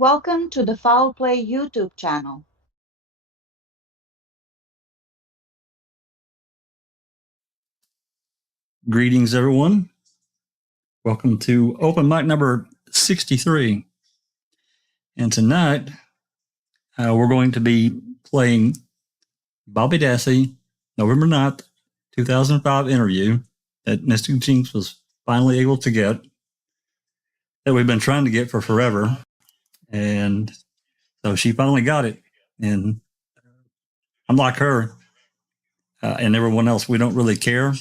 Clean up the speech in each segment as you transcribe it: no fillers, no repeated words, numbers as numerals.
Welcome to the Foul Play YouTube channel. Greetings, everyone. Welcome to open mic number 63. And tonight, we're going to be playing Bobby Dassey, November 9th, 2005 interview that Mystic Jinx was finally able to get, that we've been trying to get for forever. And so she finally got it. And unlike her and everyone else, we don't really care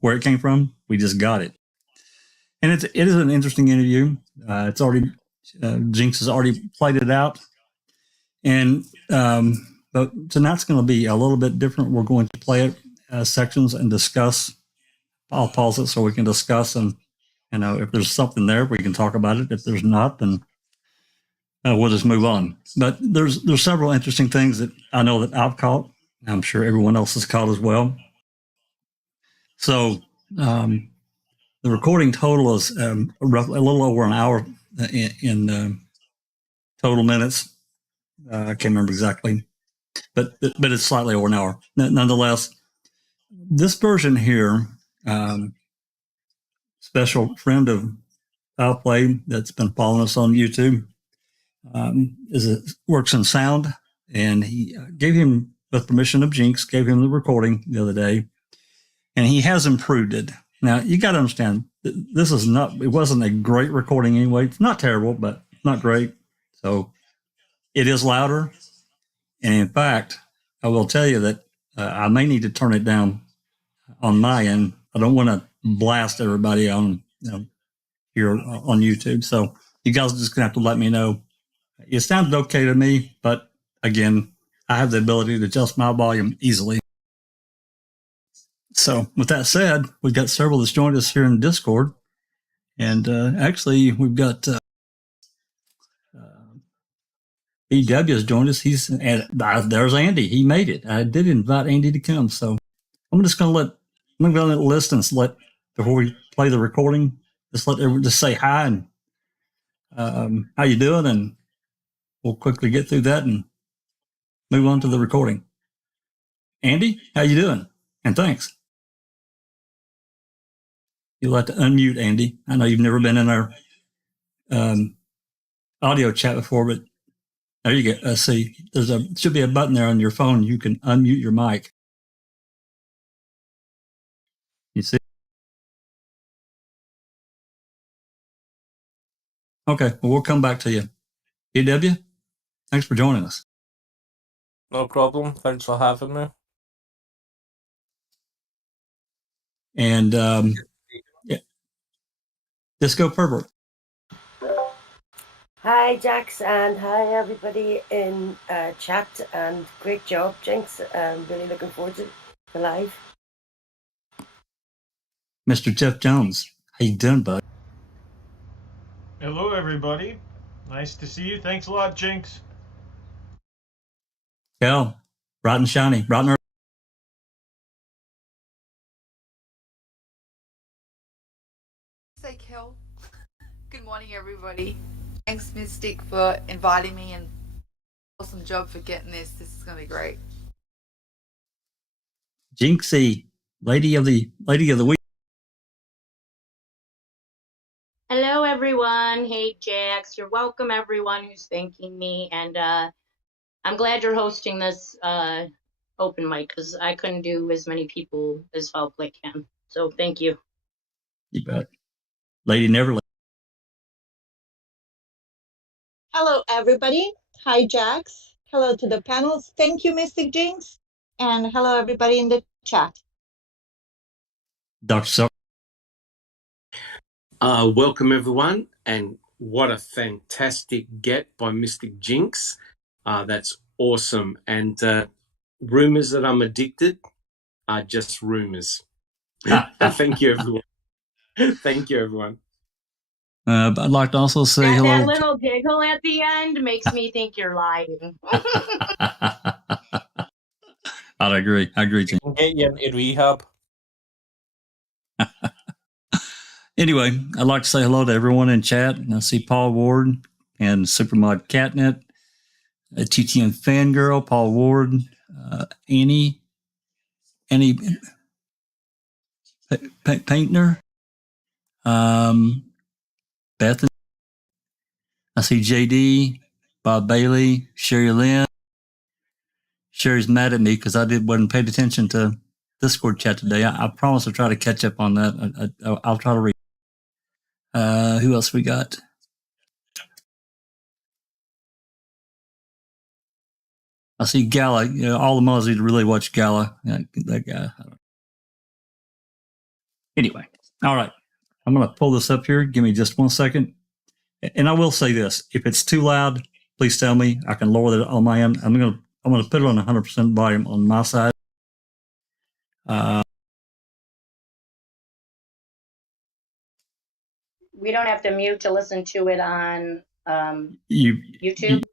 where it came from. We just got it. And it is an interesting interview. It's already Jinx has already played it out, and but tonight's going to be a little bit different. We're going to play it sections and discuss. I'll pause it so we can discuss, and if there's something there, we can talk about it. If there's not, then we'll just move on. But there's several interesting things that I know that I've caught. I'm sure everyone else has caught as well. So. The recording total is roughly a little over an hour in total minutes. I can't remember exactly, but it's slightly over an hour. Nonetheless, this version here, special friend of Foul Play that's been following us on YouTube, works in sound, and he gave him, with permission of Jinx, gave him the recording the other day, and he has improved it. Now, you got to understand, it wasn't a great recording anyway. It's not terrible, but not great. So it is louder. And in fact, I will tell you that I may need to turn it down on my end. I don't want to blast everybody on here on YouTube. So you guys are just going to have to let me know. It sounded okay to me, but again, I have the ability to adjust my volume easily. So with that said, we've got several that's joined us here in Discord. And actually, we've got EW has joined us. There's Andy. He made it. I did invite Andy to come. So I'm just going to listen before we play the recording, just let everyone just say hi and how you doing, and we'll quickly get through that and move on to the recording. Andy, how you doing? And thanks. You'll have to unmute, Andy. I know you've never been in our audio chat before, but there you go. See, should be a button there on your phone. You can unmute your mic. You see? Okay, well, we'll come back to you. EW, thanks for joining us. No problem. Thanks for having me. And yeah, Disco Pervert. Hi, Jax, and hi, everybody in chat, and great job, Jinx. Really looking forward to the live. Mr. Jeff Jones, how you doing, bud? Hello, everybody. Nice to see you. Thanks a lot, Jinx. Cal, bright and shiny, bright and early. Say, Kel. Good morning, everybody. Thanks, Mystic, for inviting me, and awesome job for getting this. This is going to be great. Jinxie, lady of the week. Hello, everyone. Hey, Jax. You're welcome, everyone who's thanking me. And I'm glad you're hosting this open mic, because I couldn't do as many people as Foul Play can. So thank you. You bet. Lady Neverland. Hello, everybody. Hi, Jax. Hello to the panels. Thank you, Mystic Jinx. And hello, everybody in the chat. Dr. Suck. Welcome, everyone. And what a fantastic get by Mystic Jinx. That's awesome. And rumors that I'm addicted are just rumors. Thank you, everyone. Thank you, everyone. But I'd like to also say hello. That little giggle at the end makes me think you're lying. I'd agree. I agree, Jinx. Get you in rehab. Anyway, I'd like to say hello to everyone in chat. I see Paul Ward, and Supermod Catnet, TTN Fangirl, Paul Ward, Annie Paintner, Beth. I see JD, Bob Bailey, Sherry Lynn. Sherry's mad at me because I wasn't paid attention to Discord chat today. I promise to try to catch up on that. I'll try to read. Who else we got? I see Gala. You know, all the mods need to really watch Gala. That guy. Anyway, all right. I'm going to pull this up here. Give me just 1 second. And I will say this: if it's too loud, please tell me. I can lower it on my end. I'm going to put it on 100% volume on my side. We don't have to mute to listen to it on YouTube.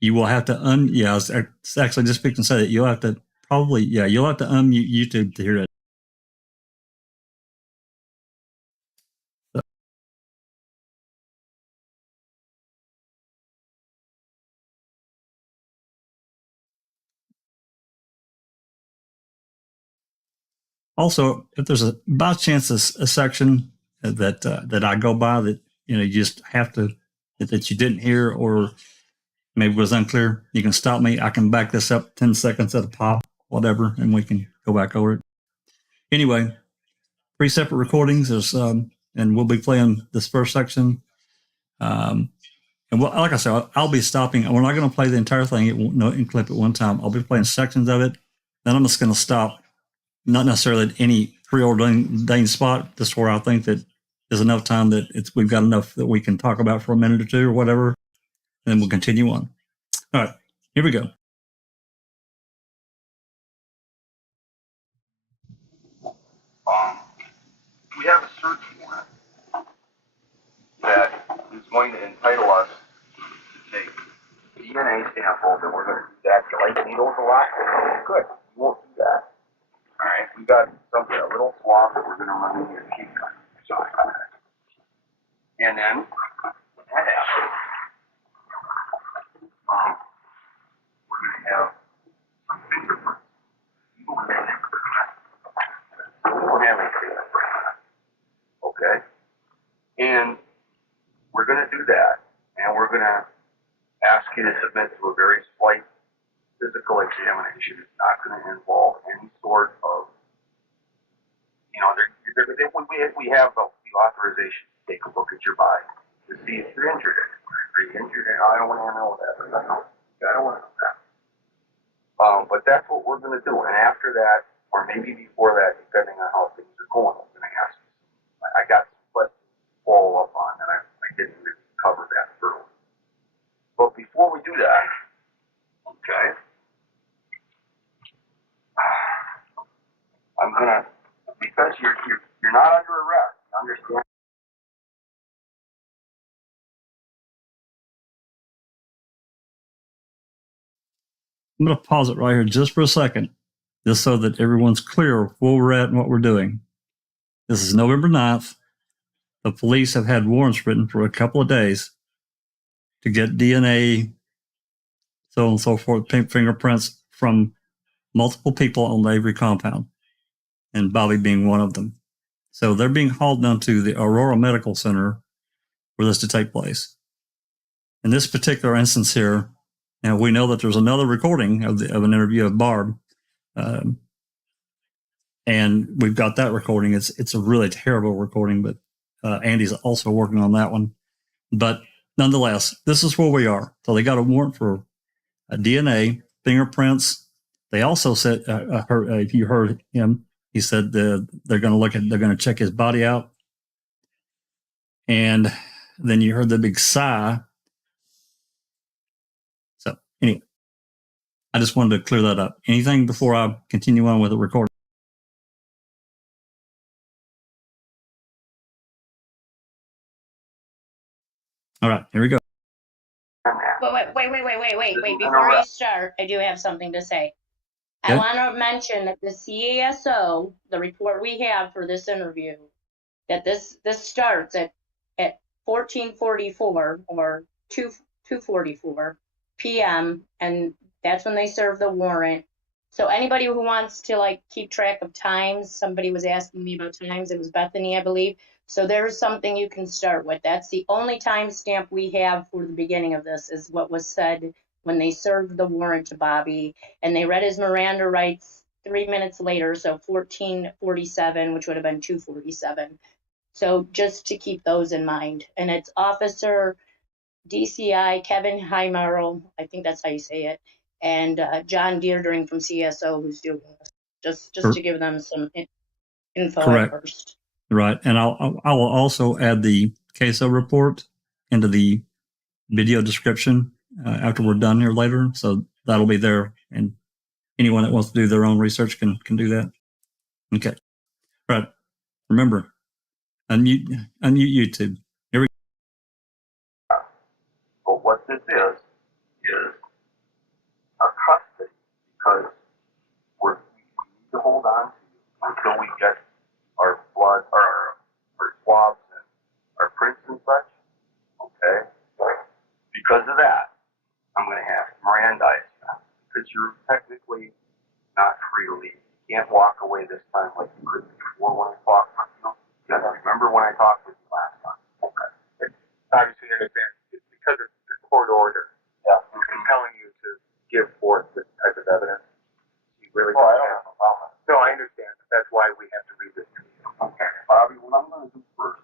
You will have to yeah, it's actually just speaking to say that you'll have to you'll have to unmute YouTube to hear it. Also, if there's by chance a section that I go by that you just have to that you didn't hear or maybe was unclear, you can stop me. I can back this up 10 seconds at a pop, whatever, and we can go back over it. Anyway, 3 separate recordings. And we'll be playing this first section. And like I said, I'll be stopping. We're not going to play the entire thing. It won't clip at one time. I'll be playing sections of it. Then I'm just going to stop. Not necessarily at any preordained spot, just where I think that there's enough time that we've got enough that we can talk about for a minute or two or whatever. And then we'll continue on. All right, here we go. We have a search warrant that is going to entitle us to take DNA samples, and we're going to do that. You like needles a lot? Good. We won't do that. All right. We got something, a little swab that we're going to run in your teeth. And then when that happens, we're going to have some fingerprints. You don't have any fingerprints. We don't have any fingerprints. Okay? And we're going to do that, and we're going to ask you to submit to a very slight physical examination. It's not going to involve any sort of, we have the authorization to take a look at your body to see if you're injured. Are you injured? I don't want to know that. I don't want to know that. But that's what we're going to do. And after that, or maybe before that, depending on how things are going, I'm going to ask you. I got some questions to follow up on, and I didn't really cover that thoroughly. But before we do that, okay, I'm going to, because you're not under arrest, you understand? I'm going to pause it right here just for a second, just so that everyone's clear where we're at and what we're doing. This is November 9th. The police have had warrants written for a couple of days to get DNA, so on and so forth, fingerprints from multiple people on the Avery compound, and Bobby being one of them. So they're being hauled down to the Aurora Medical Center for this to take place. In this particular instance here, now we know that there's another recording of an interview of Barb, and we've got that recording. It's a really terrible recording, but Andy's also working on that one. But nonetheless, this is where we are. So they got a warrant for DNA, fingerprints. They also said, if you heard him, he said they're going to check his body out. And then you heard the big sigh. So anyway, I just wanted to clear that up. Anything before I continue on with the recording? All right, here we go. Wait. Before you start, I do have something to say. Okay. I want to mention that the CASO, the report we have for this interview, that this starts at 14:44 or 2:44 p.m. and that's when they serve the warrant. So anybody who wants to like keep track of times, somebody was asking me about times. It was Bethany, I believe. So there's something you can start with. That's the only timestamp we have for the beginning of this is what was said when they served the warrant to Bobby, and they read his Miranda rights 3 minutes later, so 14:47, which would have been 2:47. So just to keep those in mind. And it's Officer DCI Kevin Heimerl, I think that's how you say it, and John Deerdring from CSO who's doing this. Just to give them some info Correct. at first. Right. And I will also add the queso report into the video description after we're done here later. So that'll be there. And anyone that wants to do their own research can do that. Okay. Right. Remember, unmute YouTube. Here we go. But what this is a custody because we need to hold on to you until we get our blood, our swabs and our prints and such. Okay? Because of that, I'm going to have to Mirandize you because you're technically not free to leave. You can't walk away this time like you could before when I talked with you. You gotta remember when I talked with you last time. Okay. It's obviously understand it's because it's the court order. Yeah. It's compelling you to give forth this type of evidence. You really I don't have a problem. No, I understand. But that's why we have to read this to you. Okay. Bobby, what I'm going to do first,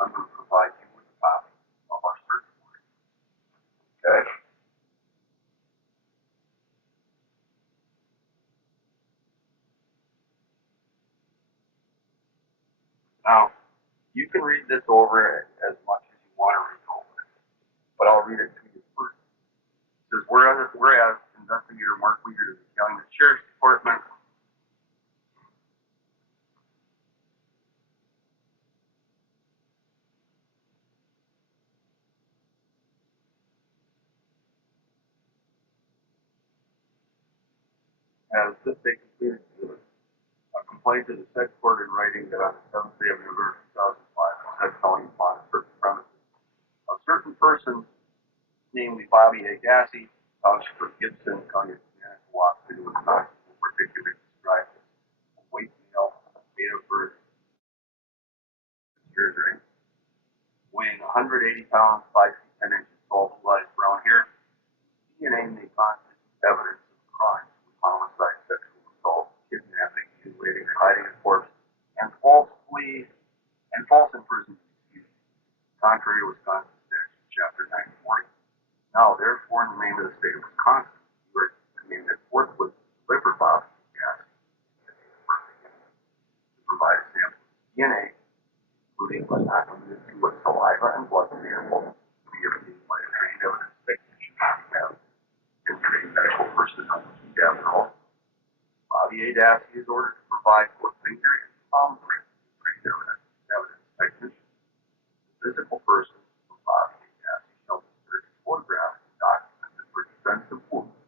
I'm going to provide you with a copy of our search warrant. Okay? Now, you can read this over as much as you want to read over it, but I'll read it to you first. It says, whereas Investigator Mark Weger of the County Sheriff's Department has this day completed a complaint to the said court in writing that on the 7th day of November 2005, the said county upon certain premises, a certain person, namely Bobby A. Dassey, Township of Gibson, County of Manitowoc, City of Wisconsin, particularly described as a white male, date of birth, year weighing 180 pounds, 5 feet 10 inches tall, blue eyes, brown hair. DNA may constitute evidence of crimes, homicide, sexual assault, kidnapping, mutilating, hiding a corpse, and false imprisonment, contrary to Wisconsin statute, chapter 940. Now, therefore, in the name of the state of Wisconsin, you are commanded forthwith to deliver Bob Dassey to provide a sample of DNA, including but not limited to a saliva and blood sample, to be obtained by a trained evidence technician have and trained medical personnel to gather all. Bobby A. Dassey is ordered to provide both finger and palm print trained evidence technician. The physical person of Bobby A. Dassey shall insert photographs and document for defensive wounds,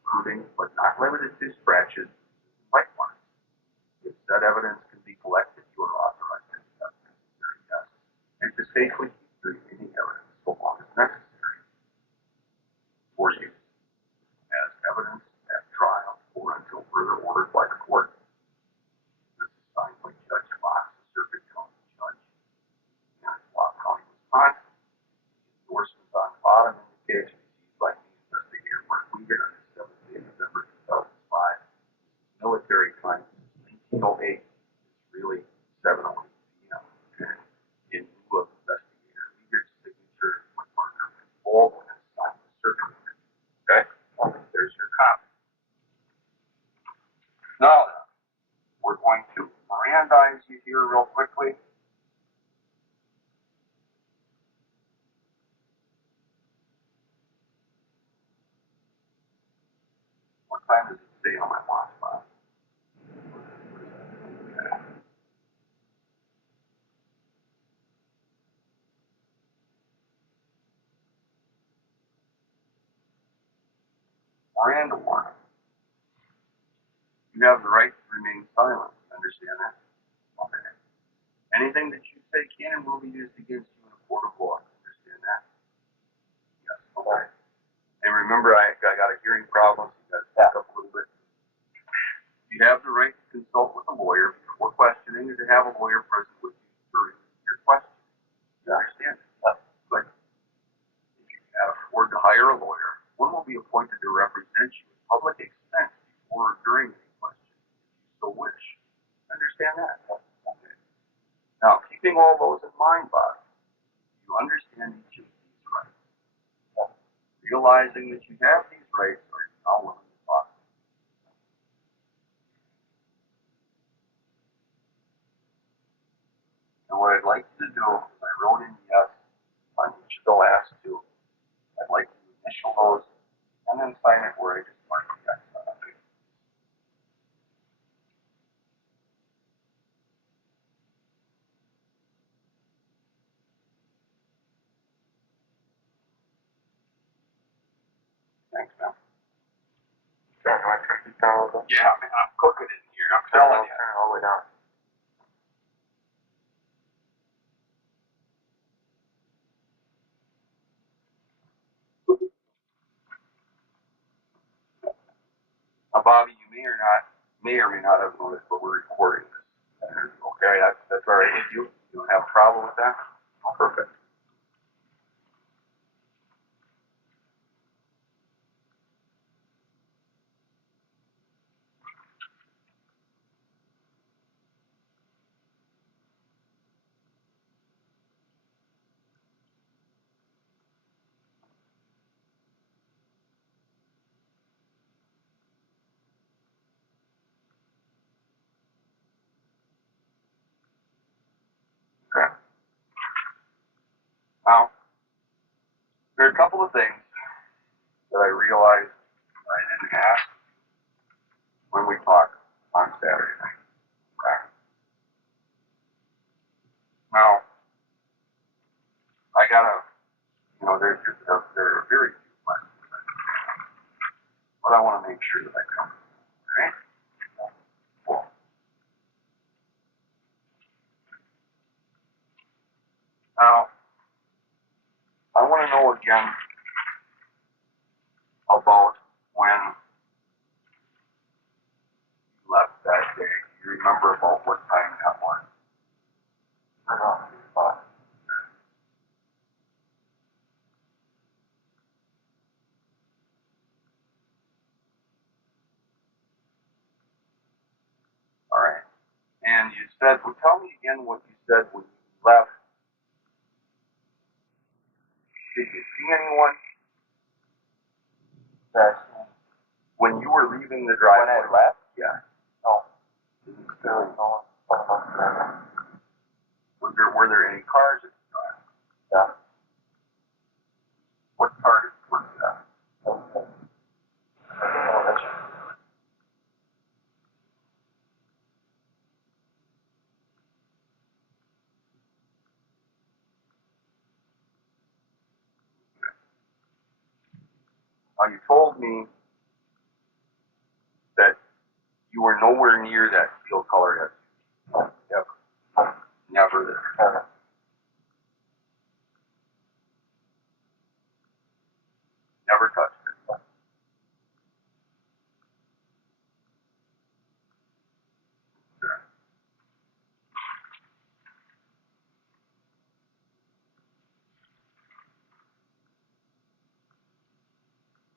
including but not limited to scratches and bite marks. If said evidence can be collected, you are authorized to conduct necessary tests and to safely keep the remaining evidence so long as necessary for use as evidence at trial or until further ordered by the court. This is signed by Judge Fox, the Circuit County Judge in Manitowoc County, Wisconsin. Endorsements on the bottom indicates received by the investigator Mark Weger on the 7th day of November 2005. Military time, 1908, is really 7:08 p.m. In lieu of investigator Weger's signature with marker all and signed the circuit. Okay? Well, there's your copy. Now, we're going to Mirandize you here real quickly. What time does it say on my watch, Bob? Okay. Miranda warning. You have the right to remain silent. Understand that? Okay. Anything that you say can and will be used against you in a court of law. Understand that? Okay. And remember, I got a hearing problem, so you got to back up a little bit. You have the right to consult with a lawyer before questioning, or to have a lawyer present with you for your question. You understand? But if you can afford to hire a lawyer, one will be appointed to represent you at public expense before or during any question, if you so wish. Understand that? Okay. Now, keeping all those in mind, Bob, you understand each of these rights. Realizing that you have these rights, are you now willing to talk? And what I'd like you to do is I wrote in yes on each of the last two. I'd like you to initial those and then sign it where I just mark yes on it. Thanks, man. Yeah, man, I'm cooking in here. I'm telling you. Turn it all the way down. Now, Bobby, you may or may not have noticed, but we're recording this. Okay, that's all right with you? You don't have a problem with that? Oh, perfect. Okay. Now, there are a couple of things that I realized I didn't ask when we talked on Saturday night. Okay. Now, I gotta, there are very few questions, but I want to make sure that I cover. Okay. Cool. Now, I want to know again about when you left that day. Do you remember about what time that was? I don't know. All right. And you said, well, tell me again what you said when you left. Did you see anyone? Yes. When you were leaving the driveway. When I left? Yeah. No. There was no one. Were there any cars at the time? Yeah. What car was that? Okay. Now you told me that you were nowhere near that steel colored SUV. Never. Never there. Never touched it.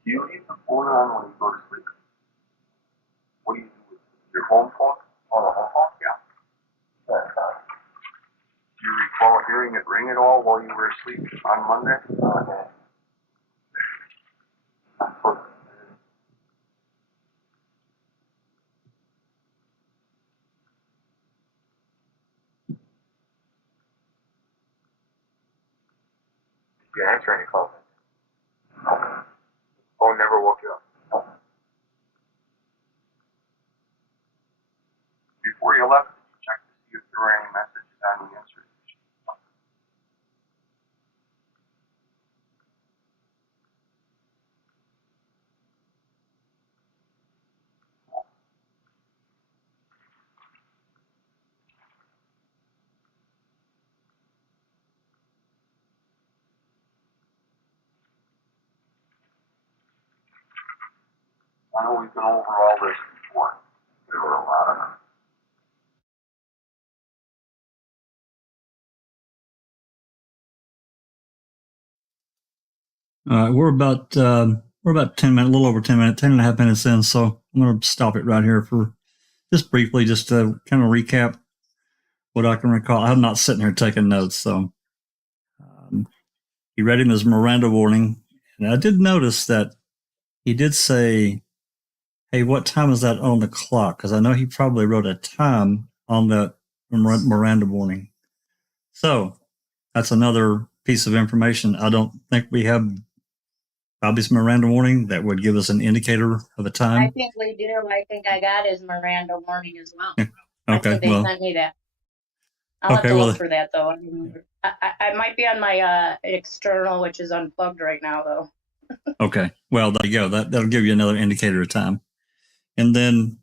Do you leave the phone on when you go to sleep? What do you do with your home phone? Oh, the home phone? Yeah. Do you recall hearing it ring at all while you were asleep on Monday? Okay. Yeah, answer any calls. Phone never woke you up. Before you left, did you check to see if there were any messages on the answer machine? I know we've been over all this before. There were a lot of them. We're about 10 minutes, a little over 10 minutes, 10 and a half minutes in. So I'm going to stop it right here for just briefly, just to kind of recap what I can recall. I'm not sitting here taking notes. So he read him his Miranda warning. And I did notice that he did say, hey, what time is that on the clock? Because I know he probably wrote a time on the Miranda warning. So that's another piece of information. I don't think we have Bobby's Miranda warning that would give us an indicator of a time. I think we do. I think I got his Miranda warning as well. Yeah. I Okay, think they well, sent me that. I'll have okay, to well, look for that though. I might be on my external, which is unplugged right now though. okay. Well, there you go. That'll give you another indicator of time. And then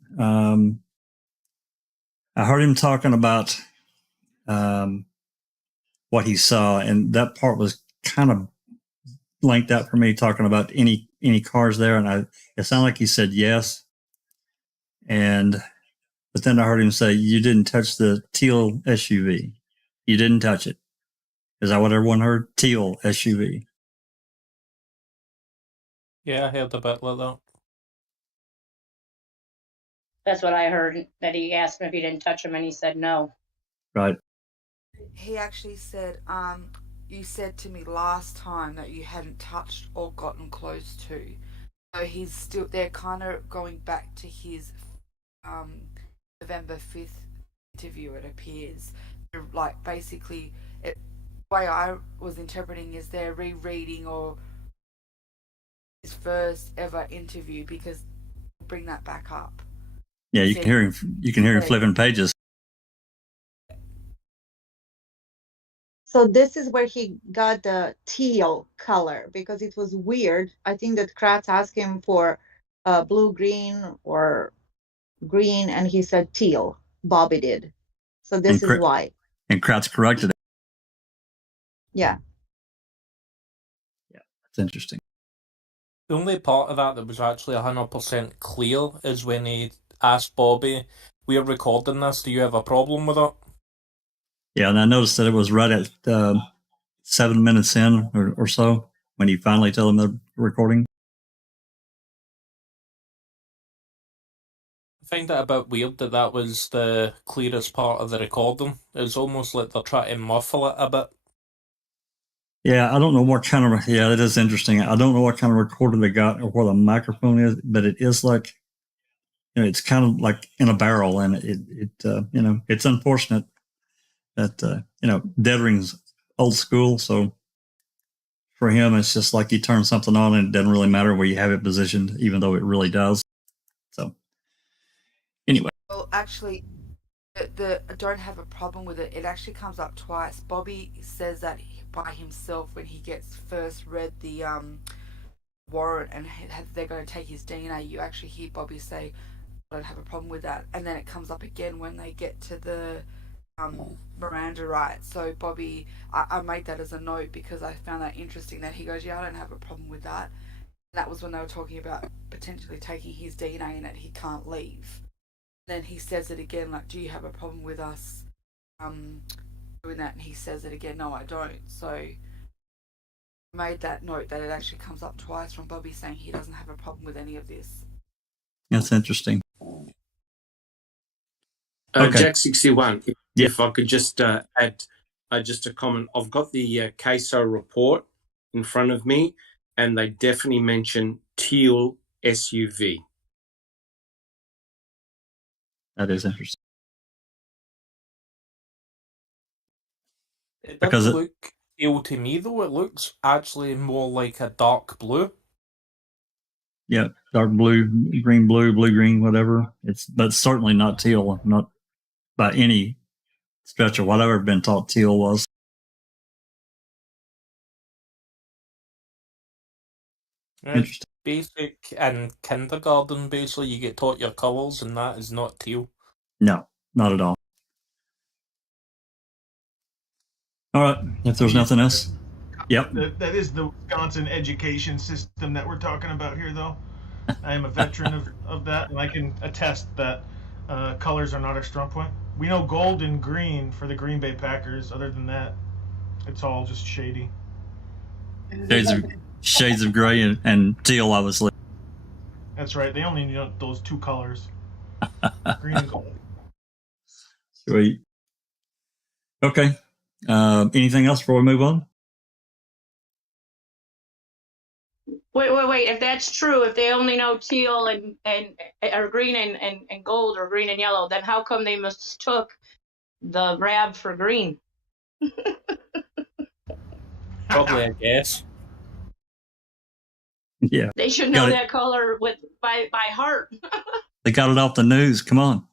I heard him talking about what he saw, and that part was kind of blanked out for me, talking about any cars there, and it sounded like he said yes. But then I heard him say, you didn't touch the teal SUV. You didn't touch it. Is that what everyone heard? Teal SUV. Yeah, I heard a bit like that. That's what I heard, that he asked him if he didn't touch him and he said no. Right. He actually said, you said to me last time that you hadn't touched or gotten close to. So they're kind of going back to his November 5th interview, it appears. Like, basically, the way I was interpreting is they're rereading or his first ever interview, because bring that back up. Yeah, you can hear him. You can hear him flipping pages. So this is where he got the teal color, because it was weird. I think that Kratz asked him for blue, green, or green, and he said teal. Bobby did. So this is why. And Kratz corrected it. Yeah. Yeah, that's interesting. The only part of that was actually 100% clear is when he asked Bobby, we're recording this, do you have a problem with it? Yeah, and I noticed that it was right at 7 minutes in or so when he finally told him the recording. I find it a bit weird that was the clearest part of the recording. It's almost like they're trying to muffle it a bit. Yeah, I don't know what kind of, yeah, it is interesting. I don't know what kind of recorder they got or where the microphone is, but it is like, it's kind of like in a barrel, and it's unfortunate that, Devering's old school. So for him, it's just like you turn something on and it doesn't really matter where you have it positioned, even though it really does. So anyway. Well, actually, I don't have a problem with it. It actually comes up twice. Bobby says that by himself when he gets first read the warrant and they're going to take his DNA. You actually hear Bobby say, I don't have a problem with that. And then it comes up again when they get to the Miranda rights. So Bobby, I made that as a note because I found that interesting that he goes, yeah, I don't have a problem with that. And that was when they were talking about potentially taking his DNA and that he can't leave. Then he says it again, like, do you have a problem with us doing that? And he says it again, no, I don't. So I made that note that it actually comes up twice from Bobby saying he doesn't have a problem with any of this. That's interesting. Okay. Jack 61, if I could just add just a comment. I've got the CASO report in front of me, and they definitely mention teal SUV. That is interesting. It doesn't look teal to me, though. It looks actually more like a dark blue. Yeah, dark blue, blue, green, whatever. But it's certainly not teal, not by any stretch of what I've ever been taught teal was. Interesting. Basic and kindergarten, basically, you get taught your colours, and that is not teal. No, not at all. All right, if there's nothing else. Yep. That is the Wisconsin education system that we're talking about here, though. I am a veteran of that, and I can attest that colors are not our strong point. We know gold and green for the Green Bay Packers. Other than that, it's all just shady. Shades of gray and teal, obviously. That's right. They only know those two colors, green and gold. Sweet. Okay. Anything else before we move on? Wait. If that's true, if they only know teal and or green and gold or green and yellow, then how come they mistook the rab for green? Probably, I guess. Yeah. They should know that color by heart. They got it off the news. Come on.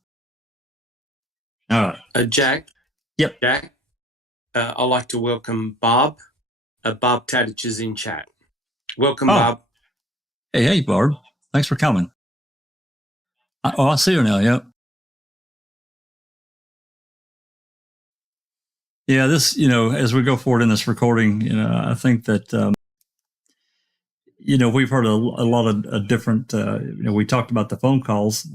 All right. Jack. Yep. Jack. I'd like to welcome Barb. Barb Tadich is in chat. Welcome, Barb. Hey, Barb. Thanks for coming. I see her now. Yep. Yeah, this, as we go forward in this recording, I think that, we've heard a lot of different, we talked about the phone calls.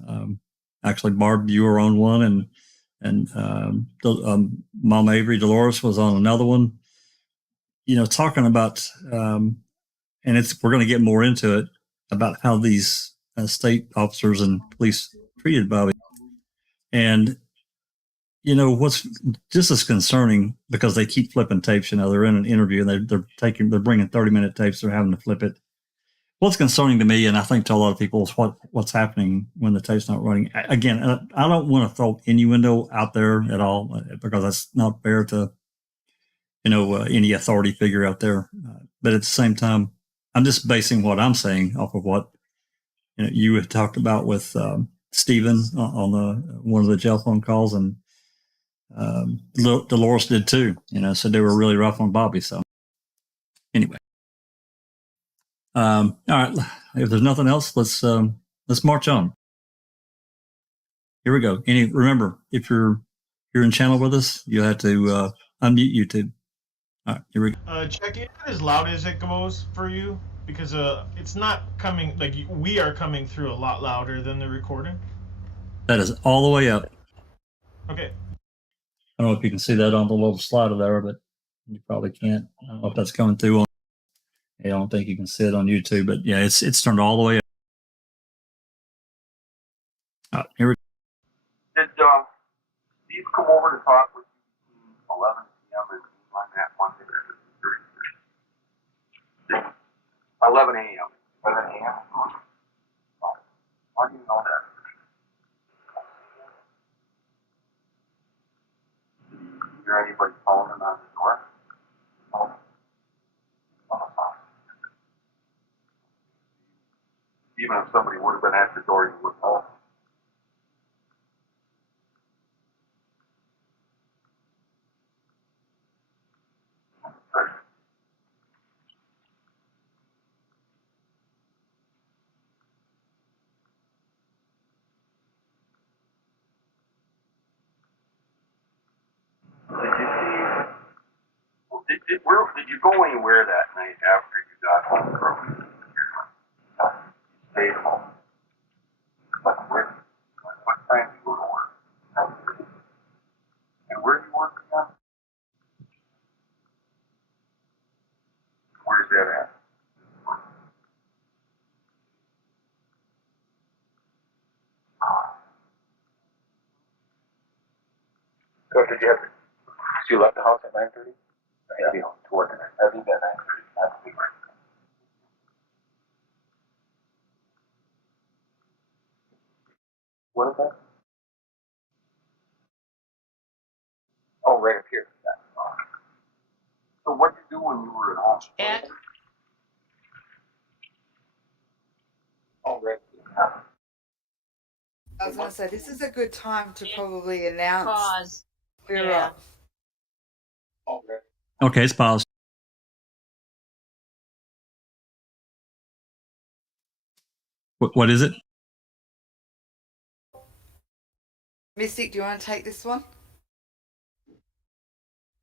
Actually, Barb, you were on one, and Mom Avery, Dolores, was on another one, talking about, and we're going to get more into it, about how these state officers and police treated Bobby. And what's just as concerning, because they keep flipping tapes. They're in an interview and they're bringing 30-minute tapes. They're having to flip it. What's concerning to me, and I think to a lot of people, is what's happening when the tape's not running. Again, I don't want to throw innuendo out there at all, because that's not fair to any authority figure out there. But at the same time, I'm just basing what I'm saying off of what you had talked about with Stephen on one of the jail phone calls, and Dolores did too, so they were really rough on Bobby. So anyway, all right, if there's nothing else, let's march on. Here we go. Remember, if you're in channel with us, you have to unmute YouTube. All right, here we go. Check it as loud as it goes for you, because it's not coming, like, we are coming through a lot louder than the recording. That is all the way up. Okay. I don't know if you can see that on the little slider there, but you probably can't. I don't know if that's coming through on. I don't think you can see it on YouTube, but yeah, it's turned all the way up. All right, here we go. Did Steve come over to talk with you between 11 p.m. and on that Monday? 11 a.m. 11 a.m. How do you know that? Did you hear anybody calling him on the door? No. Even if somebody would have been at the door, you would know. Did you go anywhere that night after you got home from stayed home? What time did you go to work? And where do you work again? Where's that at? So did you have to, so you left the house at 9:30? Have you to work at 9:30? That's the right. What is that? Oh, right up here. So what did you do when you were at home? Oh, right. I was going to say, this is a good time to probably announce. Pause. We're up. Oh, right. Okay, it's paused. What is it? Mystic, do you want to take this one?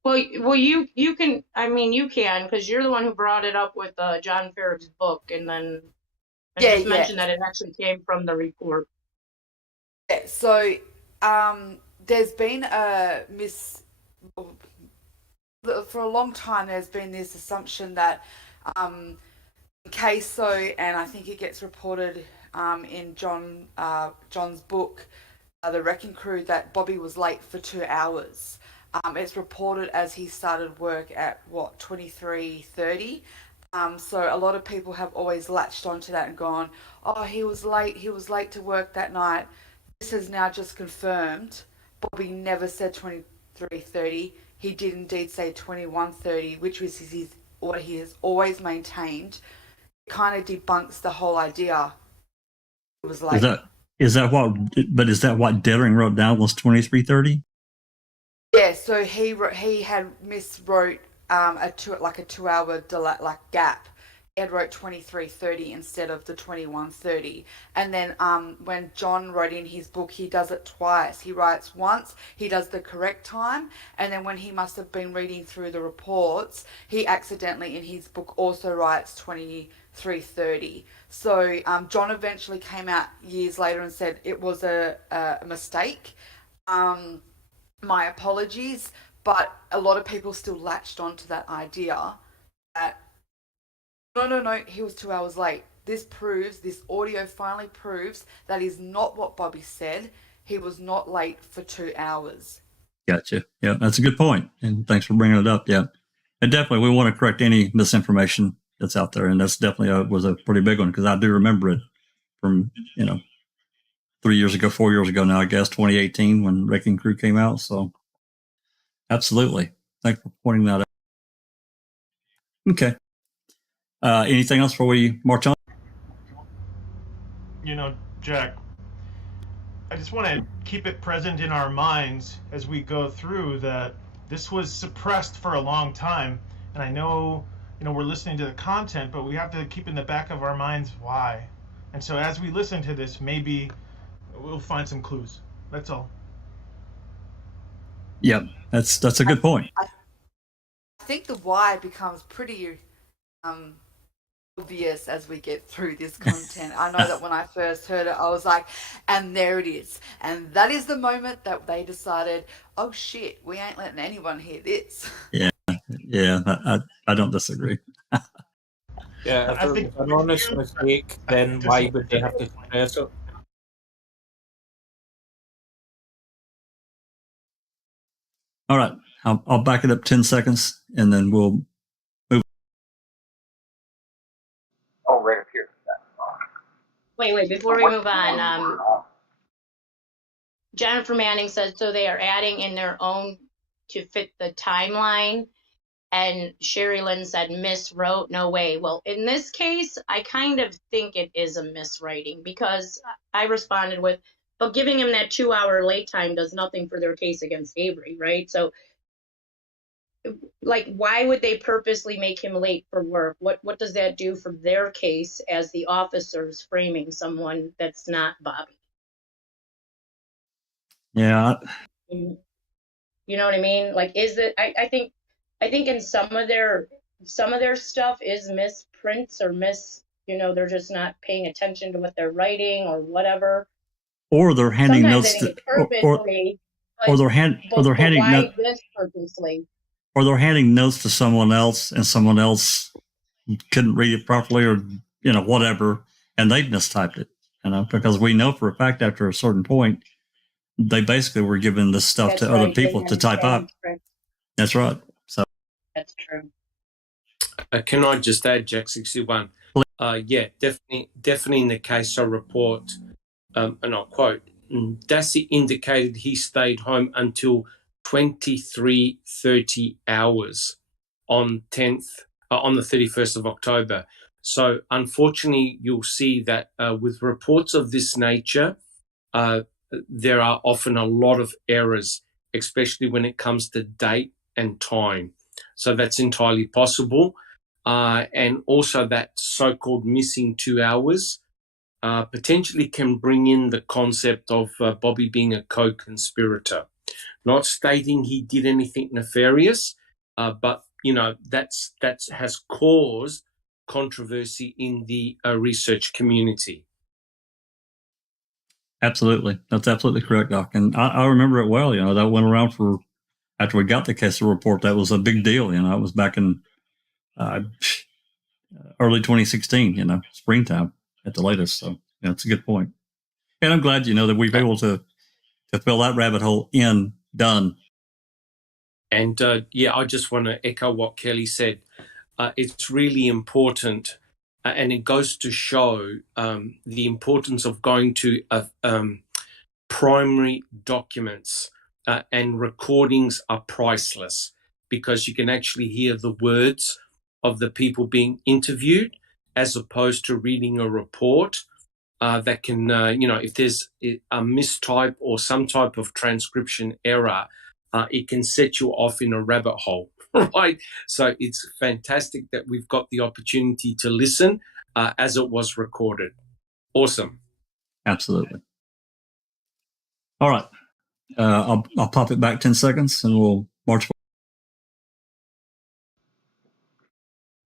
Well, you can. I mean, you can, because you're the one who brought it up with John Farag's book, and then And Yeah, just yeah. mention that it actually came from the report. Yeah, so there's been for a long time there's been this assumption that Queso, and I think it gets reported in John's book, The Wrecking Crew, that Bobby was late for 2 hours. It's reported as he started work at 23:30. So a lot of people have always latched onto that and gone, oh, he was late to work that night. This is now just confirmed. Bobby never said 23:30. He did indeed say 21:30, which was what he has always maintained. It kind of debunks the whole idea. It was late. Is that what Dering wrote down was 23:30? Yeah, so he had miswrote a 2 hour delay, gap. He had wrote 23:30 instead of the 21:30. And then when John wrote in his book, he does it twice. He writes once, he does the correct time, and then when he must have been reading through the reports, he accidentally in his book also writes 23:30. So John eventually came out years later and said it was a mistake. My apologies, but a lot of people still latched onto that idea that no, he was 2 hours late. This audio finally proves that is not what Bobby said. He was not late for 2 hours. Gotcha. Yeah, that's a good point. And thanks for bringing it up. Yeah. And definitely we want to correct any misinformation that's out there. And that's definitely was a pretty big one because I do remember it from, 3 years ago, 4 years ago now, I guess, 2018 when Wrecking Crew came out. So absolutely. Thanks for pointing that out. Okay. Anything else before we march on? Jack, I just want to keep it present in our minds as we go through that this was suppressed for a long time. And I know, we're listening to the content, but we have to keep in the back of our minds why. And so as we listen to this, maybe we'll find some clues. That's all. Yeah, that's a good point. I think the why becomes pretty obvious as we get through this content. I know that when I first heard it, I was like, and there it is. And that is the moment that they decided, oh shit, we ain't letting anyone hear this. Yeah, I don't disagree. Yeah, if it was an honest mistake, then why would they have to suppress it? All right, I'll back it up 10 seconds and then we'll move. Oh, right up here. Wait, before we move on, Jennifer Manning says, so they are adding in their own to fit the timeline. And Sherry Lynn said, miswrote, no way. Well, in this case, I kind of think it is a miswriting because I responded with, but giving him that 2 hour late time does nothing for their case against Avery, right? So, why would they purposely make him late for work? What does that do for their case as the officers framing someone that's not Bobby? Yeah. You know what I mean? Is it? I think in some of their stuff is misprints or they're just not paying attention to what they're writing or whatever. Or they're handing Sometimes notes I think purposely, or they're handing why this purposely? Or they're handing notes to someone else and someone else couldn't read it properly or, whatever. And they've mistyped it, because we know for a fact after a certain point, they basically were giving this stuff to other people to type up. That's right. So that's true. Can I just add, Jack 61? Yeah, definitely in the CASO report, and I'll quote, Dassey indicated he stayed home until 23:30 hours on the 31st of October. So unfortunately, you'll see that with reports of this nature, there are often a lot of errors, especially when it comes to date and time. So that's entirely possible. And also that so-called missing 2 hours potentially can bring in the concept of Bobby being a co-conspirator. Not stating he did anything nefarious, but that has caused controversy in the research community. Absolutely. That's absolutely correct, Doc. And I remember it well. That went around for, after we got the Kessler report, that was a big deal. It was back in early 2016, springtime at the latest. So that's a good point. And I'm glad, that we've been able to fill that rabbit hole in, done. And I just want to echo what Kelly said. It's really important, and it goes to show the importance of going to primary documents, and recordings are priceless, because you can actually hear the words of the people being interviewed as opposed to reading a report that can, if there's a mistype or some type of transcription error, it can set you off in a rabbit hole, right? So it's fantastic that we've got the opportunity to listen as it was recorded. Awesome. Absolutely. All right. I'll pop it back 10 seconds and we'll march.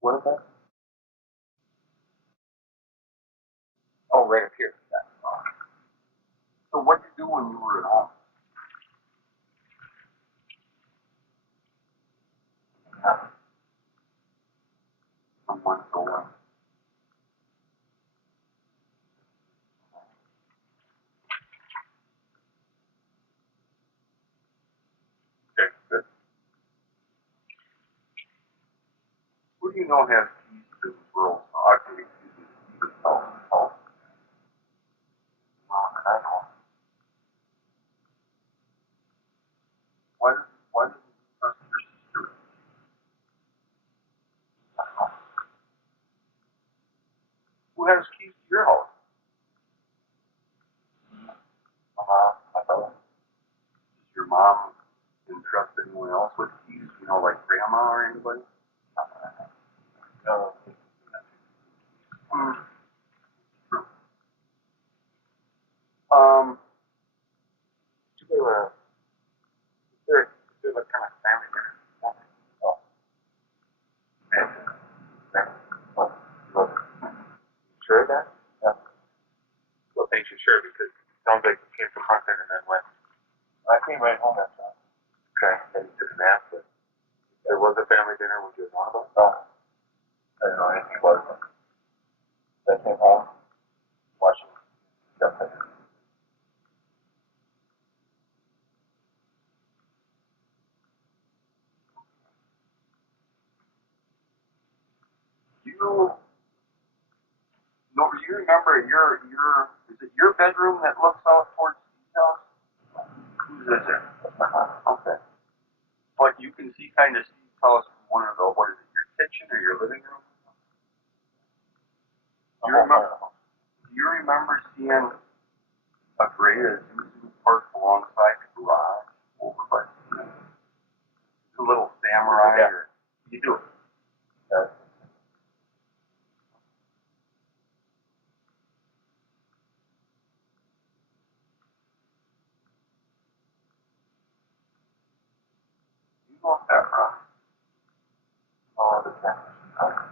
What is that? Oh, right up here. Yeah. So what did you do when you were at home? Someone so well. Okay, good. Who do you know has keys to the world? Excuse me, the house. I know. Why did you trust your sister? Who has keys to your house? My brother. Does your mom entrust anyone else with keys? Like grandma or anybody? No. True. They were kind of family dinner. Oh. And well, sure of that? Yeah. What makes you sure? Because it sounds like you came from hunting and then went. I came right home that time. Okay. And you took a nap, but there was a family dinner with your mom? No. I didn't know anything about it. I came home, watching stuff like that. Do you remember is it your bedroom that looks out towards Steve's house? Whose is it? Okay. But you can see kind of Steve's house from one of the, what is it, your kitchen or your living room? Do you remember seeing a gray Isuzu parked alongside the garage over by the a little Samurai? Yeah. Or, you do it. Yeah. You go up that road. Oh, the camera.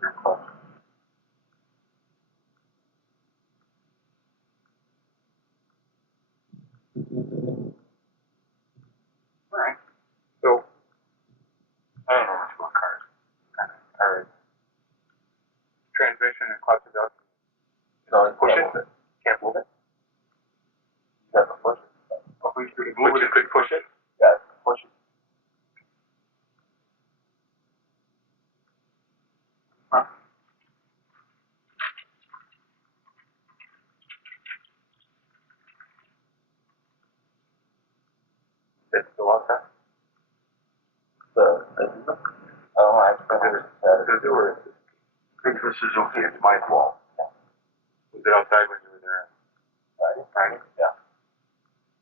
You're close. All right. So, I don't know much about cars. Kind of cars. Transmission and clutch adjustment. Push it. Can't move it. You have to push it. But you could push it? Yeah, push it. Huh? It's still out there? I think this is okay. It's my fault. Was it outside when you were there? Friday? Yeah.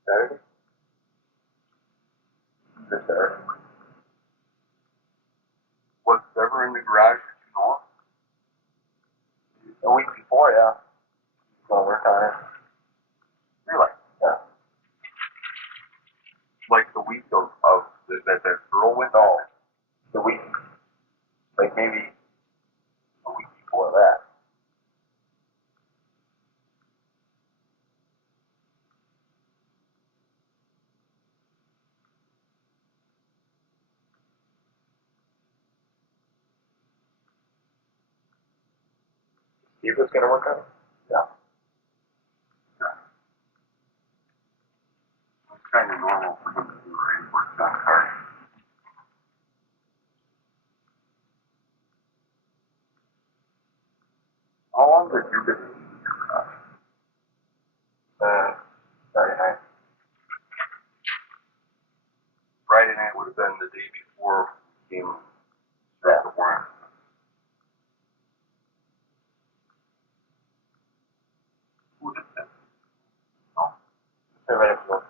Saturday? This Saturday. Was it ever in the garage? Did you know it? A week before, yeah. Gonna work on it. Really? Yeah. Like the week of that girl went? No. The week. Like maybe Steve was gonna work on it? Yeah. It's kind of normal for him to do rainwork that hard. How long did you get? Friday night. Friday night would have been the day before we came set the warrant. Who did that? No. Say right up front.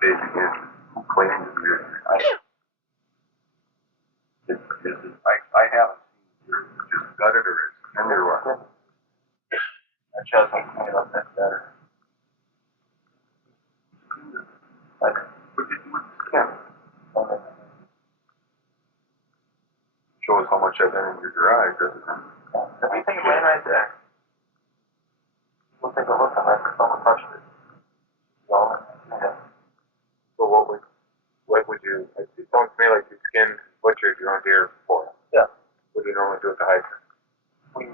Basically, who claimed to be here? I haven't seen it. Just gutted or it's in there. That just like clean it up, that's better. Like, what did you do with the skin? Show us how much I've been in your garage, doesn't it? Everything laying right there. We'll take a look unless someone touched it. So, yeah. So what would you, it sounds to me like you skinned, butchered your own deer before. Yeah. What do you normally do with the hide? We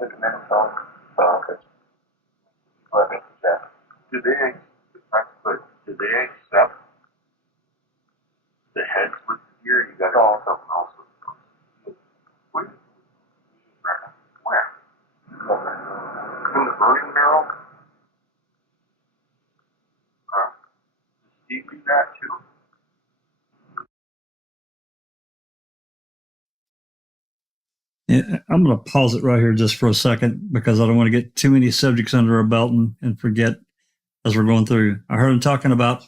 take them in and sell them. Oh, okay. Let me check. Do they accept the heads with the deer? You got to do something else with those. Where? In the burning barrel? Does Steve do that too? Yeah, I'm going to pause it right here just for a second because I don't want to get too many subjects under our belt and forget as we're going through. I heard him talking about,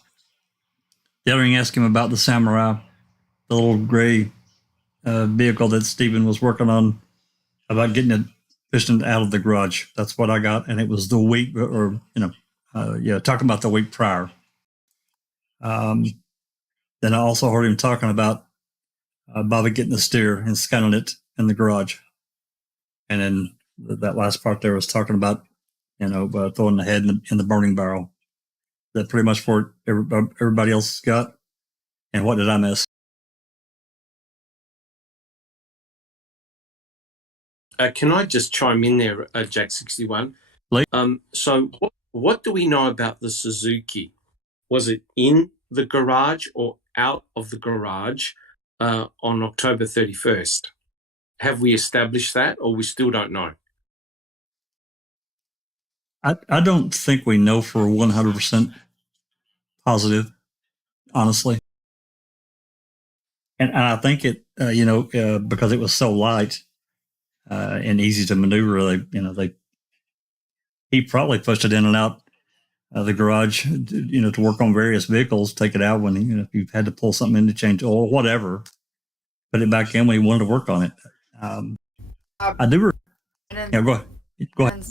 Avery asked him about the Samurai, the little gray vehicle that Stephen was working on, about getting it pushed out of the garage. That's what I got. And it was the week, or, talking about the week prior. Then I also heard him talking about Bobby getting the steer and scanning it in the garage. And then that last part there was talking about, throwing the head in the burning barrel. That pretty much for everybody else got. And what did I miss? Can I just chime in there, Jack61? So what do we know about the Suzuki? Was it in the garage or out of the garage on October 31st? Have we established that, or we still don't know? I don't think we know for 100% positive, honestly. And I think it, because it was so light and easy to maneuver, he probably pushed it in and out the garage, to work on various vehicles, take it out when, if you had to pull something in to change oil, whatever, put it back in when he wanted to work on it. I do. Go ahead.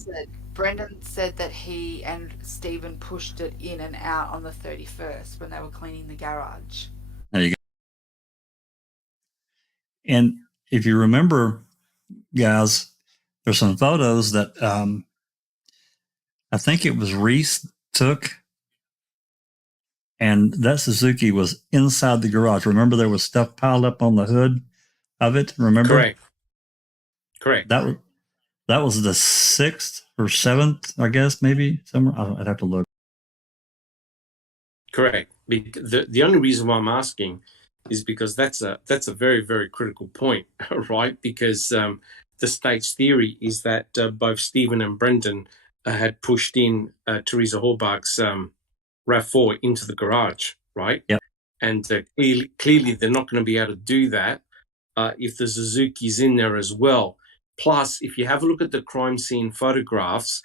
Brendan said that he and Stephen pushed it in and out on the 31st when they were cleaning the garage. There you go. And if you remember, guys, there's some photos that I think it was Reese took, and that Suzuki was inside the garage. Remember, there was stuff piled up on the hood of it. Remember? Correct. That was the 6th or 7th, I guess, maybe somewhere. I'd have to look. Correct. The only reason why I'm asking is because that's a very, very critical point, right? Because the state's theory is that both Stephen and Brendan had pushed in Teresa Horbach's RAV4 into the garage, right? Yep. And clearly they're not going to be able to do that if the Suzuki's in there as well. Plus, if you have a look at the crime scene photographs,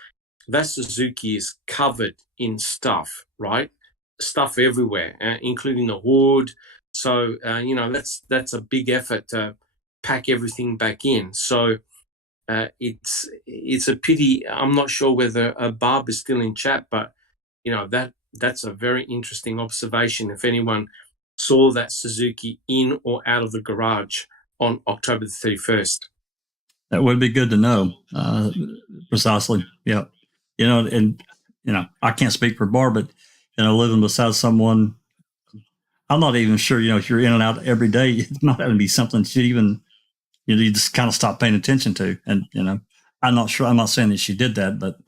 that Suzuki is covered in stuff, right? Stuff everywhere, including the hood. So, that's a big effort to pack everything back in. So it's a pity. I'm not sure whether Barb is still in chat, but, that's a very interesting observation. If anyone saw that Suzuki in or out of the garage on October the 31st. That would be good to know. Precisely. Yeah. I can't speak for Barb, but, living beside someone, I'm not even sure, if you're in and out every day, it might have to be something that you just kind of stop paying attention to. And, I'm not sure. I'm not saying that she did that, but,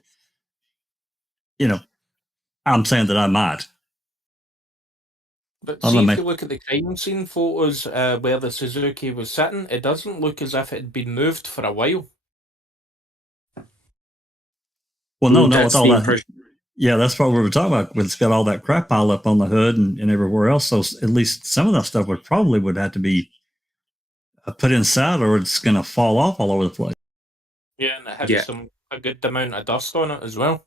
I'm saying that I might. But see, if you look at the crime scene photos where the Suzuki was sitting, it doesn't look as if it had been moved for a while. Well, no, that's with all the that. impression. Yeah, that's what we were talking about. It's got all that crap piled up on the hood and everywhere else. So at least some of that stuff would have to be put inside, or it's going to fall off all over the place. Yeah, and it had a good amount of dust on it as well.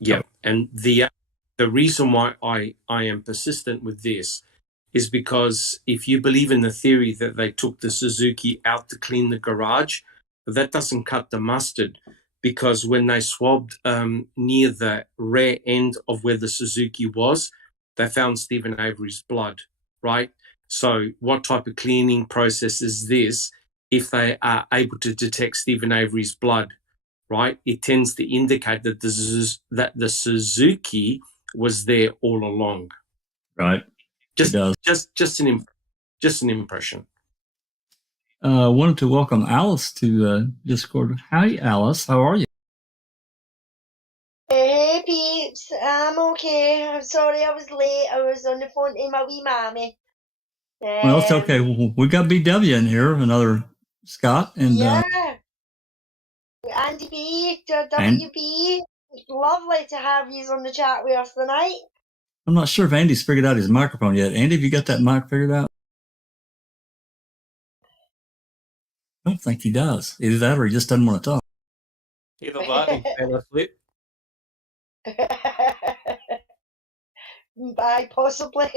Yeah, and the reason why I am persistent with this is because if you believe in the theory that they took the Suzuki out to clean the garage, that doesn't cut the mustard, because when they swabbed near the rear end of where the Suzuki was, they found Stephen Avery's blood, right? So what type of cleaning process is this if they are able to detect Stephen Avery's blood, right? It tends to indicate that the Suzuki was there all along. Right. Just an impression. Wanted to welcome Alice to Discord. Hi, Alice. How are you? Hey peeps, I'm okay. I'm sorry I was late. I was on the phone to my wee mommy. Well, it's okay. We got BW in here, another Scott, and yeah, Andy B, WP. Lovely to have you on the chat with us tonight. I'm not sure if Andy's figured out his microphone yet. Andy, have you got that mic figured out? I don't think he does. Either that or he just doesn't want to talk. Either that or he fell asleep. Bye, possibly.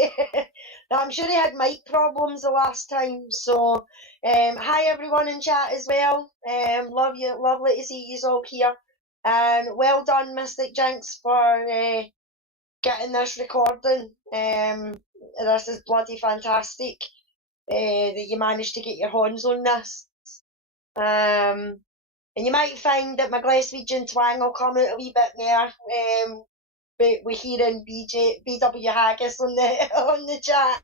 I'm sure he had mic problems the last time. So, hi everyone in chat as well. Love you, lovely to see you all here. And well done, Mystic Jinx, for getting this recording. This is bloody fantastic that you managed to get your hands on this. And you might find that my Glaswegian twang will come out a wee bit more. But we're hearing BW Haggis on the chat.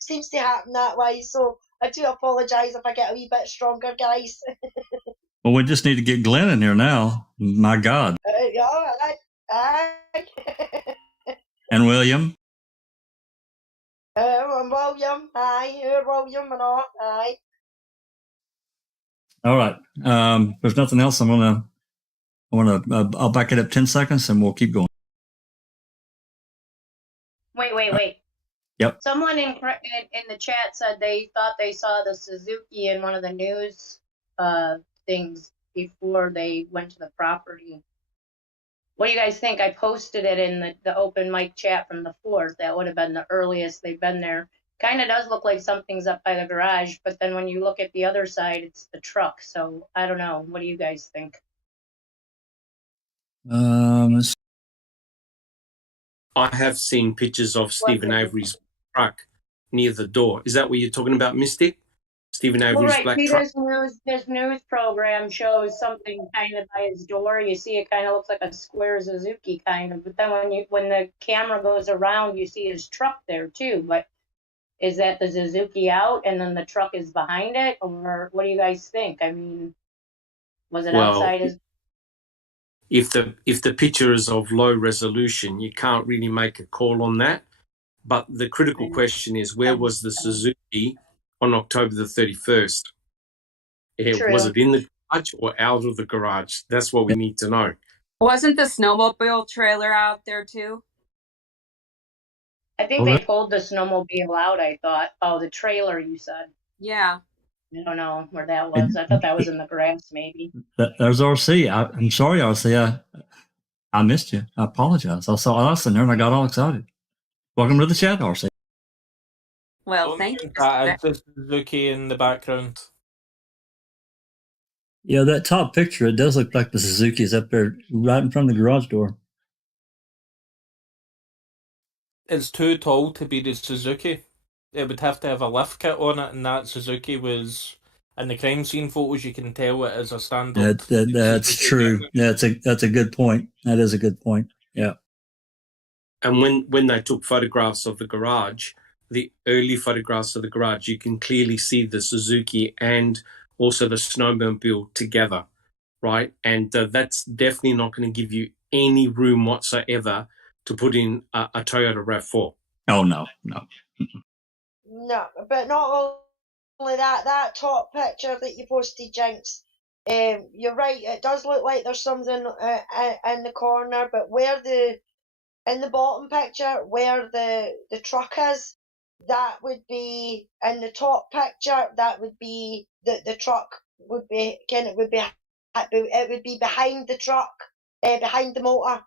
Seems to happen that way, so I do apologise if I get a wee bit stronger, guys. Well, we just need to get Glenn in here now. My God. Aye. And William. And William. Aye. William and all. Aye. All right. If there's nothing else, I'll back it up 10 seconds and we'll keep going. Wait. Yep. Someone in the chat said they thought they saw the Suzuki in one of the news things before they went to the property. What do you guys think? I posted it in the open mic chat from the 4th. That would have been the earliest they've been there. Kind of does look like something's up by the garage, but then when you look at the other side, it's the truck. So I don't know. What do you guys think? I have seen pictures of Stephen Avery's truck near the door. Is that what you're talking about, Mystic? Stephen Avery's black truck? This news program shows something kind of by his door. You see it kind of looks like a square Suzuki kind of, but then when the camera goes around, you see his truck there too. But is that the Suzuki out and then the truck is behind it, or what do you guys think? I mean, was it outside his? If the picture is of low resolution, you can't really make a call on that. But the critical question is, where was the Suzuki on October the 31st? Was it in the garage or out of the garage? That's what we need to know. Wasn't the snowmobile trailer out there too? I think they pulled the snowmobile out, I thought. Oh, the trailer, you said. Yeah. I don't know where that was. I thought that was in the grass, maybe. There's RC. I'm sorry, RC. I missed you. I apologize. I saw us in there and I got all excited. Welcome to the chat, RC. Well, thank you. It's Suzuki in the background. Yeah, that top picture, it does look like the Suzuki is up there right in front of the garage door. It's too tall to be the Suzuki. It would have to have a lift kit on it, and that Suzuki was in the crime scene photos. You can tell it as a standard. That's true. That's a good point. That is a good point. Yeah. And when they took photographs of the garage, the early photographs of the garage, you can clearly see the Suzuki and also the snowmobile together, right? And that's definitely not going to give you any room whatsoever to put in a Toyota RAV4. Oh, no. No, but not only that, that top picture that you posted, Jinx, you're right, it does look like there's something in the corner, but in the bottom picture, where the truck is, that would be, in the top picture, that would be, the truck would be, it would be behind the truck, behind the motor,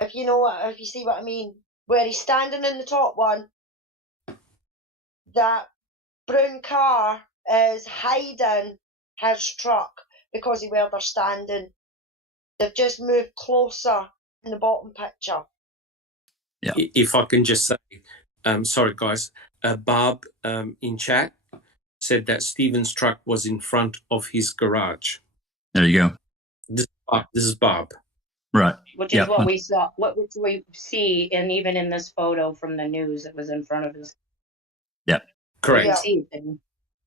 if you see what I mean, where he's standing in the top one, that brown car is hiding his truck because of where they're standing. They've just moved closer in the bottom picture. Yeah. If I can just say, sorry guys, Barb in chat said that Stephen's truck was in front of his garage. There you go. This is Barb. Right. Which is what we saw, what we see, and even in this photo from the news, it was in front of his. Yeah. Correct. You see it,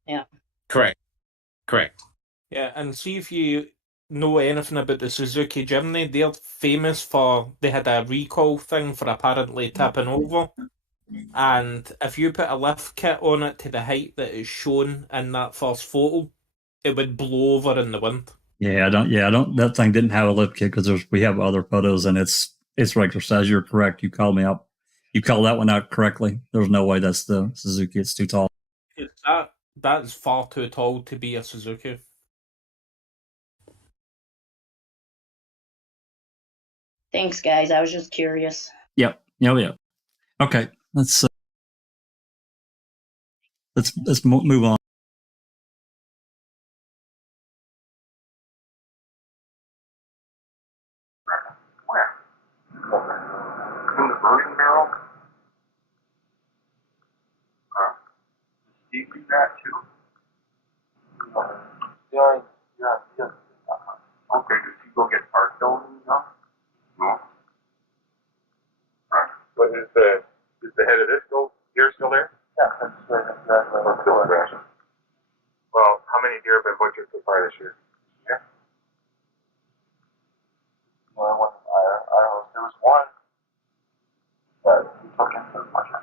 yeah. Correct. Yeah, and see if you know anything about the Suzuki Jimny. They're famous for, they had a recall thing for apparently tipping over. And if you put a lift kit on it to the height that is shown in that first photo, it would blow over in the wind. I don't. That thing didn't have a lift kit because we have other photos, and it's regular size. You're correct. You called me up. You called that one out correctly. There's no way that's the Suzuki. It's too tall. That's far too tall to be a Suzuki. Thanks, guys. I was just curious. Yep. Yeah. Okay. Let's move on. Where? In the burning barrel? Did Steve do that too? Yeah. Okay, did he go get parts stolen and stuff? No. But is the head of this deer still there? Yeah, that's still there. Well, how many deer have been butchered so far this year? Yeah. Well, I don't know. There was one that he took into the butcher.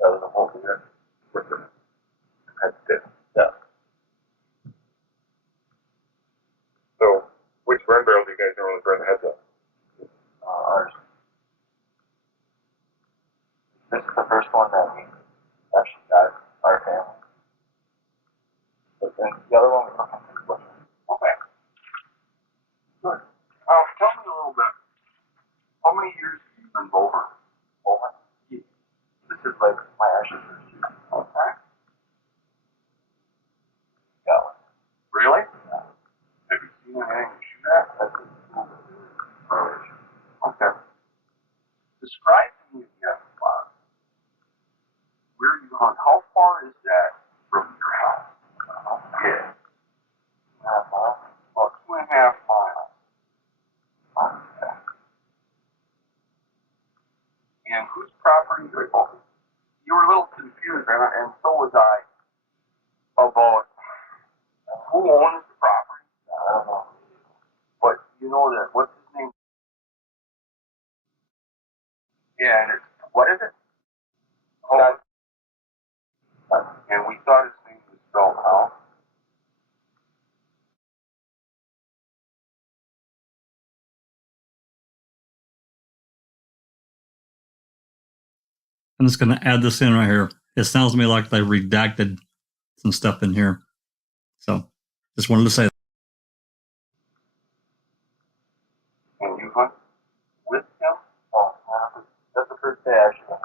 That was a whole deer with the head stiff. Yeah. So, which burn barrel do you guys normally burn the heads of? Ours. This is the first one that we actually got our family. But then the other one we took into the butcher. Okay. Good. Tell me a little bit. How many years have you been over? This is like my actual first year. Okay. Yeah. Really? Yeah. Have you seen anything to shoot at? Okay. Describe to me again, where you hunt. How far is that from your house? Yeah. 2.5 miles. About 2.5 miles. Okay. And whose property? You were a little confused, and so was I, about who owns the property. I don't know. But you know that, what's his name? Yeah, and it's, what is it? Oh, and we thought his name was spelled out. I'm just going to add this in right here. It sounds to me like they redacted some stuff in here. So just wanted to say that. And you hunt with him? Oh, that's the first day I actually went.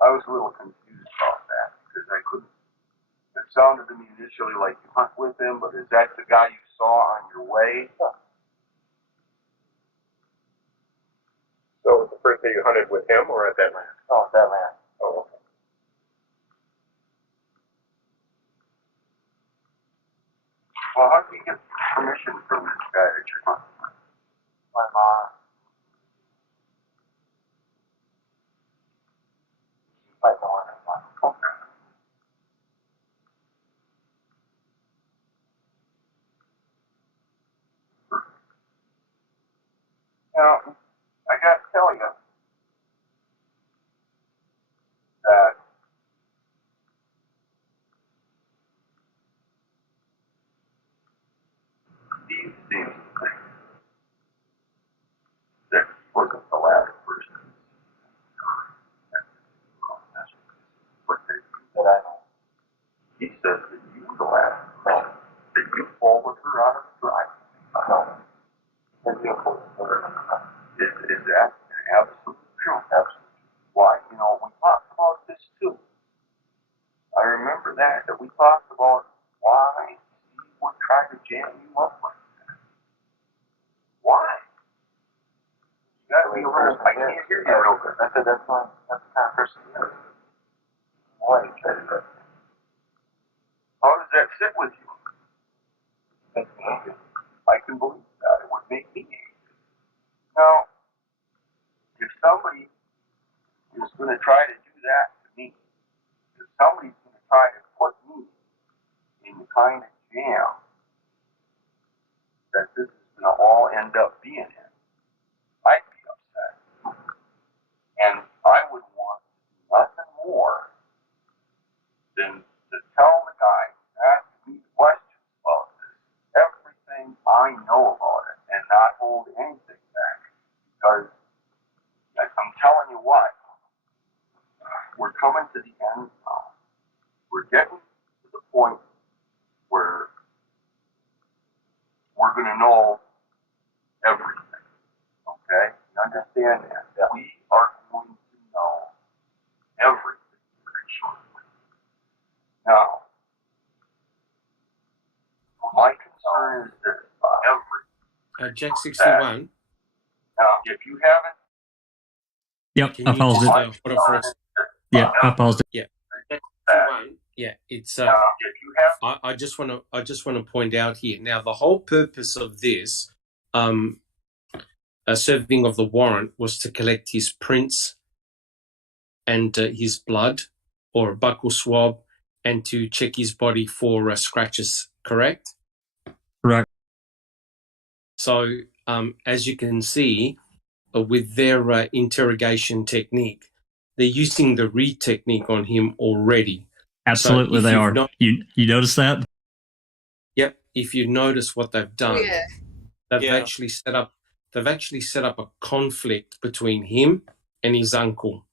I was a little confused about that because I couldn't. It sounded to me initially like you hunt with him, but is that the guy you saw on your way? Yeah. So it was the first day you hunted with him or at that land? Oh, at that land. Oh, okay. Well, how did we get permission from this guy that you're talking about? My mom. I don't want to. Okay. Now, I gotta tell you that these things that wasn't the last person. But that I know. He says that you were the last man. That you followed her out of the drive. And you know, is that absolute true? Absolutely. Why? You know, we talked about this too. I remember that we talked about why he would try to jam you up like that. Why? You gotta be aware. I can't hear you real good. I said that's the kind of person he is. Why he tried to do that? How does that sit with you? Makes me angry. I can believe that. It would make me angry. Now, if somebody is going to try to do that to me, if somebody's going to try to put me in the kind of jam that this is going to all end up being in, I'd be upset. And I would want nothing more than to tell the guy who asked me questions about this everything I know about it and not hold anything back. Because I'm telling you what, we're coming to the end now. We're getting to the point where we're going to know everything. Okay? You understand that? That we are going to know everything very shortly. Now, my concern is this, Avery. Jack 61. Now, if you haven't, Yep, Can I you paused just it. hold on for a second? Yeah, I paused it. Yeah. Jack 61. Yeah, it's if you have, I just want to point out here. Now, the whole purpose of this serving of the warrant was to collect his prints and his blood or a buccal swab and to check his body for scratches, correct? Right. So, as you can see, with their interrogation technique, they're using the read technique on him already. Absolutely, So they are. You notice that? Yep. If you notice what they've done, Yeah. they've actually set up a conflict between him and his uncle,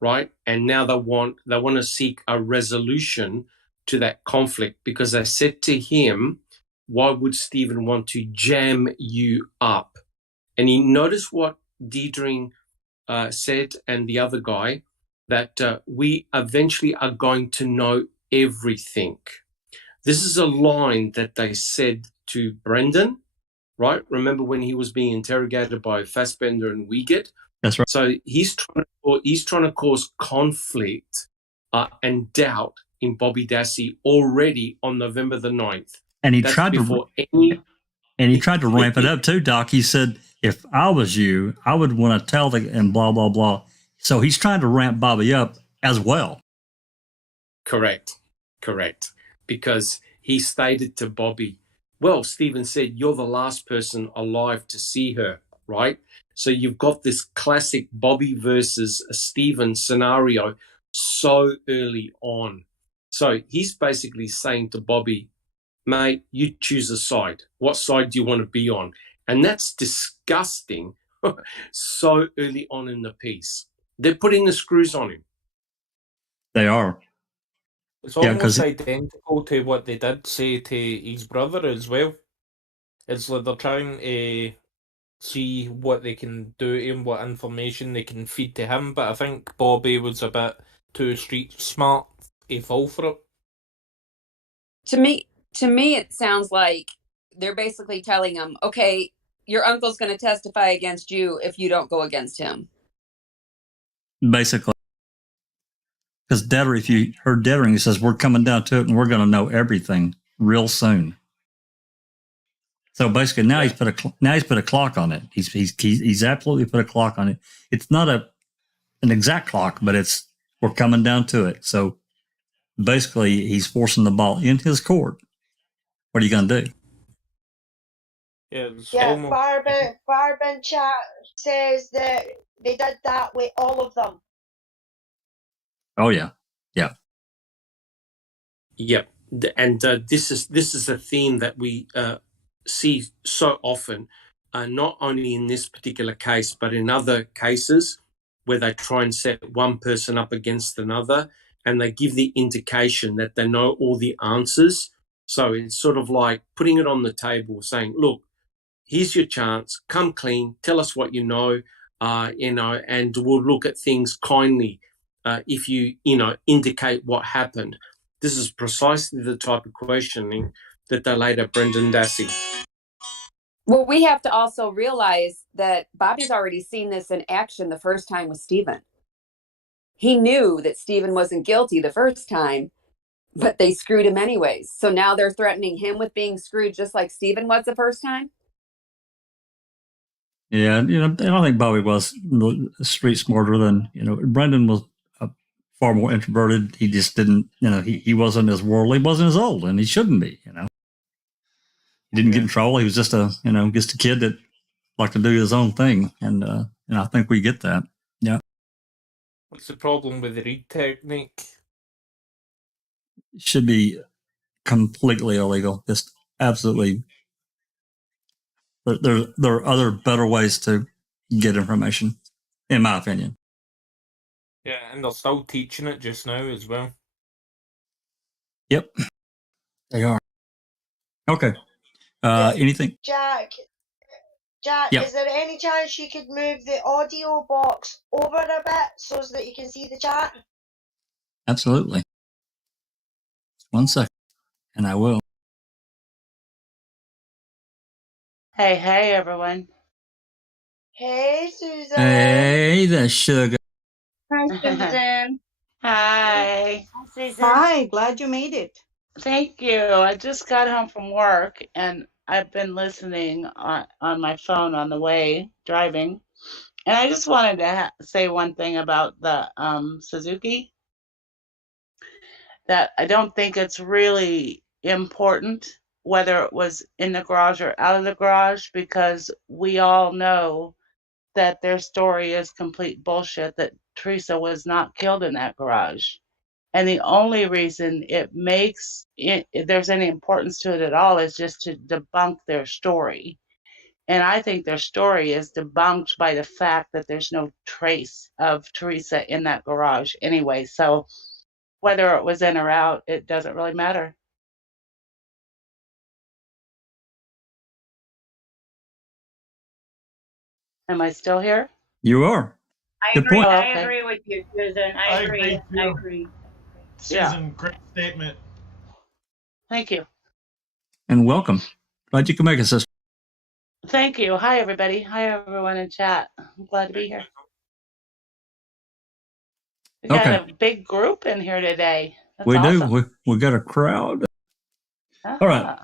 right? And now they want to seek a resolution to that conflict because they said to him, "Why would Stephen want to jam you up?" And he noticed what Deidre said and the other guy, that we eventually are going to know everything. This is a line that they said to Brendan, right? Remember when he was being interrogated by Fassbender and Wiegert? That's right. So he's trying to cause conflict and doubt in Bobby Dassey already on November the 9th. And he That's tried before to ramp it up too, Doc. He said, if I was you, I would want to tell the, and blah, blah, blah. So he's trying to ramp Bobby up as well. Correct. Because he stated to Bobby, well, Stephen said, you're the last person alive to see her, right? So you've got this classic Bobby versus Stephen scenario so early on. So he's basically saying to Bobby, mate, you choose a side. What side do you want to be on? And that's disgusting so early on in the piece. They're putting the screws on him. They are. It's almost identical to what they did say to his brother as well. It's like they're trying to see what they can do to him, what information they can feed to him, but I think Bobby was a bit too street smart to fall for it. To me, it sounds like they're basically telling him, okay, your uncle's going to testify against you if you don't go against him. Basically. Because Dettering, if you heard Dettering, he says, we're coming down to it and we're going to know everything real soon. So basically, now he's put a clock on it. He's absolutely put a clock on it. It's not an exact clock, but we're coming down to it. So basically, he's forcing the ball in his court. What are you going to do? It's Yeah, almost. Barb in chat says that they did that with all of them. Oh yeah, yeah. Yep, and this is a theme that we see so often, not only in this particular case, but in other cases where they try and set one person up against another, and they give the indication that they know all the answers. So it's sort of like putting it on the table, saying, "Look, here's your chance. Come clean. Tell us what you know, and we'll look at things kindly if you indicate what happened." This is precisely the type of questioning that they laid at Brendan Dassey. Well, we have to also realize that Bobby's already seen this in action the first time with Stephen. He knew that Stephen wasn't guilty the first time, but they screwed him anyways. So now they're threatening him with being screwed just like Stephen was the first time. Yeah, I don't think Bobby was street smarter than Brendan was far more introverted. He just didn't, he wasn't as worldly, wasn't as old, and he shouldn't be. He didn't get in trouble. He was just a kid that liked to do his own thing, and I think we get that. Yeah. What's the problem with the read technique? It should be completely illegal. Just absolutely. There are other better ways to get information, in my opinion. Yeah, and they're still teaching it just now as well. Yep, they are. Okay. Anything? Jack, Yep. Is there any chance you could move the audio box over a bit so that you can see the chat? Absolutely. 1 second, and I will. Hey, everyone. Hey, Susan. Hey there, sugar. Hi, Susan. Hi. Hi, Susan. Hi, glad you made it. Thank you. I just got home from work and I've been listening on my phone on the way driving. And I just wanted to say one thing about the Suzuki, that I don't think it's really important whether it was in the garage or out of the garage, because we all know that their story is complete bullshit, that Teresa was not killed in that garage. And the only reason there's any importance to it at all is just to debunk their story. And I think their story is debunked by the fact that there's no trace of Teresa in that garage anyway. So whether it was in or out, it doesn't really matter. Am I still here? You are. I Good agree. point. Oh, I okay. agree with you, Susan. I agree. too. I agree. Susan, great statement. Thank you. And welcome. Glad you can make it, sister. Thank you. Hi, everybody. Hi, everyone in chat. I'm glad to be here. We got a big group in here today. That's awesome. Do. We got a crowd. Uh-huh. All right.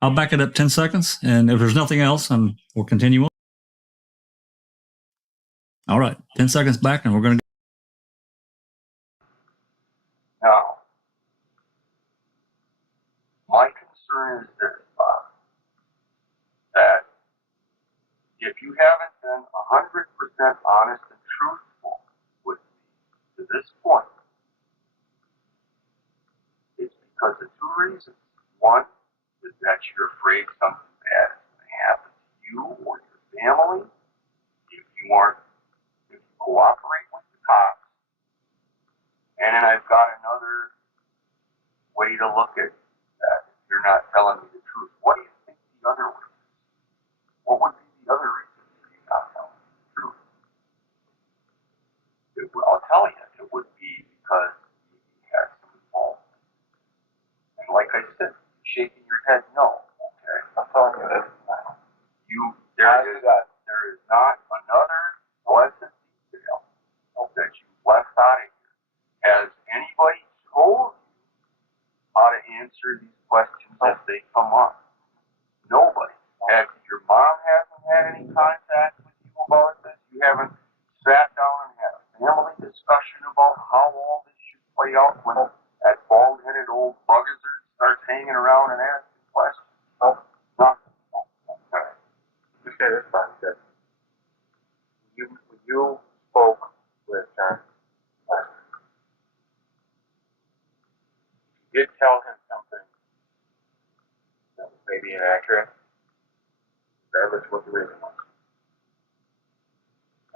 I'll back it up 10 seconds. And if there's nothing else, we'll continue on. All right. 10 seconds back, and we're going to. Now, my concern is this, Bob, that if you haven't been 100% honest and truthful with me to this point, it's because of two reasons. One is that you're afraid something bad is going to happen to you or your family if you cooperate with the cops. And then I've got another way to look at that. If you're not telling me the truth, what do you think the other way is? What would be the other reason for you not telling me the truth? I'll tell you, it would be because you had some involvement. And like I said, shaking your head, no. Okay, I'm telling you this now. There is not another blessed detail that you left out of here. Has anybody told you how to answer these questions as they come up? Nobody. And your mom hasn't had any contact with you about this? You haven't sat down and had a family discussion about how all this should play out when that bald-headed old bugger starts hanging around and asking questions? No. Nothing. Okay. Okay, that's fine. Good. You spoke with John. You did tell him something that was maybe inaccurate, regardless of what the reason was.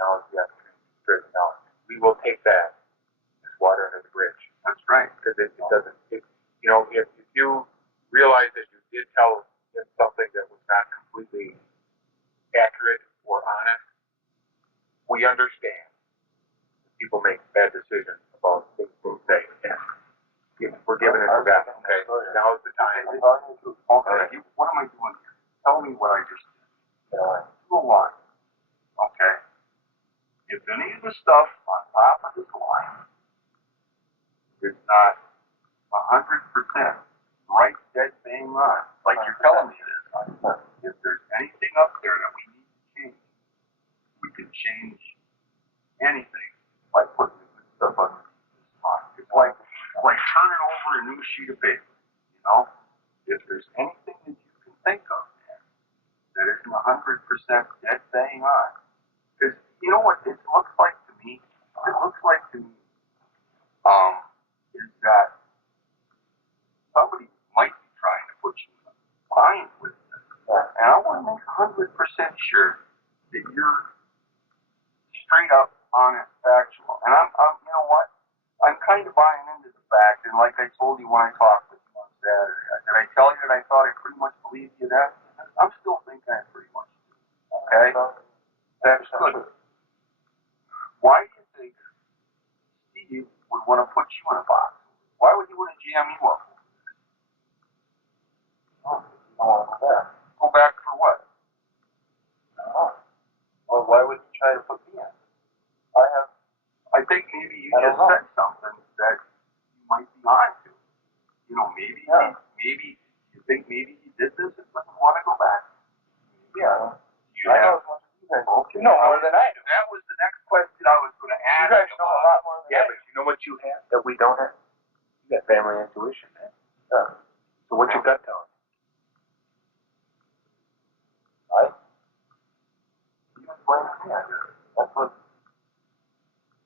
Now it's the opportunity to straighten out. We will take that as water under the bridge. That's right. Because it doesn't, if you realize that you did tell him something that was not completely accurate or honest, we understand people make bad decisions about things they say. And we're giving it to that. Okay, now is the time. Okay, what am I doing here? Tell me what I just did. Do a line. Okay. If any of the stuff on top of this line is not 100% right, dead bang on, like you're telling me it is, if there's anything up there that we need to change, we can change anything by putting the good stuff under this line. It's like turning over a new sheet of paper, you know? If there's anything that you can think of there that isn't 100% dead bang on, because you know what it looks like to me? It looks like to me is that somebody might be trying to put you in a bind with this. And I want to make 100% sure that you're straight up, honest, factual. And I'm you know what? I'm kind of buying into the fact, and like I told you when I talked with you on Saturday, did I tell you that I thought I pretty much believed you then? I'm still thinking I pretty much do. Okay? That's good. Why do you think Steve would want to put you in a box? Why would he want to jam you up? Go back for what? Well, why would he try to put me in? I think maybe you just said something that you might be on to. You know, maybe you think maybe he did this and doesn't want to go back. Yeah. I know as much as you guys. Okay. No, more than I do. That was the next question I was going to ask. You guys know a lot more than I do. But you know what you have that we don't have? You got family intuition, man. Yeah. So what's your gut telling you? You explain to me, I guess. That's what.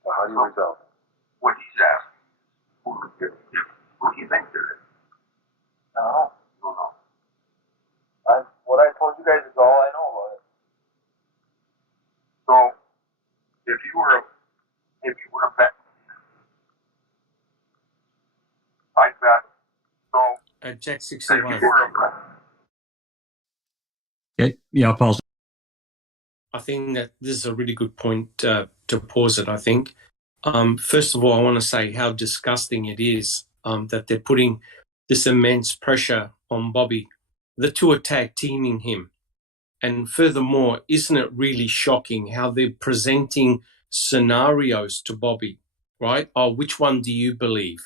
So how do you resolve it? What he's asking is, who do you think there is? I don't know. What I told you guys is all I know about it. So, if you were a vet, I'd bet. So, Jack if you 61. were a vet. Okay, yeah, I'll pause. I think that this is a really good point to pause it, I think. First of all, I want to say how disgusting it is that they're putting this immense pressure on Bobby. The two are tag teaming him. And furthermore, isn't it really shocking how they're presenting scenarios to Bobby, right? Oh, which one do you believe?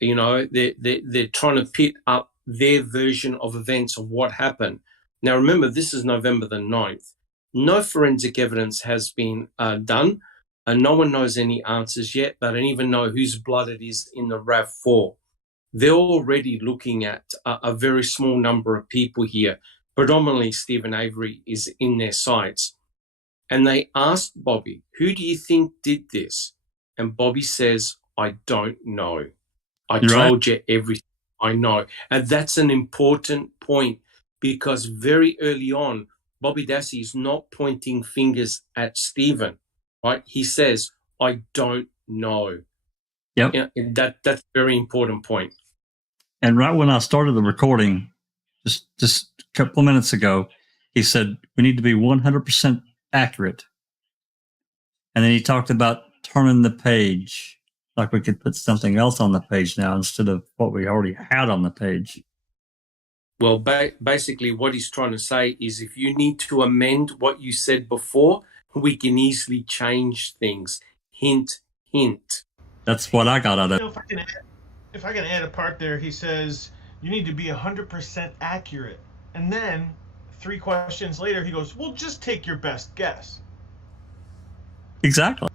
You know, they're trying to pit up their version of events of what happened. Now, remember, this is November the 9th. No forensic evidence has been done, and no one knows any answers yet. They don't even know whose blood it is in the RAV4. They're already looking at a very small number of people here. Predominantly, Stephen Avery is in their sights. And they asked Bobby, who do you think did this? And Bobby says, I don't know. I told you everything I know. And that's an important point because very early on, Bobby Dassey is not pointing fingers at Stephen, right? He says, I don't know. Yep. You know, that's a very important point. And right when I started the recording, just a couple of minutes ago, he said, we need to be 100% accurate. And then he talked about turning the page, like we could put something else on the page now instead of what we already had on the page. Well, basically what he's trying to say is if you need to amend what you said before, we can easily change things. Hint, hint. That's what I got out of it. If I can add a part there, he says you need to be 100% accurate. And then 3 questions later, he goes, "Well, just take your best guess." Exactly.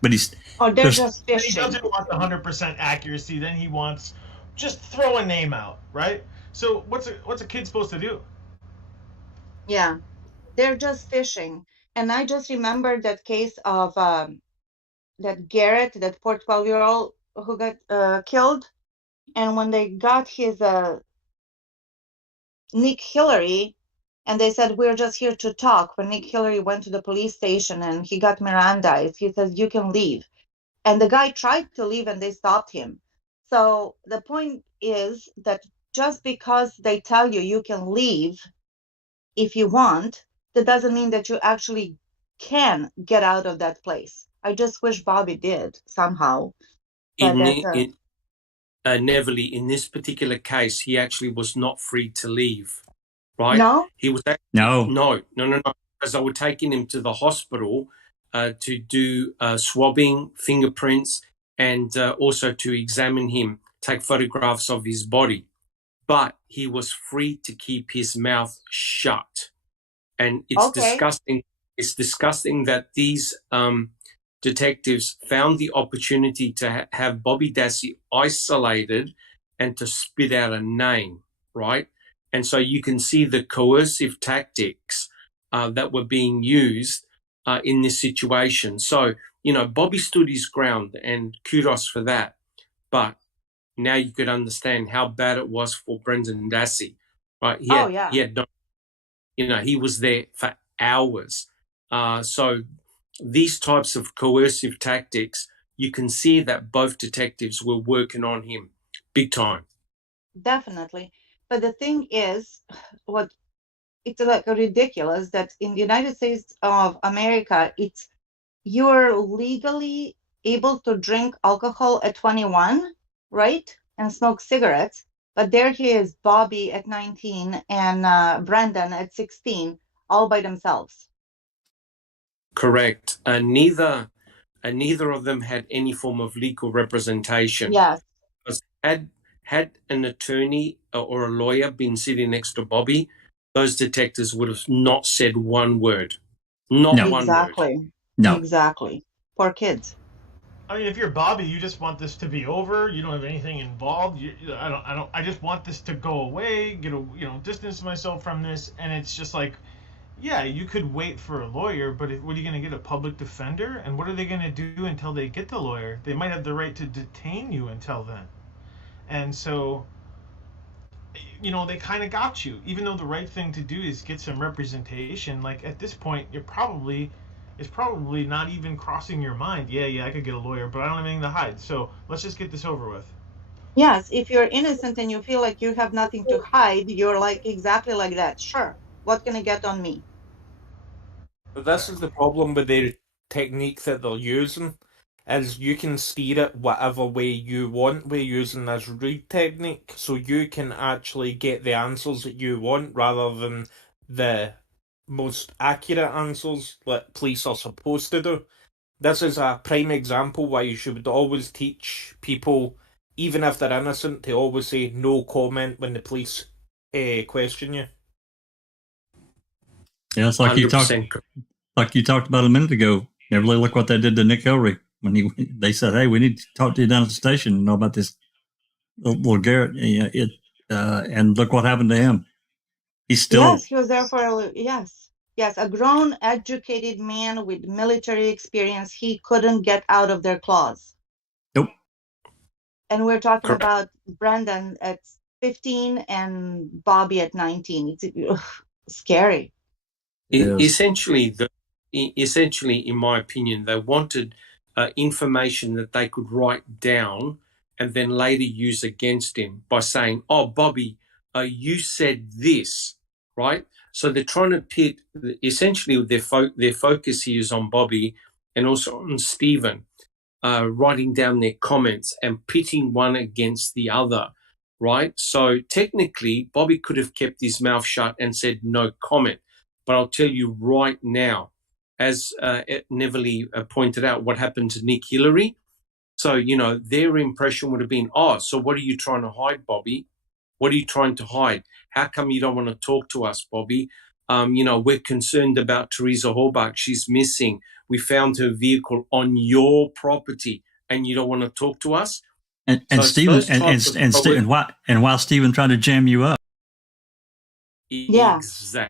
But he's Oh, they're there's just Then he fishing. doesn't want the 100% accuracy. Then he wants just throw a name out, right? So what's a kid supposed to do? Yeah, they're just fishing. And I just remembered that case of that Garrett, that poor 12-year-old who got killed. And when they got his Nick Hillary, and they said, "We're just here to talk." When Nick Hillary went to the police station and he got Mirandized, he says, "You can leave." And the guy tried to leave and they stopped him. So the point is that just because they tell you you can leave if you want, that doesn't mean that you actually can get out of that place. I just wish Bobby did somehow. But that's Neverly, in this particular case, he actually was not free to leave, right? no? He was actually, no. no, because they were taking him to the hospital to do swabbing, fingerprints, and also to examine him, take photographs of his body. But he was free to keep his mouth shut. And it's Okay. disgusting. It's disgusting that these detectives found the opportunity to have Bobby Dassey isolated and to spit out a name, right? And so you can see the coercive tactics that were being used in this situation. So, Bobby stood his ground, and kudos for that. But now you could understand how bad it was for Brendan Dassey, right? He had no, he was there for hours. So these types of coercive tactics, you can see that both detectives were working on him big time. Definitely. But the thing is, it's like ridiculous that in the United States of America, you're legally able to drink alcohol at 21, right? And smoke cigarettes. But there he is, Bobby at 19 and Brandon at 16, all by themselves. Correct. Neither of them had any form of legal representation. Yes. Because had an attorney or a lawyer been sitting next to Bobby, those detectives would have not said one word. Not No. one Exactly. word. No. Exactly. Poor kids. I mean, if you're Bobby, you just want this to be over. You don't have anything involved. I just want this to go away. Distance myself from this. And it's just like, yeah, you could wait for a lawyer, but what are you going to get, a public defender? And what are they going to do until they get the lawyer? They might have the right to detain you until then. And so, they kind of got you. Even though the right thing to do is get some representation, like at this point, it's probably not even crossing your mind. Yeah, I could get a lawyer, but I don't have anything to hide. So let's just get this over with. Yes, if you're innocent and you feel like you have nothing to hide, you're like exactly like that. Sure. What can I get on me? But this is the problem with their technique that they're using, is you can steer it whatever way you want with using this read technique, so you can actually get the answers that you want rather than the most accurate answers that police are supposed to do. This is a prime example why you should always teach people, even if they're innocent, to always say no comment when the police question you. Yeah, it's like 100%. you talked about a minute ago. Everybody, look what they did to Nick Hillary when they said, "Hey, we need to talk to you down at the station. You know about this little Garrett." And look what happened to him. He's still Yes, he was there for yes, a grown, educated man with military experience. He couldn't get out of their claws. Nope. And we're talking Correct. about Brandon at 15 and Bobby at 19. It's scary. Essentially, in my opinion, they wanted information that they could write down and then later use against him by saying, "Oh, Bobby, you said this," right? So they're trying to pit. Essentially, their focus here is on Bobby and also on Stephen, writing down their comments and pitting one against the other, right? So technically, Bobby could have kept his mouth shut and said no comment. But I'll tell you right now, as Neverly pointed out, what happened to Nick Hillary. So, their impression would have been, "Oh, so what are you trying to hide, Bobby?" What are you trying to hide? How come you don't want to talk to us, Bobby? We're concerned about Teresa Horbach. She's missing. We found her vehicle on your property, and you don't want to talk to us. And So Stephen, and while Stephen trying to jam you up. Yeah. Exactly.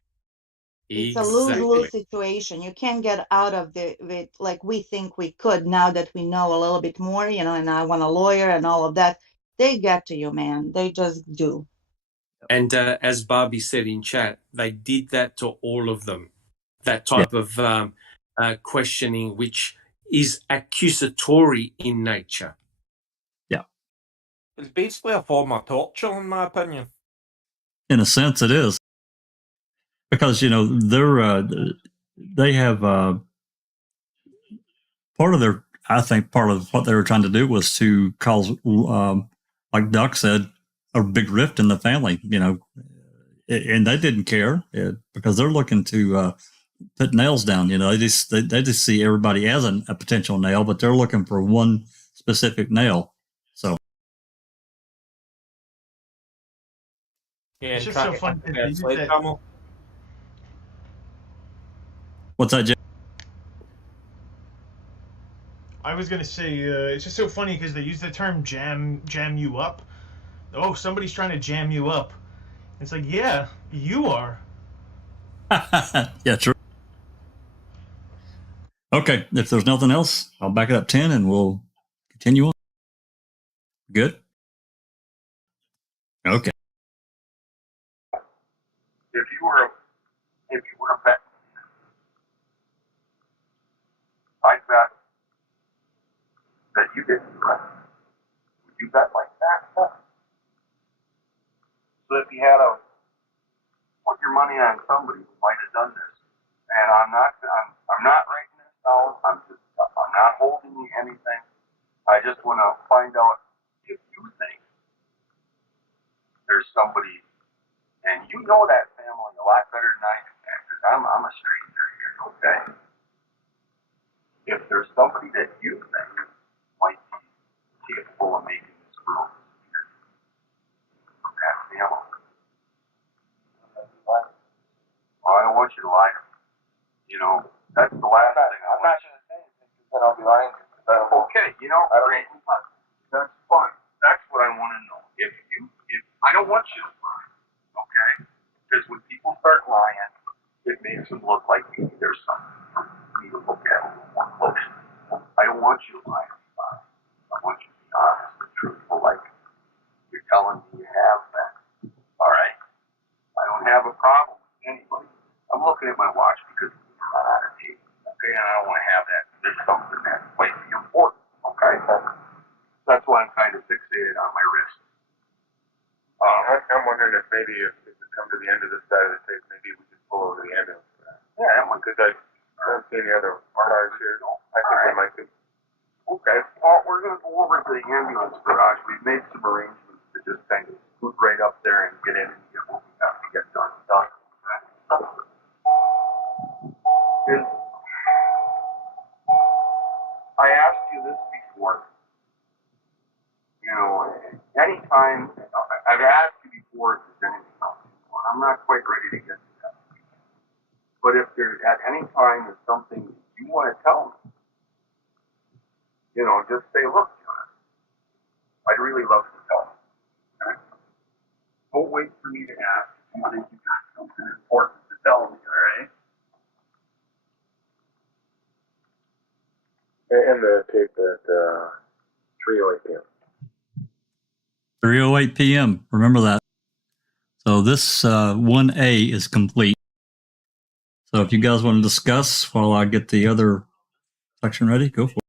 It's a lose-lose situation. You can't get out of it like we think we could now that we know a little bit more, and I want a lawyer and all of that. They get to you, man. They just do. And as Barbie said in chat, they did that to all of them. That type of questioning, which is accusatory in nature. Yeah. It's basically a form of torture, in my opinion. In a sense, it is. Because, they have part of what they were trying to do was to cause, like Doc said, a big rift in the family, and they didn't care because they're looking to put nails down. They just see everybody as a potential nail, but they're looking for one specific nail. So Yeah, it's just so fun. What's that, Jay? I was gonna say it's just so funny because they use the term jam you up. Oh, somebody's trying to jam you up. It's like, yeah, you are. Yeah, true. Okay, if there's nothing else, I'll back it up 10 and we'll continue on. Good? Okay. If you were a bet, I bet that you didn't bet. Would you bet like that? So if you had to put your money on somebody who might have done this, and I'm not writing this down. I'm not holding you anything. I just want to find out if you think there's somebody, and you know that family a lot better than I do, because I'm a stranger here, okay? If there's somebody that you think might be capable of making this girl disappear from that family, well, I don't want you to lie to me. That's the last thing I want. I'm not going to say anything because then I'll be lying to you. Okay, great. That's fine. That's what I want to know. If I don't want you to lie, okay? Because when people start lying, it makes them look like maybe there's something for me to look at a little more closely. I don't want you to lie to me about it. I want you to be honest and truthful, like you're telling me you have that. All right? I don't have a problem with anybody. I'm looking at my watch because it's not out of date. Okay, and I don't want to have that. There's something that might be important. Okay, that's why I'm kind of fixated on my wrist. I'm wondering if maybe if we come to the end of this side of the tape, maybe we just pull over the ambulance. Yeah, because I don't see any other cars here. I think we might be. Okay, well, we're going to go over to the ambulance garage. We've made some arrangements to just kind of scoot right up there and get in and get what we have to get done. I asked you this before. Anytime, I've asked you before if there's anything else you want. I'm not quite ready to get to that. But if there, at any time, there's something you want to tell me, just say, look, John, I'd really love to tell you. Okay? Don't wait for me to ask if you think you've got something important to tell me, all right? And the tape at 3:08 p.m. 3:08 p.m. Remember that. So this 1A is complete. So if you guys want to discuss while I get the other section ready, go for it.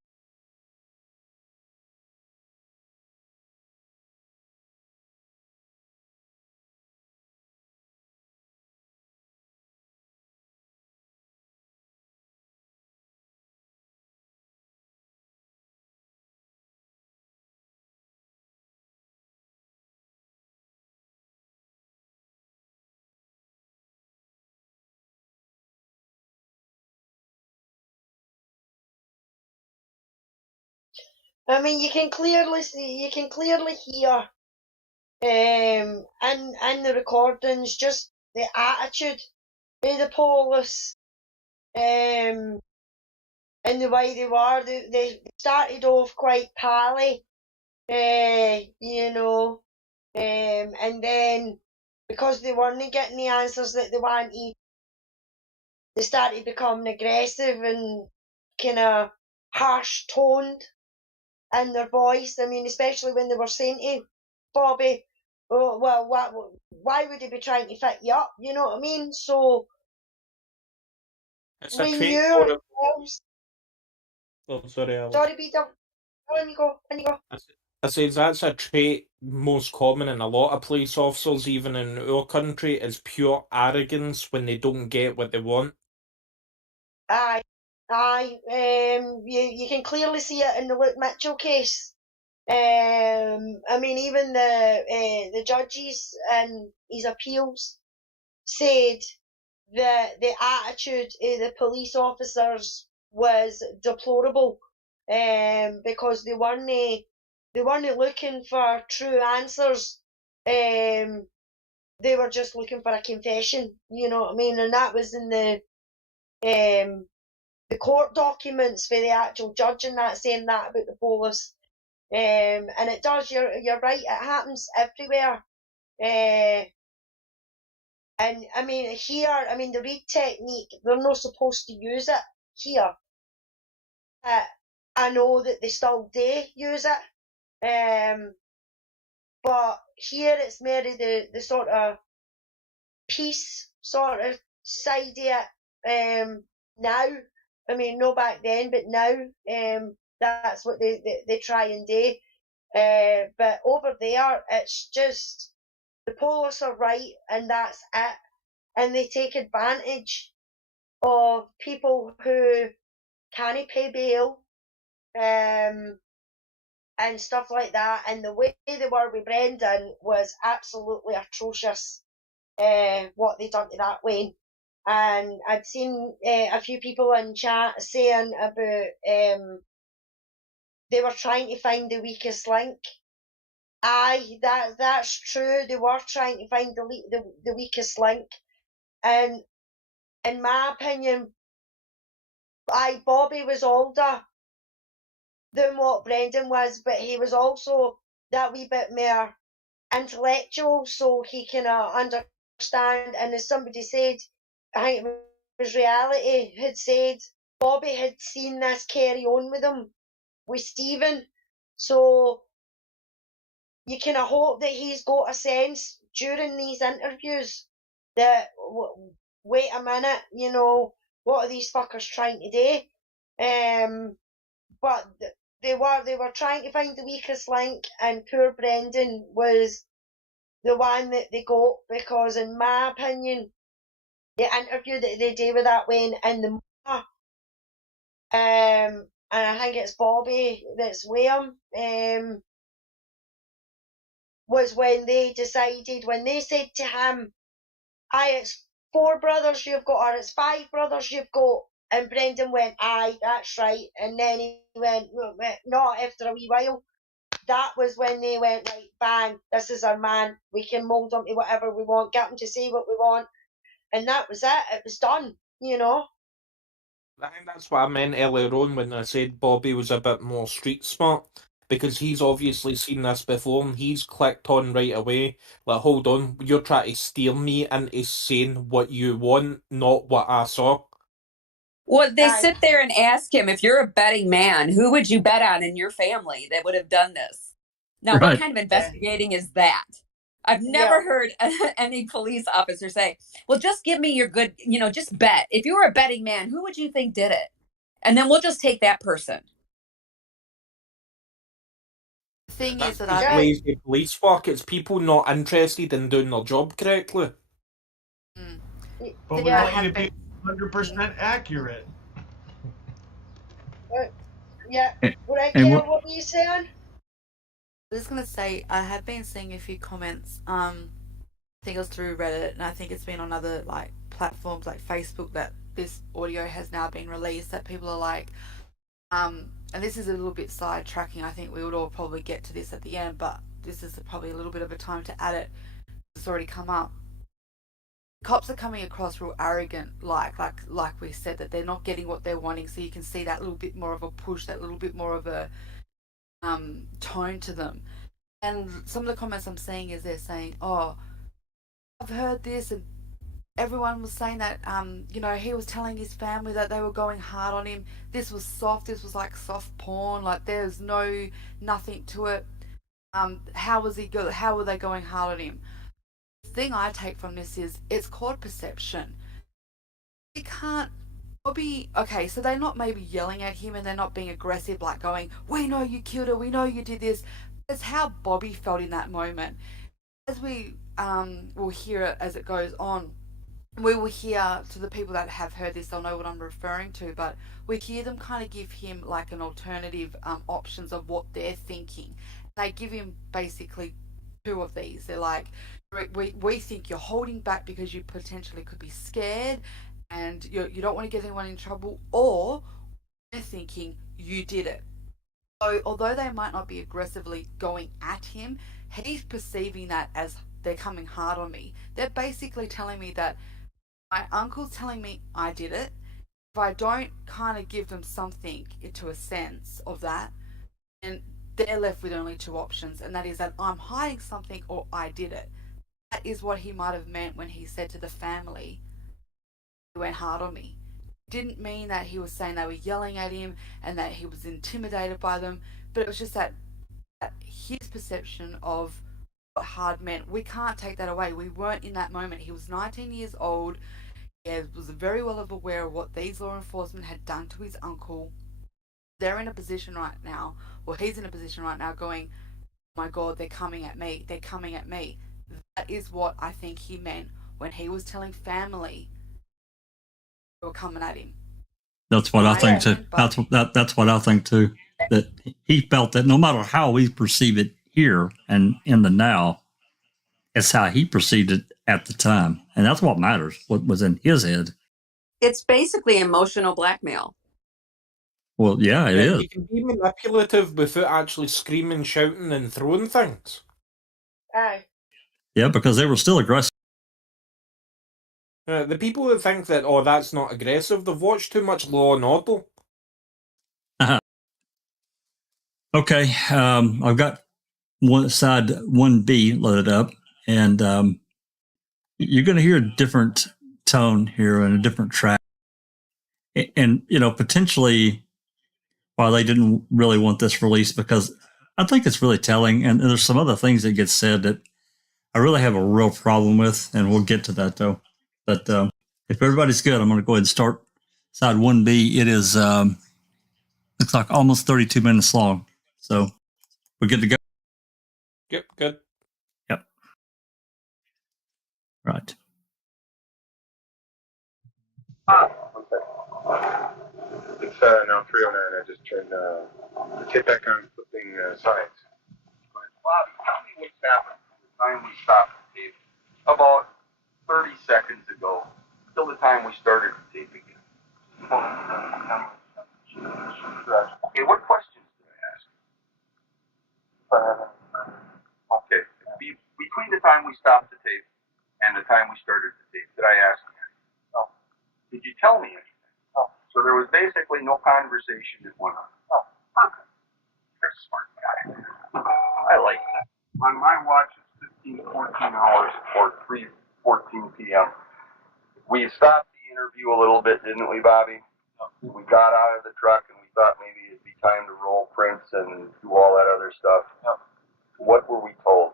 I mean, you can clearly see, you can clearly hear and the recordings, just the attitude of the police, and the way they were. They started off quite pally, you know, and then because they weren't getting the answers that they wanted, they started becoming aggressive and kind of harsh toned in their voice. I mean, especially when they were saying to Bobby, "Oh, well, why would he be trying to fit you up?" You know what I mean? So It's a we trait knew for it. ourselves. Oh, sorry, Alex. Sorry, Peter. On you go. On you go. I says that's a trait most common in a lot of police officers, even in our country, is pure arrogance when they don't get what they want. Aye, aye. You can clearly see it in the Luke Mitchell case. I mean, even the judges in his appeals said that the attitude of the police officers was deplorable, because they weren't looking for true answers. They were just looking for a confession. You know what I mean? And that was in the court documents for the actual judge, and that saying that about the police. And it does. You're right. It happens everywhere. And I mean, here, I mean, the read technique, they're not supposed to use it here. I know that they still do use it. But here it's more of the sort of peace sort of side of it. Now, I mean, no back then, but now, that's what they try and do. But over there, it's just the police are right, and that's it. And they take advantage of people who can't pay bail, and stuff like that. And the way they were with Brendan was absolutely atrocious, what they done to that Wayne. And I'd seen a few people in chat saying about they were trying to find the weakest link. Aye, that's true. They were trying to find the weakest link, and in my opinion, Bobby was older than what Brendan was, but he was also that wee bit more intellectual, so he can understand. And as somebody said, I think it was Reality had said, Bobby had seen this carry on with him, with Stephen. So you kind of hope that he's got a sense during these interviews that, wait a minute, you know, what are these fuckers trying to do? But they were trying to find the weakest link, and poor Brendan was the one that they got, because in my opinion, the interview that they did with that Wayne in the and I think it's Bobby that's with him, was when they decided, when they said to him, aye, it's 4 brothers you've got, or it's 5 brothers you've got, and Brendan went, aye, that's right, and then he went, not after a wee while. That was when they went, right, bang, this is our man, we can mould him to whatever we want, get him to say what we want, and that was it was done, you know. I think that's what I meant earlier on when I said Bobby was a bit more street smart, because he's obviously seen this before and he's clicked on right away. Like, hold on, you're trying to steer me into saying what you want, not what I saw. Well, they sit there and ask him, if you're a betting man, who would you bet on in your family that would have done this? Now, what kind of investigating is that? I've never heard any police officer say, well, just give me your good, just bet. If you were a betting man, who would you think did it? And then we'll just take that person. The thing That's is that just lazy police work. It's people not interested in doing their job correctly. But we want you to be 100% accurate. Yeah. Right, And Gail, what were you saying? I was gonna say, I have been seeing a few comments. I think it was through Reddit, and I think it's been on other like platforms like Facebook that this audio has now been released. That people are like, and this is a little bit sidetracking. I think we would all probably get to this at the end, but this is probably a little bit of a time to add it. It's already come up. Cops are coming across real arrogant, like we said, that they're not getting what they're wanting. So you can see that little bit more of a push, that little bit more of a tone to them. And some of the comments I'm seeing is they're saying, "Oh, I've heard this," and everyone was saying that, he was telling his family that they were going hard on him. This was soft. This was like soft porn. Like there's nothing to it. How was he good? How were they going hard on him? The thing I take from this is it's called perception. You can't. Bobby, okay, so they're not maybe yelling at him and they're not being aggressive, like going, "We know you killed her. We know you did this." It's how Bobby felt in that moment. As we will hear it as it goes on, we will hear, to the people that have heard this, they'll know what I'm referring to, but we hear them kind of give him like an alternative options of what they're thinking. They give him basically two of these. They're like, we think you're holding back because you potentially could be scared and you don't want to get anyone in trouble, or they're thinking you did it. So although they might not be aggressively going at him, he's perceiving that as they're coming hard on me. They're basically telling me that my uncle's telling me I did it. If I don't kind of give them something into a sense of that, and they're left with only two options, and that is that I'm hiding something or I did it. That is what he might have meant when he said to the family, "He went hard on me." Didn't mean that he was saying they were yelling at him and that he was intimidated by them, but it was just that his perception of what hard meant. We can't take that away. We weren't in that moment. He was 19 years old. He was very well aware of what these law enforcement had done to his uncle. They're in a position right now, or he's in a position right now going, "Oh my God, they're coming at me. They're coming at me." That is what I think he meant when he was telling family they were coming at him. That's what I think too. That's what I think too. That he felt that no matter how we perceive it here and in the now, it's how he perceived it at the time, and that's what matters. What was in his head. It's basically emotional blackmail. Well, yeah, it is. You can be manipulative without actually screaming, shouting, and throwing things. Aye. Yeah, because they were still aggressive. The people that think that, "Oh, that's not aggressive," they've watched too much Law and Order. Okay, I've got side 1B loaded up, and you're going to hear a different tone here and a different track. And, potentially, while they didn't really want this released, because I think it's really telling, and there's some other things that get said that I really have a real problem with, and we'll get to that, though. But if everybody's good, I'm going to go ahead and start side 1B. It is, looks like almost 32 minutes long. So we're good to go. Yep, good. Yep. Right. It's now 3:09. I just turned the tape back on, flipping sides. Bobby, tell me what's happened from the time we stopped the tape about 30 seconds ago till the time we started the tape again. Okay, what questions did I ask? Okay, between the time we stopped the tape and the time we started the tape, did I ask you anything? No. Did you tell me anything? No. So there was basically no conversation that went on. No. Perfect. You're a smart guy. I like that. On my watch, it's 14 hours or 3:14 p.m. We stopped the interview a little bit, didn't we, Bobby? No. We got out of the truck and we thought maybe it'd be time to roll prints and do all that other stuff. No. What were we told?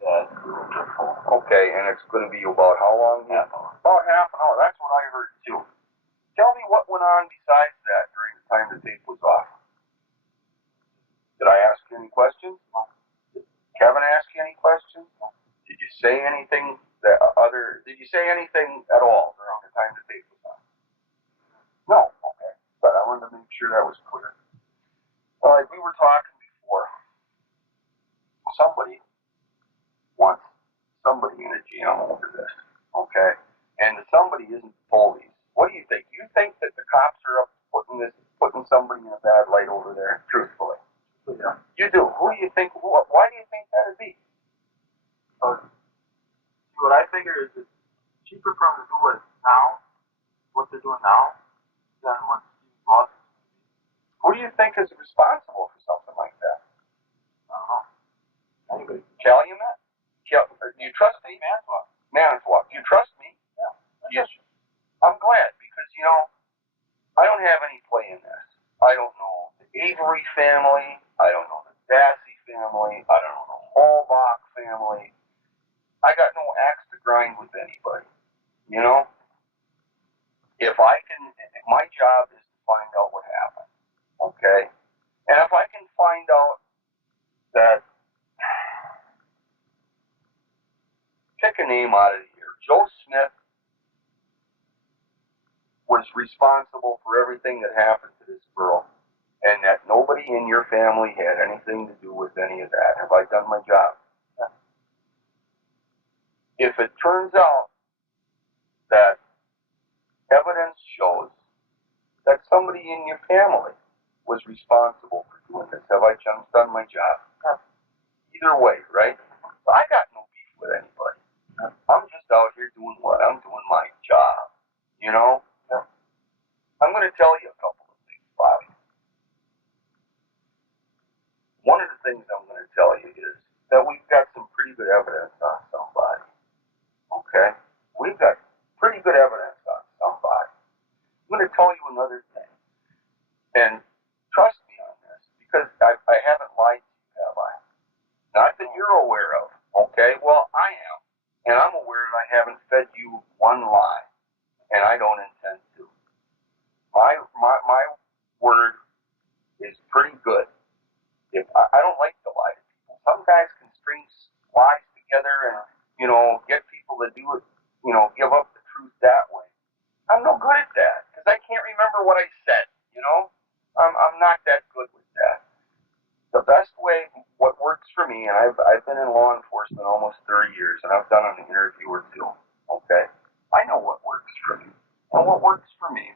Okay, and it's going to be about how long? Half hour. About half an hour. That's what I heard too. Tell me what went on besides that during the time the tape was off. Did I ask you any questions? No. Did Kevin ask you any questions? No. Did you say anything did you say anything at all during the time the tape was on? No. Okay. But I wanted to make sure that was clear. Well, like we were talking before, somebody wants somebody in a jail over this. Okay? And the somebody isn't police. What do you think? You think that the cops are up putting somebody in a bad light over there? Truthfully. Yeah. You do. Who do you think? Why I figure it's cheaper for them to do it now, what they're doing now, than what Steve Ross is. Who do you think is responsible for something like that? I don't know. Anybody? Calumet? Do you trust me? Manitowoc. Do you trust me? Yeah. Yes. I'm glad because, I don't have any play in this. I don't know the Avery family. I don't know the Dassey family. I don't know the Holbach family. I got no axe to grind with anybody. If my job is to find out what happened. Okay? And if I can find out that, pick a name out of here, Joe Smith was responsible for everything that happened to this girl, and that nobody in your family had anything to do with any of that. Have I done my job? Yeah. If it turns out that evidence shows that somebody in your family was responsible for doing this, have I done my job? Yeah. Either way, right? So I got no beef with anybody. I'm just out here doing what? I'm doing my job. Yeah. I'm going to tell you a couple of things, Bobby. One of the things I'm going to tell you is that we've got some pretty good evidence on somebody. Okay? We've got pretty good evidence on somebody. I'm going to tell you another thing. And trust me on this, because I haven't lied to you, have I? Not that you're aware of. Okay? Well, I am. And I'm aware that I haven't fed you one lie. And I don't intend to. My word is pretty good. If I don't like to lie to people. Some guys can string lies together and, get people to do it, give up the truth that way. I'm no good at that because I can't remember what I said, I'm not that good with that. The best way, what works for me, and I've been in law enforcement almost 30 years, and I've done an interview or two, okay? I know what works for me. And what works for me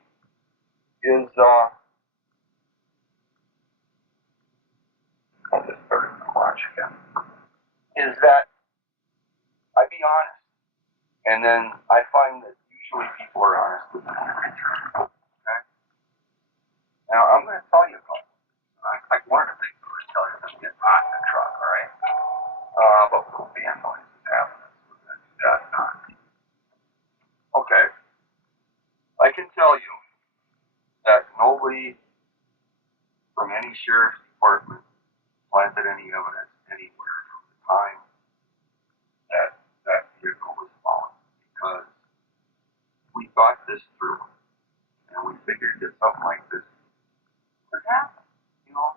is, I just started to watch again, is that I be honest. And then I find that usually people are honest with me in return. Okay? Now, I'm going to tell you a couple. One of the things I'm going to tell you is I'm getting hot in the truck, all right? But we'll be in noise is happening. We're going to do that not. Okay. I can tell you that nobody from any sheriff's department planted any evidence anywhere from the time that vehicle was found, because we thought this through, and we figured that something like this could happen.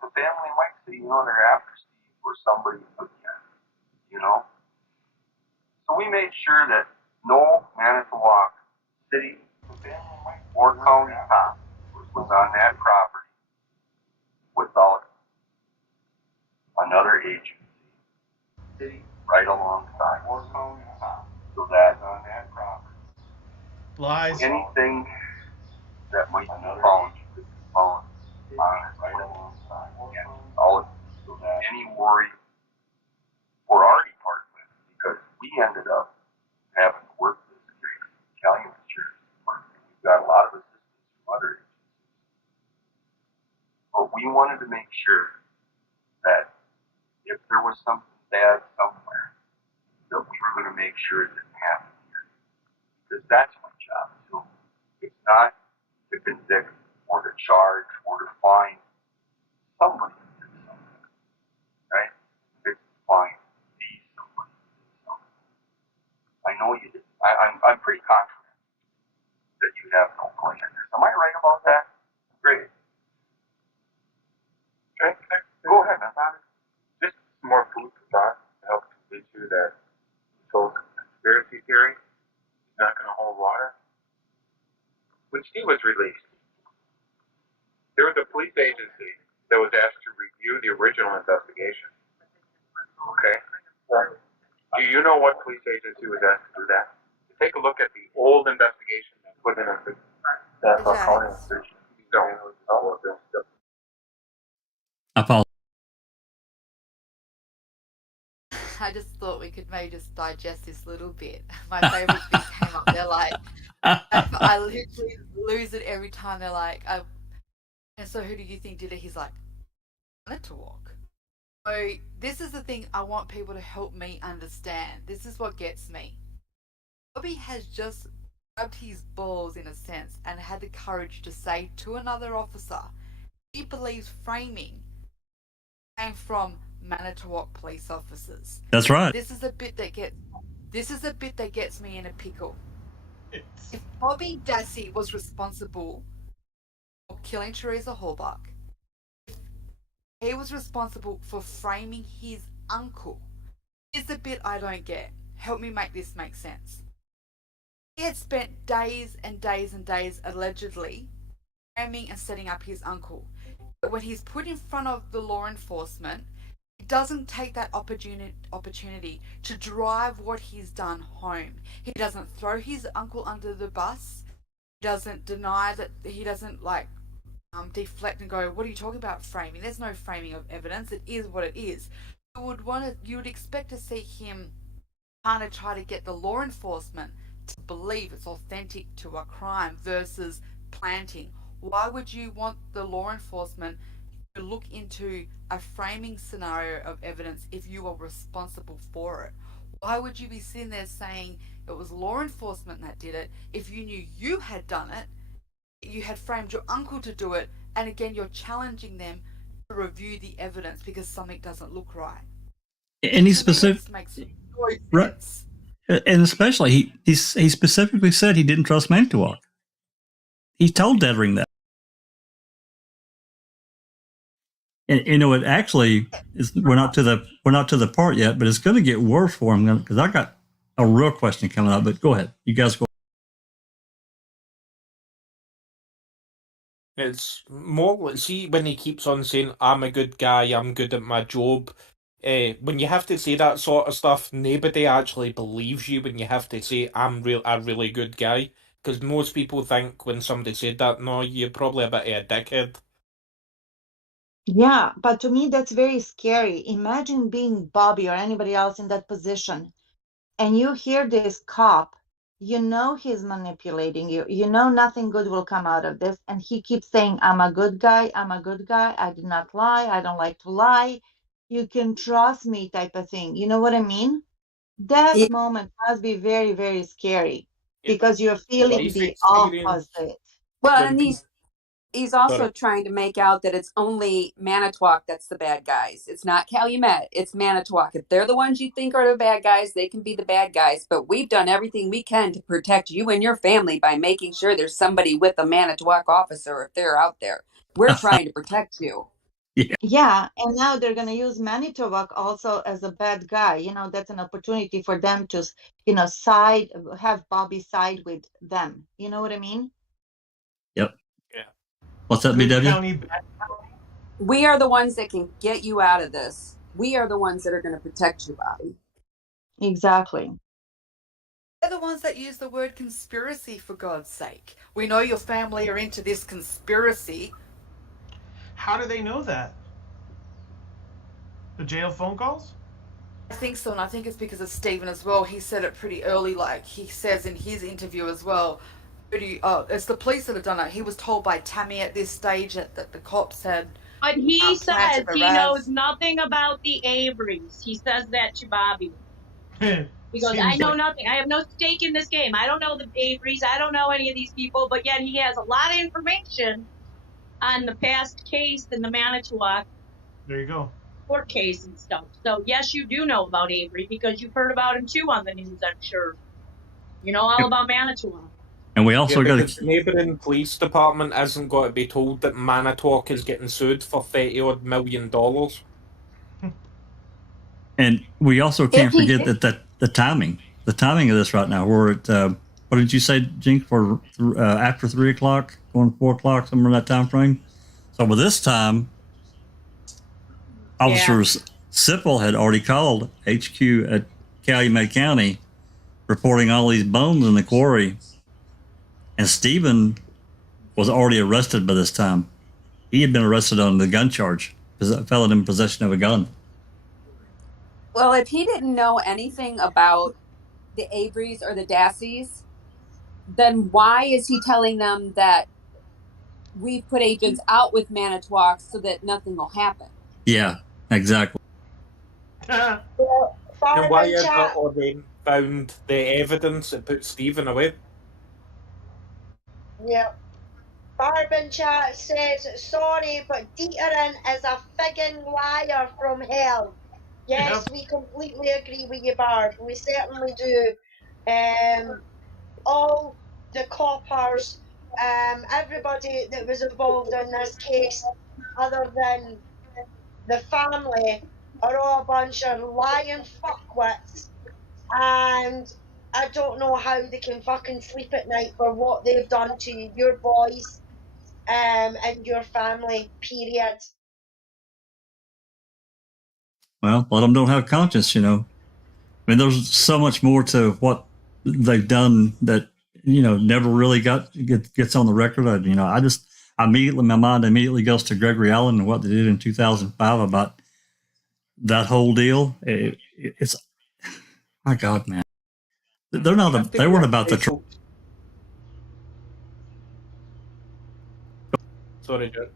The family might say, they're after Steve or somebody again, So we made sure that no Manitowoc city or county cop was on that property without another agency right alongside. So that on that property. Lies. Anything that might be found could be found on it right alongside. Without any worry for our department, because we ended up having to work this case in Calumet Sheriff's Department. We've got a lot of assistance from other agencies. But we wanted to make sure that if there was something bad somewhere, that we were going to make sure it didn't happen here. Because that's my job too. It's not to convict or to charge or to fine somebody who did something. Right? It's to find somebody who did something. I know you did. I'm pretty confident that you have no play in this. Am I right about that? Great. Okay. Go ahead, man. Just more food for thought to help convince you that this whole conspiracy theory is not going to hold water. When Steve was released, there was a police agency that was asked to review the original investigation. Okay? Do you know what police agency was asked to do that? To take a look at the old investigation and put it under that county investigation. I apologize. I just thought we could may just digest this little bit. My favorite bit came up. They're like, I literally lose it every time. They're like, and so who do you think did it? He's like, Manitowoc. So this is the thing I want people to help me understand. This is what gets me. Bobby has just grabbed his balls in a sense and had the courage to say to another officer, he believes framing came from Manitowoc police officers. That's right. This is a bit that gets me in a pickle. If Bobby Dassey was responsible for killing Teresa Halbach, he was responsible for framing his uncle. Here's the bit I don't get. Help me make this make sense. He had spent days and days and days allegedly framing and setting up his uncle. But when he's put in front of the law enforcement, he doesn't take that opportunity to drive what he's done home. He doesn't throw his uncle under the bus. He doesn't deny that. He doesn't deflect and go, what are you talking about framing? There's no framing of evidence. It is what it is. You would expect to see him kind of try to get the law enforcement to believe it's authentic to a crime versus planting. Why would you want the law enforcement to look into a framing scenario of evidence if you are responsible for it? Why would you be sitting there saying it was law enforcement that did it if you knew you had done it, you had framed your uncle to do it, and again you're challenging them to review the evidence because something doesn't look right? And he's specific, makes no right? sense. And especially he specifically said he didn't trust Manitowoc. He told Dettering that. And it actually is. We're not to the part yet, but it's going to get worse for him because I got a real question coming up. But go ahead, you guys go. It's more, see, when he keeps on saying, I'm a good guy, I'm good at my job. When you have to say that sort of stuff, nobody actually believes you when you have to say, I'm a really good guy. Because most people think when somebody said that, no, you're probably a bit of a dickhead. Yeah, but to me, that's very scary. Imagine being Bobby or anybody else in that position, and you hear this cop, you know he's manipulating you. You know nothing good will come out of this, and he keeps saying, I'm a good guy, I'm a good guy, I did not lie, I don't like to lie. You can trust me type of thing. You know what I mean? That Yeah. moment must be very, very scary Yeah, because you're feeling life the experience. opposite. Well, When and he's also trying to make out that it's only Manitowoc that's the bad guys. It's not Calumet. It's Manitowoc. If they're the ones you think are the bad guys, they can be the bad guys. But we've done everything we can to protect you and your family by making sure there's somebody with a Manitowoc officer if they're out there. We're trying to protect you. Yeah, and now they're going to use Manitowoc also as a bad guy. You know, that's an opportunity for them to, have Bobby side with them. You know what I mean? Yep. Yeah. What's that, Good BW? county, bad county. We are the ones that can get you out of this. We are the ones that are going to protect you, Bobby. Exactly. They're the ones that use the word conspiracy, for God's sake. We know your family are into this conspiracy. How do they know that? The jail phone calls? I think so, and I think it's because of Stephen as well. He said it pretty early, like he says in his interview as well. It's the police that have done it. He was told by Tammy at this stage that the cops had. But he says planted he Raz. knows nothing about the Averys. He says that to Bobby. He goes, I know nothing. I have no stake in this game. I don't know the Averys. I don't know any of these people. But yet he has a lot of information on the past case in the Manitowoc There you go. court case and stuff. So yes, you do know about Avery because you've heard about him too on the news, I'm sure. You know all about Manitowoc. And we also got the neighbouring police department hasn't got to be told that Manitowoc is getting sued for $30 million. And we also can't forget that the timing of this right now. We're at what did you say, Jinx? For after 3 o'clock, going 4 o'clock, somewhere in that time frame. So by this time, Officers Sipple had already called HQ at Calumet County, reporting all these bones in the quarry, and Stephen was already arrested by this time. He had been arrested on the gun charge, felon in possession of a gun. Well, if he didn't know anything about the Averys or the Dasseys, then why is he telling them that we put agents out with Manitowoc so that nothing will happen? Yeah, exactly. Well, And why Farman is it chat, or they found the evidence that put Stephen away? yeah. Farman chat says, sorry, but Dieterin is a friggin' liar from hell. Yes, Yep. we completely agree with you, Barb. We certainly do. All the coppers, everybody that was involved in this case, other than the family, are all a bunch of lying fuckwits, and I don't know how they can fucking sleep at night for what they've done to your boys, and your family. Period. Well, let them don't have conscience, you know. I mean, there's so much more to what they've done that never really gets on the record. My mind immediately goes to Gregory Allen and what they did in 2005 about that whole deal. It's my God, man. They're not. They weren't about the. Sorry, John.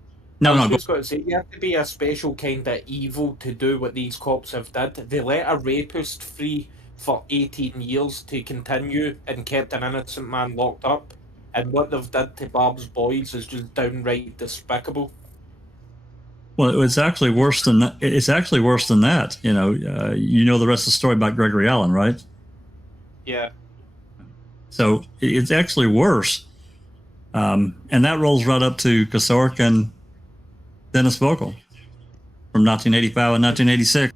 No, I was no. just going to say, you have to be a special kind of evil to do what these cops have did. They let a rapist free for 18 years to continue and kept an innocent man locked up. And what they've did to Barb's boys is just downright despicable. Well, it's actually worse than that. It's actually worse than that. The rest of the story about Gregory Allen, right? Yeah. So it's actually worse. And that rolls right up to Kasork and Dennis Vogel from 1985 and 1986.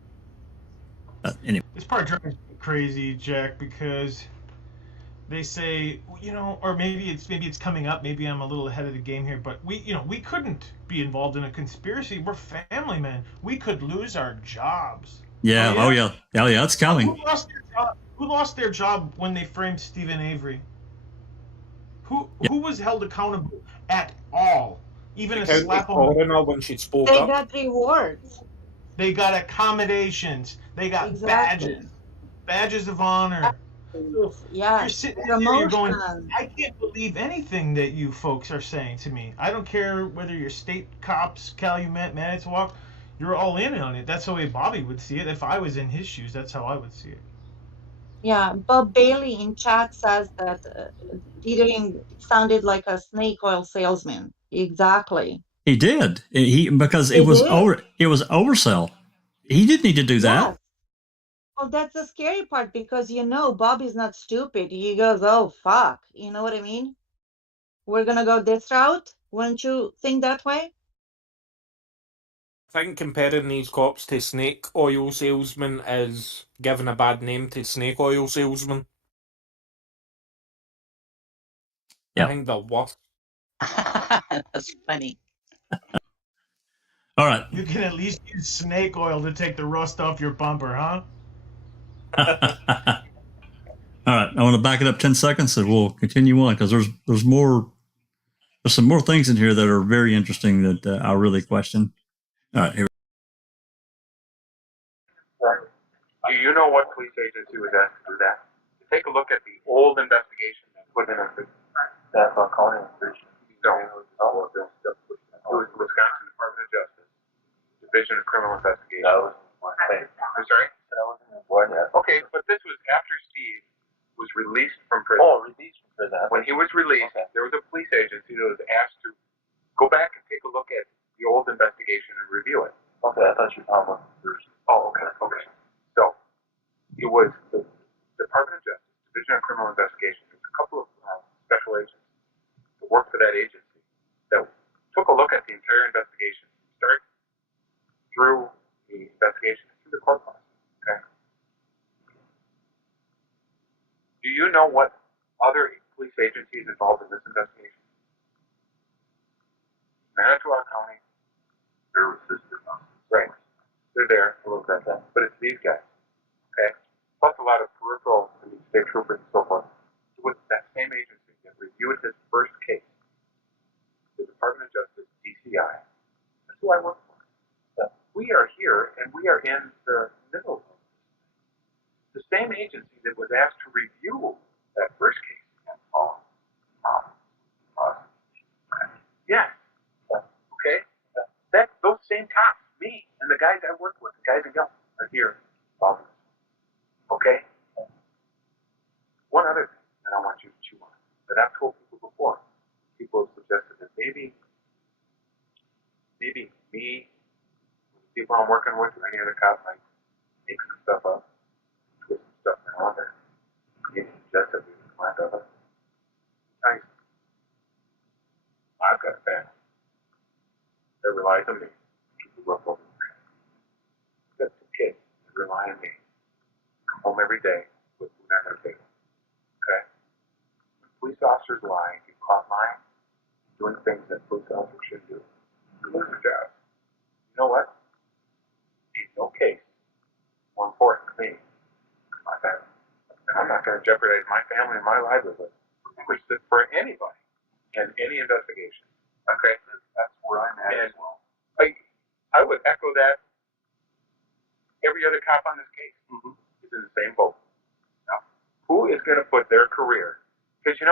Anyway. This part drives me crazy, Jack, because they say, or maybe it's coming up. Maybe I'm a little ahead of the game here, but we couldn't be involved in a conspiracy. We're family men. We could lose our jobs. Yeah. Oh yeah. Oh yeah. It's coming. Who lost their job when they framed Stephen Avery? Who was held accountable at all? Even a slap on the wrist when she spoke They up. got rewards. They got accommodations. They got badges of honor. Yeah, You're sitting there, you're going, I can't believe anything that you folks are saying to me. I don't care whether you're state cops, Calumet, Manitowoc, you're all in on it. That's the way Bobby would see it. If I was in his shoes, that's how I would see it. Yeah, Bob Bailey in chat says that Dieterling sounded like a snake oil salesman. Exactly. He did. Because it was oversell. He didn't need to do that. Yes. Well, that's the scary part because Bobby's not stupid. He goes, "Oh fuck," you know what I mean? We're gonna go this route. Wouldn't you think that way? I think comparing these cops to snake oil salesmen is giving a bad name to snake oil salesmen. Yep. I think they're worse. That's funny. All right. You can at least use snake oil to take the rust off your bumper, huh? All right. I want to back it up 10 seconds and we'll continue on because there's some more things in here that are very interesting that I really question. All right. Here. Do you know what police agency was asked to do that? To take a look at the old investigation that put in a County. No. It was the Wisconsin Department of Justice, Division of Criminal Investigation. I'm sorry? Okay, but this was after Steve was released from prison. Oh, released from prison. When he was released, there was a police agency that was asked to go back and take a look at the old investigation and review it. Okay, I thought you were talking about first. Oh, okay. So, it was the Department of Justice, Division of Criminal Investigation. There was a couple of special agents that worked for that agency that took a look at the entire investigation, start through the investigation through the court process. Okay. Do you know what other police agencies involved in this investigation? Manitowoc County. They're sister counties. Right. They're there to look at that. But it's these guys. Okay. Plus a lot of peripheral state troopers and so forth. So with that same agency that reviewed this first case, the Department of Justice, DCI, that's who I work for. We are here and we are in the middle of this same agency that was asked to review that first case against Paul. Yeah. Okay. Those same cops, me and the guys I work with, the guys in Yelp, are here. Okay. One other thing that I want you to chew on that I've told people before. People have suggested that maybe me, the people I'm working with, or any other cop might make some stuff up, twist some stuff around there. Maybe suggest that we can laugh of it. Nice. I've got a family that relies on me to keep the roof over their head. I've got two kids that rely on me to come home every day with food on their table. Okay? When police officers lie, get caught lying, doing things that police officers shouldn't do, they lose their jobs. You know what? Ain't no case more important to me than my family. And I'm not going to jeopardize my family and my livelihood for anybody in any investigation. Okay? That's where I'm at as well. I would echo that. Every other cop on this case is in the same boat. Now, who is going to put their career? Because you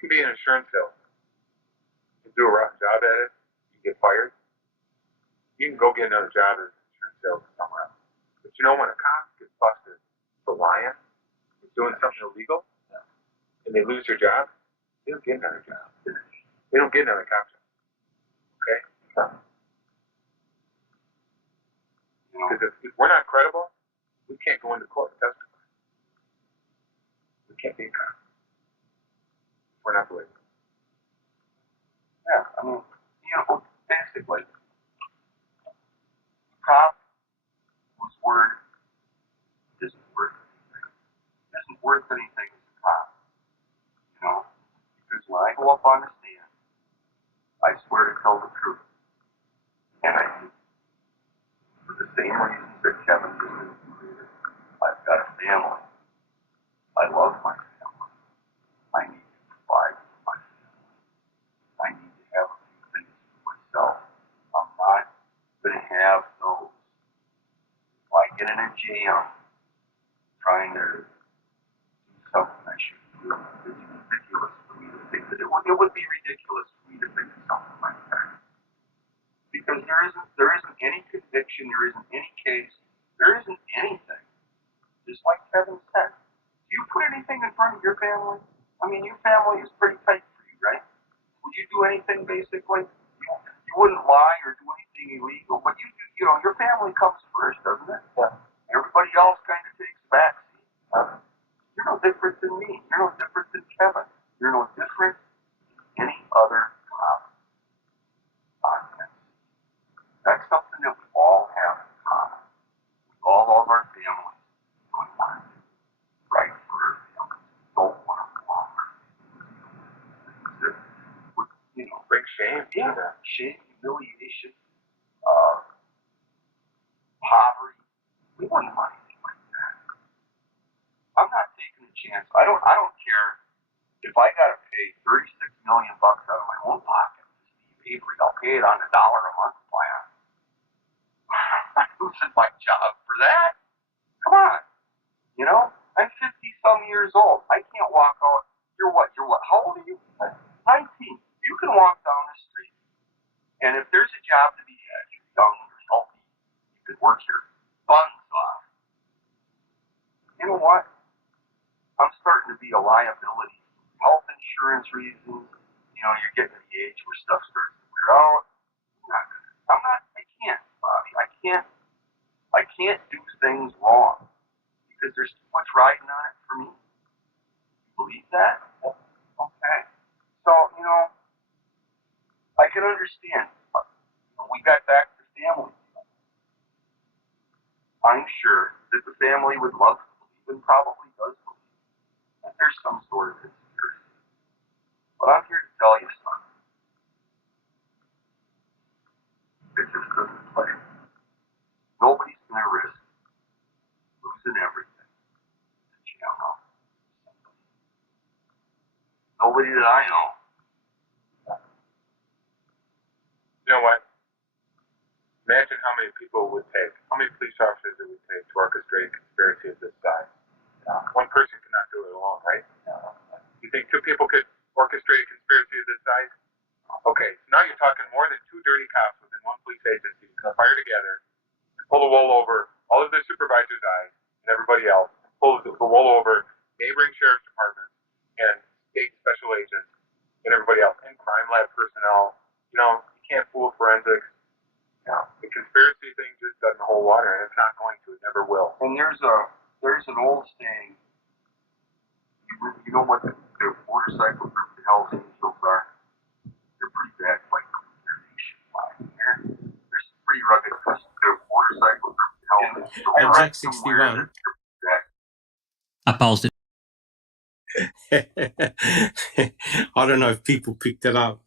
can be an insurance salesman and do a rough job at it. You get fired. You can go get another job as an insurance salesman somewhere else. But when a cop gets busted for lying, or doing something illegal, and they lose their job, they don't get another job. They don't get another cop job. Okay? Because if we're not credible, we can't go into court and testify. We can't be a cop. We're not believable. Yeah, basically, the cop whose word isn't worth anything as a cop. Because when I go up on the stand, I swear to tell the truth. And I do. For the same reasons that Kevin just indicated. I've got a family. I love my family. I need to provide for my family. I need to have a few things for myself. I'm not going to have those. If I get in a jam trying to do something I shouldn't do, it's ridiculous for me to think that it would be ridiculous for me to think of something like that. Because there isn't any conviction, there isn't any case, there isn't anything. Just like Kevin said, do you put anything in front of your family? Your family is pretty tight for you, right? Would you do anything basically? You wouldn't lie or do anything illegal, but your family comes first, doesn't it? Yeah. Everybody else kind of takes a backseat. You're no different than me. You're no different than Kevin. You're no different than any other cop on this. That's something that we all have in common. We all love our families. We want to do right for our families. We don't want to belong our families. Bring shame. Yeah. Shame, humiliation, poverty. We wouldn't want anything like that. I'm not taking a chance. I don't care if I got to pay $36 million out of my own pocket to Steve Avery. I'll pay it on a $1 a month plan. I'm losing my job for that. Come on. I'm 50-some years old. I can't walk out. You're what? How old are you? 19. You can walk down the street, and if there's a job to be had, you're young, you're healthy, you can work your buns off. You know what? I'm starting to be a liability. Health insurance reasons. You're getting to the age where stuff starts to wear out. I can't, Bobby. I can't do things wrong because there's too much riding on it for me. You believe that? Okay. So, I can understand. We got back to family. I'm sure that the family would love to believe and probably does believe that there's some sort of conspiracy. But I'm here to tell you something. It just doesn't play. Nobody's going to risk losing everything to jail house. Nobody that I know. You know what? Imagine how many people it would take, how many police officers it would take to orchestrate a conspiracy of this size. One person cannot do it alone, right? You think two people could orchestrate a conspiracy of this size? Okay, so now you're talking more than two dirty cops within one police agency conspire together and pull the wool over all of their supervisors' eyes and everybody else, and pull the wool over neighboring sheriff's departments and state special agents and everybody else, and crime lab personnel. You know, you can't fool forensics. The conspiracy thing just doesn't hold water, and it's not going to. It never will. And there's an old saying. You know what the motorcycle group, the Hells Angels, are? They're pretty bad fight group. They're nationwide. There's some pretty rugged motorcycle group, the Hells Angels. And Jack 61. I paused it. I don't know if people picked it up,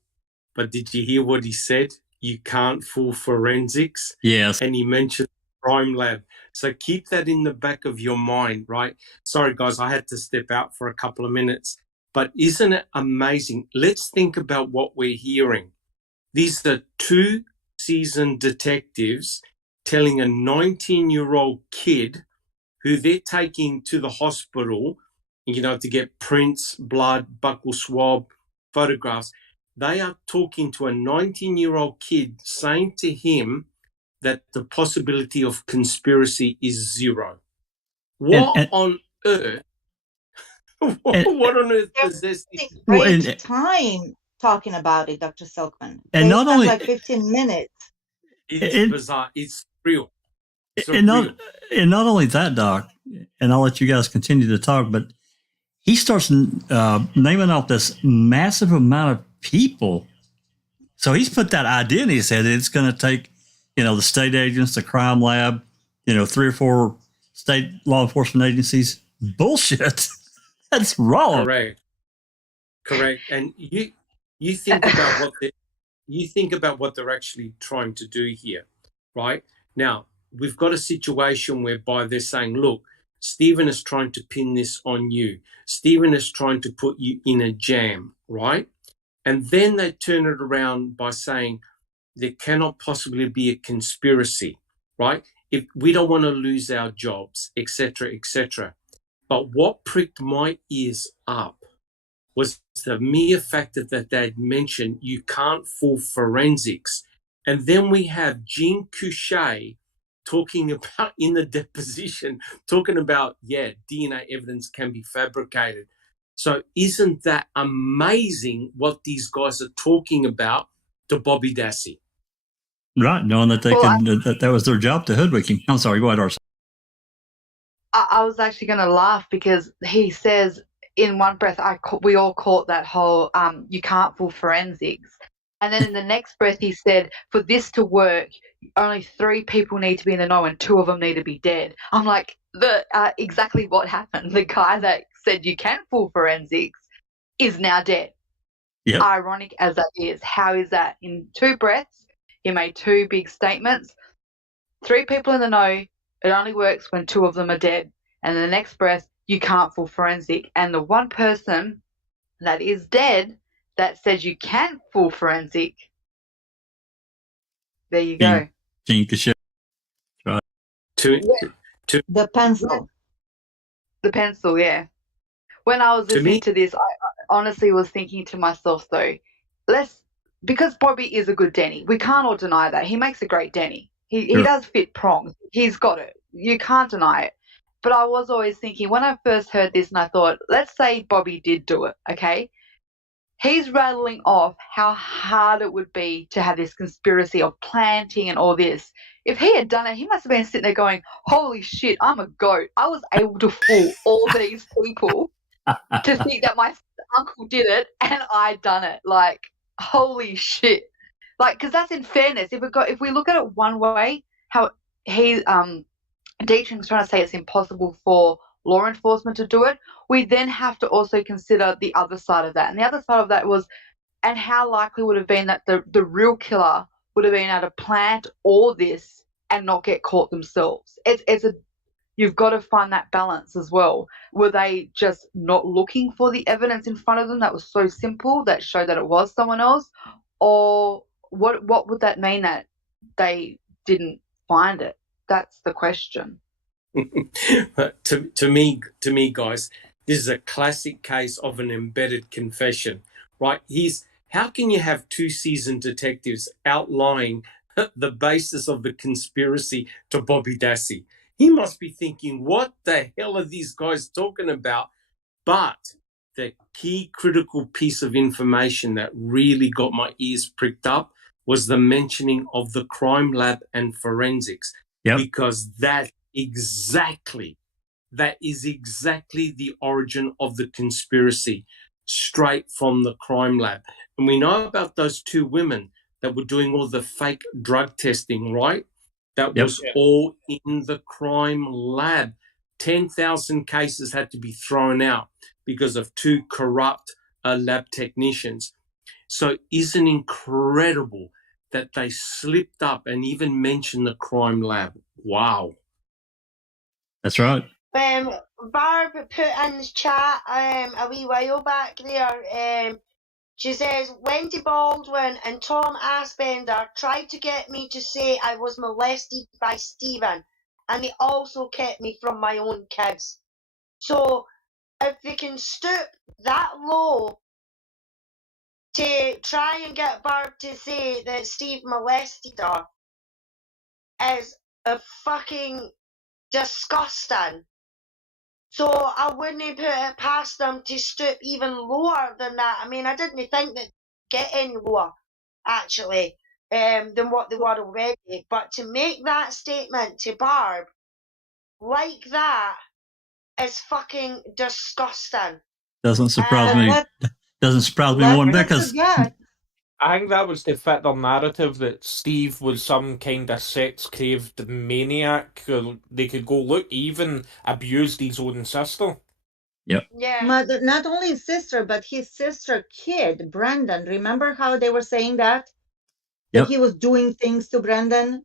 but did you hear what he said? You can't fool forensics. Yes. And he mentioned crime lab. So keep that in the back of your mind, right? Sorry, guys, I had to step out for a couple of minutes. But isn't it amazing? Let's think about what we're hearing. These are two seasoned detectives telling a 19-year-old kid who they're taking to the hospital, you know, to get prints, blood, buccal swab, photographs. They are talking to a 19-year-old kid saying to him that the possibility of conspiracy is zero. What on earth? What on earth does this? Great time talking about it, Dr. Silkman. And they not spent only like 15 minutes. It's bizarre. It's real. And not only that, Doc, and I'll let you guys continue to talk, but he starts naming off this massive amount of people. So he's put that idea in his head that it's going to take, you know, the state agents, the crime lab, you know, 3 or 4 state law enforcement agencies. Bullshit. That's wrong. Correct. And you think about what they're actually trying to do here, right? Now, we've got a situation whereby they're saying, look, Stephen is trying to pin this on you. Stephen is trying to put you in a jam, right? And then they turn it around by saying there cannot possibly be a conspiracy, right? If we don't want to lose our jobs, etc., etc. But what pricked my ears up was the mere fact that they'd mentioned you can't fool forensics. And then we have Jean Couchet talking about in the deposition, talking about, DNA evidence can be fabricated. So isn't that amazing what these guys are talking about to Bobby Dassey? Right, knowing that they that was their job to hoodwink him. I'm sorry, go ahead, Arson. I was actually going to laugh because he says in one breath, we all caught that whole you can't fool forensics. And then in the next breath, he said, for this to work, only 3 people need to be in the know and 2 of them need to be dead. I'm like, exactly what happened. The guy that said you can fool forensics is now dead. Yep. Ironic as that is. How is that? In 2 breaths, he made 2 big statements. 3 people in the know, it only works when 2 of them are dead. And in the next breath, you can't fool forensic. And the one person that is dead that says you can fool forensic, there you go. Jean Couchet. Right. The pencil. The pencil, yeah. When I was listening to this, I honestly was thinking to myself, though, because Bobby is a good Denny. We can't all deny that. He makes a great Denny. He does fit prongs. He's got it. You can't deny it. But I was always thinking, when I first heard this and I thought, let's say Bobby did do it, okay? He's rattling off how hard it would be to have this conspiracy of planting and all this. If he had done it, he must have been sitting there going, holy shit, I'm a goat. I was able to fool all these people to think that my uncle did it and I done it. Like, holy shit. Like, because that's in fairness. If we look at it one way, how Dietrich's trying to say it's impossible for law enforcement to do it, we then have to also consider the other side of that. And the other side of that was, and how likely would have been that the real killer would have been able to plant all this and not get caught themselves. You've got to find that balance as well. Were they just not looking for the evidence in front of them that was so simple that showed that it was someone else? Or what would that mean, that they didn't find it? That's the question. to me, guys, this is a classic case of an embedded confession, right? How can you have two seasoned detectives outlining the basis of the conspiracy to Bobby Dassey? He must be thinking, what the hell are these guys talking about? But the key critical piece of information that really got my ears pricked up was the mentioning of the crime lab and forensics. Yep. Because that is exactly the origin of the conspiracy, straight from the crime lab. And we know about those two women that were doing all the fake drug testing, right? That Yep. was all in the crime lab. 10,000 cases had to be thrown out because of two corrupt lab technicians. So isn't it incredible that they slipped up and even mentioned the crime lab? Wow. That's right. Barb put in the chat a wee while back there. She says, Wendy Baldwin and Tom Aspender tried to get me to say I was molested by Stephen, and they also kept me from my own kids. So if they can stoop that low to try and get Barb to say that Steve molested her is a fucking disgusting. So I wouldn't put it past them to stoop even lower than that. I mean, I didn't think they'd get any lower, actually, than what they were already. But to make that statement to Barb like that is fucking disgusting. Doesn't surprise me. Doesn't surprise me one bit because I think that was to fit their narrative that Steve was some kind of sex-craved maniac. They could go, look, he even abused his own sister. Yep. Yeah. Not only his sister, but his sister kid, Brendan. Remember how they were saying that? That he was doing things to Brendan?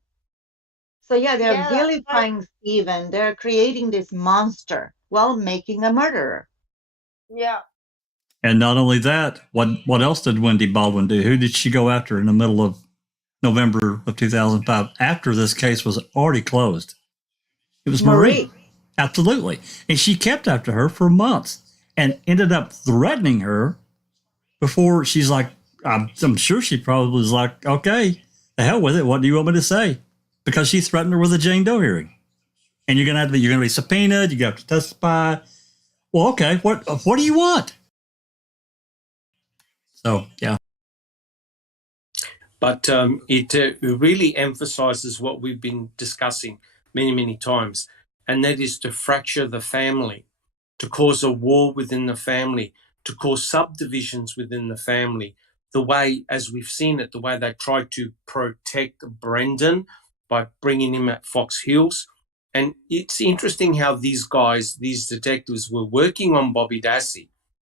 So yeah, they're vilifying Stephen. They're creating this monster while making a murderer. Yeah. And not only that, what else did Wendy Baldwin do? Who did she go after in the middle of November of 2005 after this case was already closed? It was Marie. Absolutely. And she kept after her for months and ended up threatening her before she's like, I'm sure she probably was like, okay, the hell with it. What do you want me to say? Because she threatened her with a Jane Doe hearing. And you're going to be subpoenaed. You have to testify. Well, okay. What do you want? So, yeah. But it really emphasizes what we've been discussing many, many times, and that is to fracture the family, to cause a war within the family, to cause subdivisions within the family. The way, as we've seen it, the way they tried to protect Brendan by bringing him at Fox Hills. And it's interesting how these guys, these detectives, were working on Bobby Dassey.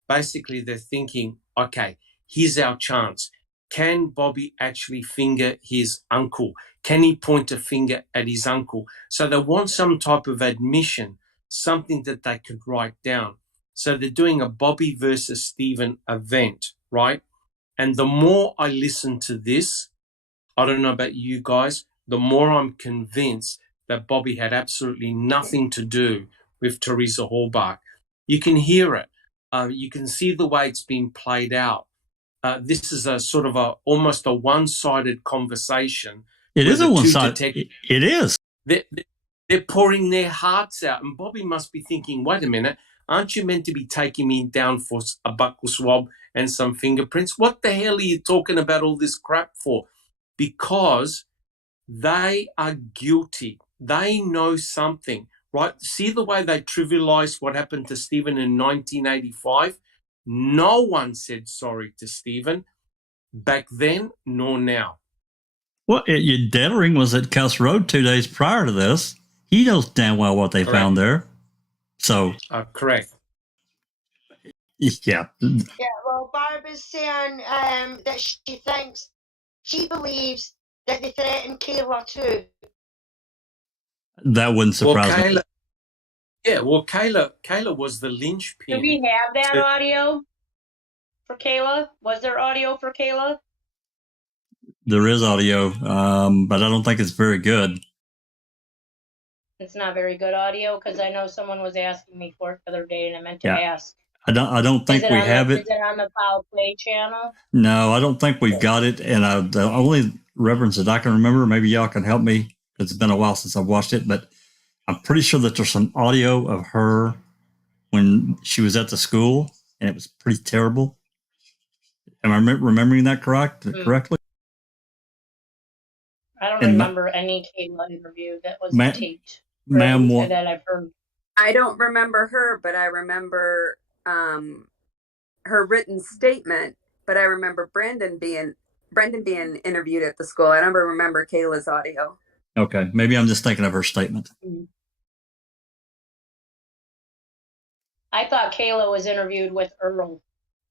Basically, they're thinking, okay, here's our chance. Can Bobby actually finger his uncle? Can he point a finger at his uncle? So they want some type of admission, something that they could write down. So they're doing a Bobby versus Stephen event, right? And the more I listen to this, I don't know about you guys, the more I'm convinced that Bobby had absolutely nothing to do with Teresa Halbach. You can hear it. You can see the way it's been played out. This is a sort of almost a one-sided conversation. It is a one-sided. It is. They're pouring their hearts out, and Bobby must be thinking, wait a minute, aren't you meant to be taking me down for a buccal swab and some fingerprints? What the hell are you talking about all this crap for? Because they are guilty. They know something, right? See the way they trivialized what happened to Stephen in 1985? No one said sorry to Stephen back then nor now. Well, Detering was at Cuss Road 2 days prior to this. He knows damn well what they found there. So, correct. Yeah. Yeah, well, Barbara's saying that she believes that they threatened Kayla too. That wouldn't surprise me. Yeah, well, Kayla was the linchpin. Do we have that audio for Kayla? Was there audio for Kayla? there is audio, but I don't think it's very good. It's not very good audio because I know someone was asking me for it the other day, and I meant to Yeah. ask. I don't think we have it. Is it on the Foul Play channel? No, I don't think we've got it. And the only reference that I can remember, maybe y'all can help me. It's been a while since I've watched it, but I'm pretty sure that there's some audio of her when she was at the school, and it was pretty terrible. Am I remembering that correctly? I don't remember any Kayla interview that was taped. Ma'am, that I've heard. I don't remember her, but I remember her written statement. But I remember Brendan being interviewed at the school. I don't remember Kayla's audio. Okay, maybe I'm just thinking of her statement. I thought Kayla was interviewed with Earl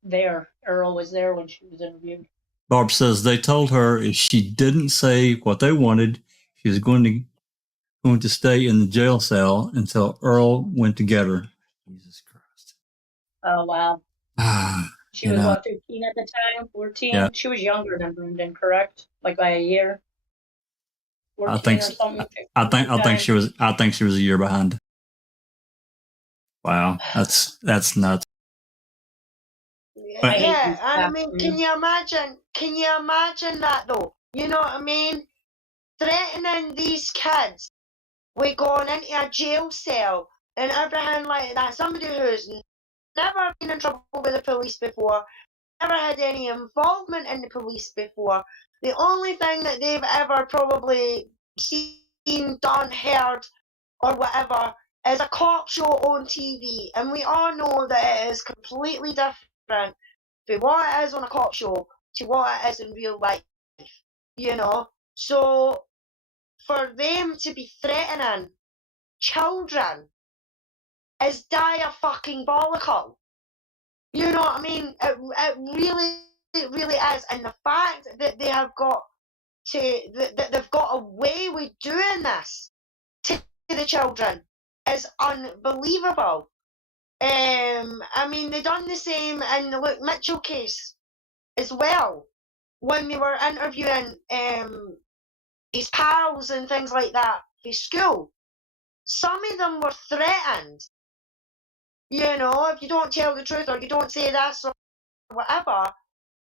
there. Earl was there when she was interviewed. Barb says they told her if she didn't say what they wanted, she was going to stay in the jail cell until Earl went to get her. Jesus Christ. Oh, wow. She was, 15 at the time? 14? Yeah. She was younger than Brendan, correct? Like by a year? 14 I think or something? I think she was a year behind. Wow, that's nuts. Yeah, and I mean, can you imagine that though? You know what I mean? Threatening these kids with going into a jail cell and everything like that. Somebody who's never been in trouble with the police before, never had any involvement in the police before. The only thing that they've ever probably seen, done, heard, or whatever is a cop show on TV. And we all know that it is completely different from what it is on a cop show to what it is in real life, you know? So for them to be threatening children is diabolical. You know what I mean? It really is. And the fact that they have got that they've got away with doing this to the children is unbelievable. I mean, they done the same in the Luke Mitchell case as well, when they were interviewing his pals and things like that for school. Some of them were threatened. You know, if you don't tell the truth or you don't say this or whatever.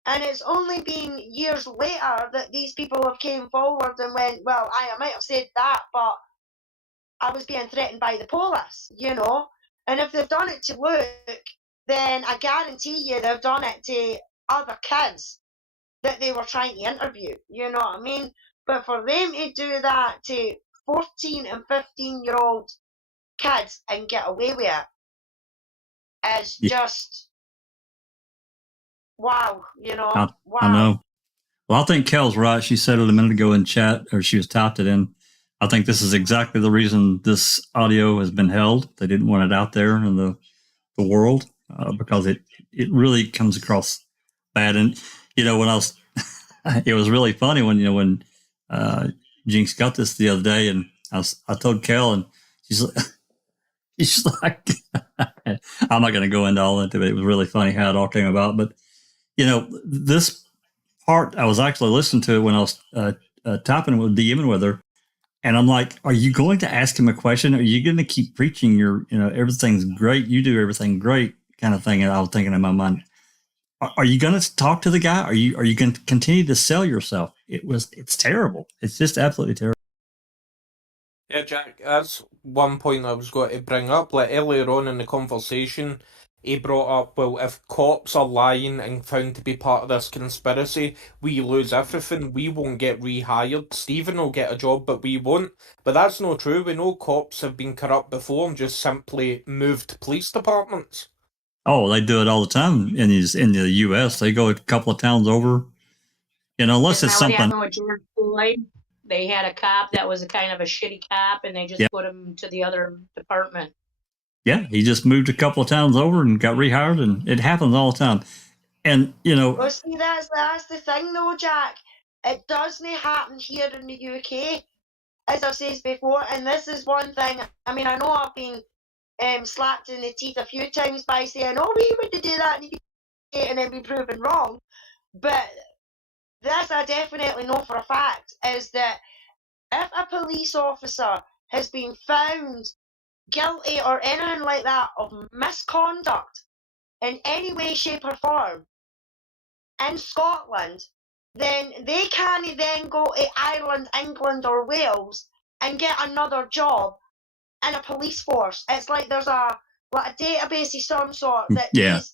And it's only been years later that these people have came forward and went, well, I might have said that, but I was being threatened by the police, you know. And if they've done it to Luke, then I guarantee you they've done it to other kids that they were trying to interview, you know what I mean? But for them to do that to 14 and 15-year-old kids and get away with it is just, wow, you know. Wow. I know. Well, I think Kel's right. She said it a minute ago in chat, or she was typed it in. I think this is exactly the reason this audio has been held. They didn't want it out there in the world because it really comes across bad. And, you know, when I was, it was really funny when Jinx got this the other day, and I told Kel, and she's like, I'm not going to go into all into it. It was really funny how it all came about. But, you know, this part, I was actually listening to it when I was typing with DMing with her. And I'm like, are you going to ask him a question? Are you going to keep preaching your, everything's great, you do everything great kind of thing? And I was thinking in my mind, are you going to talk to the guy? Are you going to continue to sell yourself? It's terrible. It's just absolutely terrible. Yeah, Jack, that's one point I was going to bring up. Like earlier on in the conversation, he brought up, well, if cops are lying and found to be part of this conspiracy, we lose everything. We won't get rehired. Stephen will get a job, but we won't. But that's not true. We know cops have been corrupt before and just simply moved police departments. Oh, they do it all the time in the U.S. They go a couple of towns over, unless it's something. What happened with George Floyd? They had a cop that was a kind of a shitty cop, and they just put him to the other department. Yeah, he just moved a couple of towns over and got rehired, and it happens all the time. And, Well, see, that's the thing, though, Jack. It doesn't happen here in the UK, as I've said before, and this is one thing. I mean, I know I've been slapped in the teeth a few times by saying, oh, we would do that in the UK and then be proven wrong. But this I definitely know for a fact, is that if a police officer has been found guilty or anything like that of misconduct in any way, shape, or form in Scotland, then they can't then go to Ireland, England, or Wales and get another job in a police force. It's like there's a database of some sort that these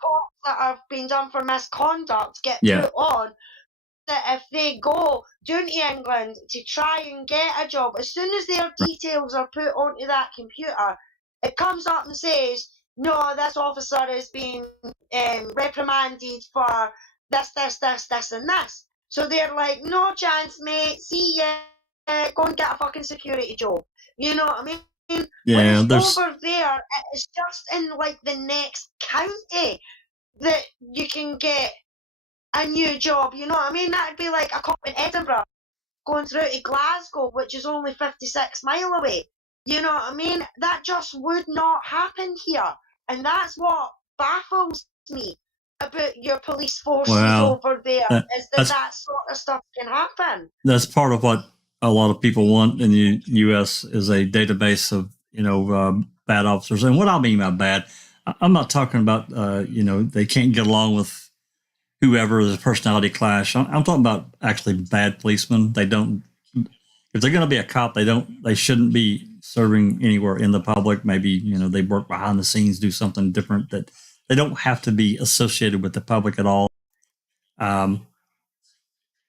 cops that have been done for misconduct get put on, that if they go down to England to try and get a job, as soon as their details are put onto that computer, it comes up and says, no, this officer has been reprimanded for this, and this. So they're like, no chance, mate, see ya, go and get a fucking security job. You know what I mean? Yeah, Whereas over there, it's just in like the next county that you can get a new job, you know what I mean? That'd be like a cop in Edinburgh going through to Glasgow, which is only 56 mile away. You know what I mean? That just would not happen here. And that's what baffles me about your police forces over there, is that sort of stuff can happen. That's part of what a lot of people want in the U.S. is a database of, bad officers. And what I mean by bad, I'm not talking about, they can't get along with whoever is a personality clash. I'm talking about actually bad policemen. They don't, if they're going to be a cop, they shouldn't be serving anywhere in the public. Maybe, they work behind the scenes, do something different, that they don't have to be associated with the public at all.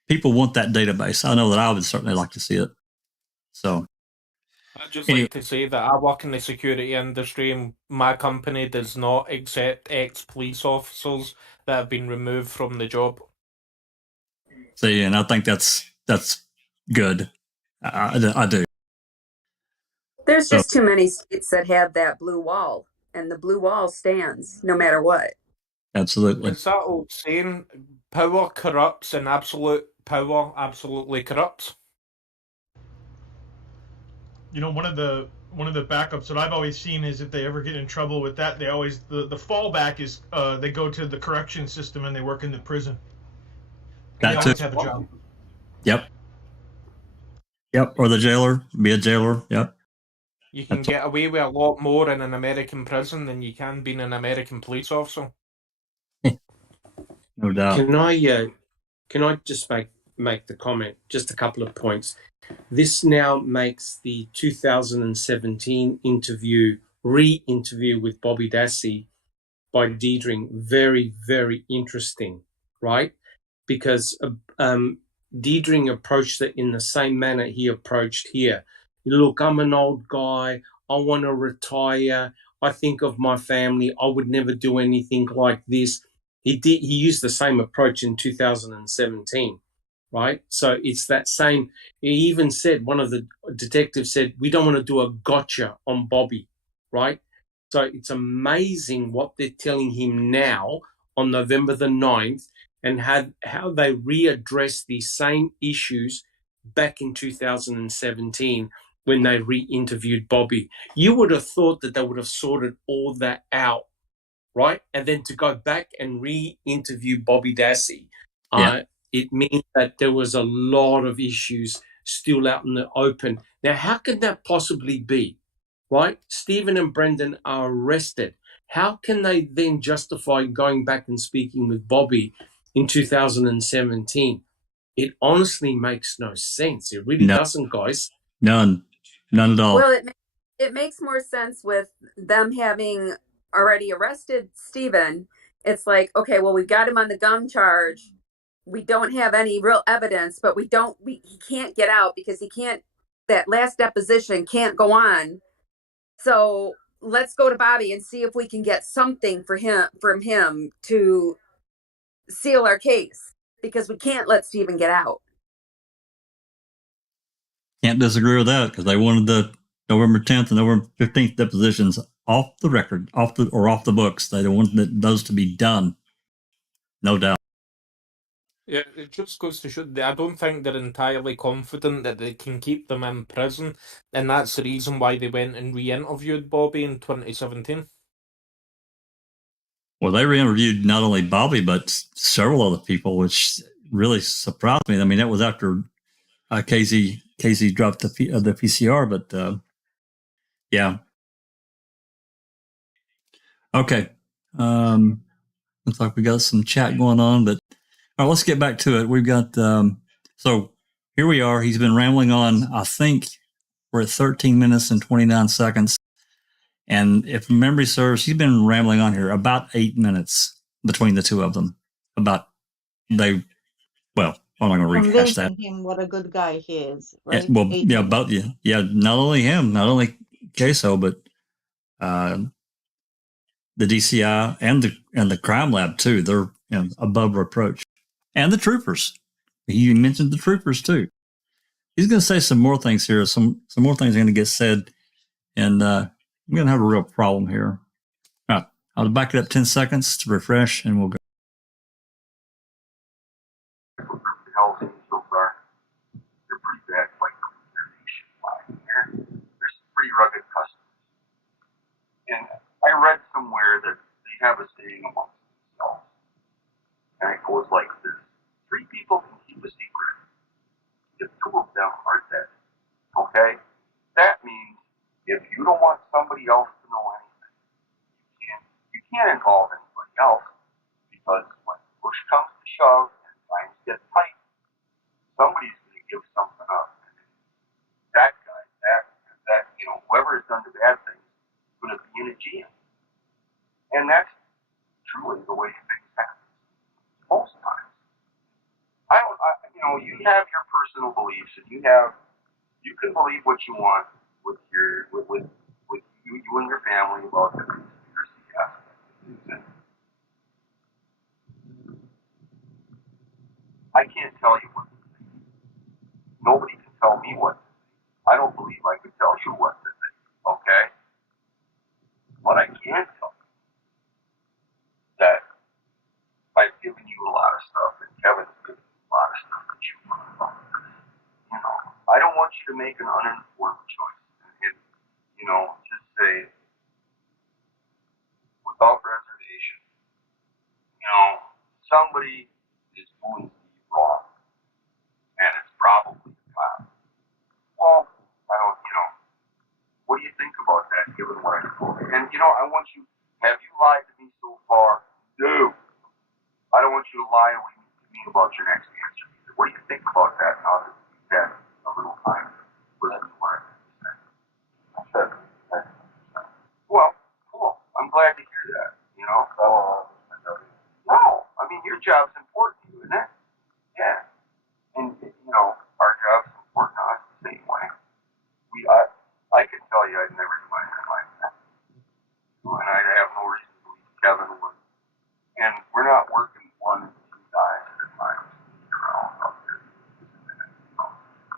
People want that database. I know that I would certainly like to see it. So I'd just like to say that I work in the security industry, and my company does not accept ex-police officers that have been removed from the job. See, and I think that's good. I do. There's just too many states that have that blue wall, and the blue wall stands no matter what. Absolutely. It's that old saying, power corrupts and absolute power absolutely corrupts. One of the backups that I've always seen is if they ever get in trouble with that, they always the fallback is they go to the correction system and they work in the prison. And they always have a job. Yep. Or the jailer, be a jailer. Yep. You can get away with a lot more in an American prison than you can being an American police officer. No doubt. Can I just make the comment? Just a couple of points. This now makes the 2017 re-interview with Bobby Dassey by Deidre very, very interesting, right? Because Deidre approached it in the same manner he approached here. Look, I'm an old guy. I want to retire. I think of my family. I would never do anything like this. He used the same approach in 2017. Right? So it's that same. He even said, one of the detectives said, we don't want to do a gotcha on Bobby, right? So it's amazing what they're telling him now on November the 9th, and how they readdressed these same issues back in 2017 when they re-interviewed Bobby. You would have thought that they would have sorted all that out, right? And then to go back and re-interview Bobby Dassey, it means that there was a lot of issues still out in the open. Now, how could that possibly be, right? Stephen and Brendan are arrested. How can they then justify going back and speaking with Bobby in 2017? It honestly makes no sense. It really doesn't, guys. None at all. Well, it makes more sense with them having already arrested Stephen. It's like, okay, well, we got him on the gun charge. We don't have any real evidence, but he can't get out because that last deposition can't go on. So let's go to Bobby and see if we can get something from him to seal our case, because we can't let Stephen get out. Can't disagree with that, because they wanted the November 10th and November 15th depositions off the record, off the books. They don't want those to be done. No doubt. Yeah, it just goes to show that I don't think they're entirely confident that they can keep them in prison, and that's the reason why they went and re-interviewed Bobby in 2017. Well, they re-interviewed not only Bobby, but several other people, which really surprised me. I mean, that was after Casey dropped the PCR, but yeah. Okay. Looks like we got some chat going on, but all right, let's get back to it. We've got so here we are. He's been rambling on. I think we're at 13 minutes and 29 seconds. And if memory serves, he's been rambling on here about 8 minutes between the two of them. Well, I'm not going to rehash that. Convincing him what a good guy he is, right? Not only him, not only Queso, but the DCI and the crime lab too. They're above reproach, and the troopers. He mentioned the troopers too. He's going to say some more things here. Some more things are going to get said, and I'm going to have a real problem here. All right, I'll back it up 10 seconds to refresh, and we'll go. Health so far, they're pretty bad fight. They're nationwide. They're some pretty rugged customers. And I read somewhere that they have a saying amongst themselves, and it goes like this: 3 people can keep a secret if 2 of them are dead. Okay? That means if you don't want somebody else to know anything, you can't involve anybody else, because when push comes to shove and times get tight, somebody's going to give something up. That guy, whoever has done the bad things, is going to be in a jam. And that's truly the way things happen most times. You have your personal beliefs, and you can believe what you want with you and your family about the conspiracy aspect. I can't tell you what to think. Nobody can tell me what to think. I don't believe I could tell you what to think. Okay? But I can tell you that I've given you a lot of stuff, and Kevin's given you a lot of stuff that you want to know. I don't want you to make an uninformed choice. And just say, without reservation, somebody is doing Steve wrong, and it's probably the cop. Well, what do you think about that, given what I told you? And, I want you, have you lied to me so far? No. I don't want you to lie to me about your next answer. What do you think about that now that you've had a little time to listen to what I said? Well, cool. I'm glad to hear that, No, I mean, your job's important to you, isn't it? Yeah. And, our job's important to us the same way. I can tell you I'd never do anything like that. And I have no reason to believe Kevin would. And we're not working 1 and 2 guys at a time around out there.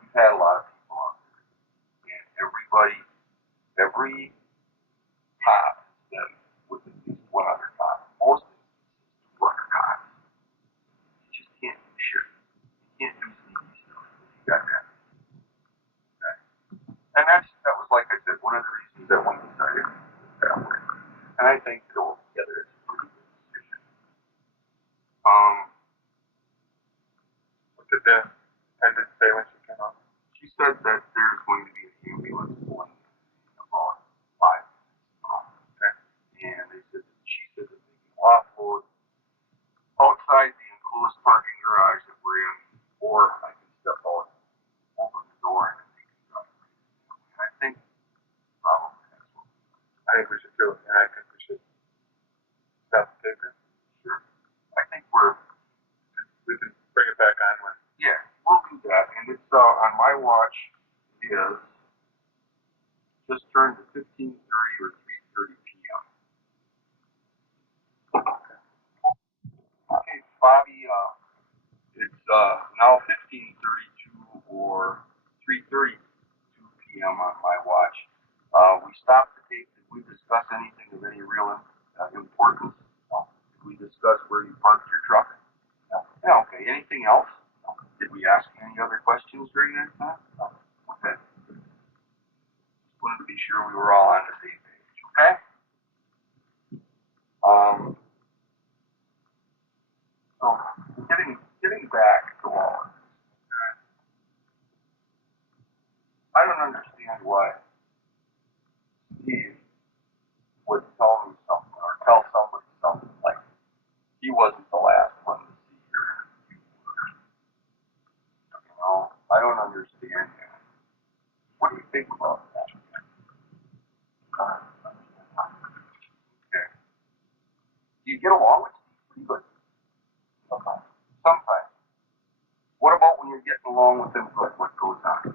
We've had a lot of people out there. And every cop has been with at least 1 other cop. Most of them 2 other cops. You just can't do shit. You can't do sneaky stuff. You got that. Okay. And that was, like I said, one of the reasons that we decided to do that way. And I think that altogether it's a pretty good decision. What did the attendant say when she came up? She said that there's going to be an ambulance pulling in about 5 minutes. Okay. And she said that they can offload outside the enclosed parking garage that we're in, or I can step out, open the door, and they can drive. And I think probably that's what I think we should do it, and I think we should stop the taker. Sure. I think we can bring it back on when. Yeah, we'll do that. And it's on my watch is just turned to 15:30 or 3:30 p.m. Okay, Bobby, it's now 15:32 or 3:32 p.m. on my watch. We stopped the tape. Did we discuss anything of any real importance? No. Did we discuss where you parked your truck? No. Yeah, okay. Anything else? No. Did we ask any other questions during that time? No. Okay. Just wanted to be sure we were all on the same page. Okay? So, getting back he wasn't the last one to see her. You know, I don't understand him. What do you think about that? Okay. Do you get along with Steve pretty good? Sometimes. Sometimes. What about when you're getting along with him good? What goes on?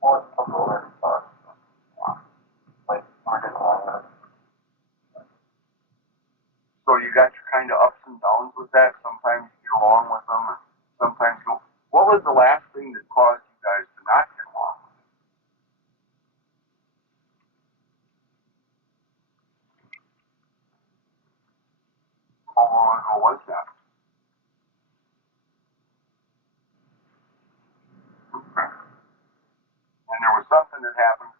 Well, it's tough over and stuff. Like, we're getting along with him. So you got your kind of ups and downs with that. Sometimes you get along with them, and sometimes you don't. What was the last thing that caused you guys to not get along? How long ago was that? Okay. And there was something that happened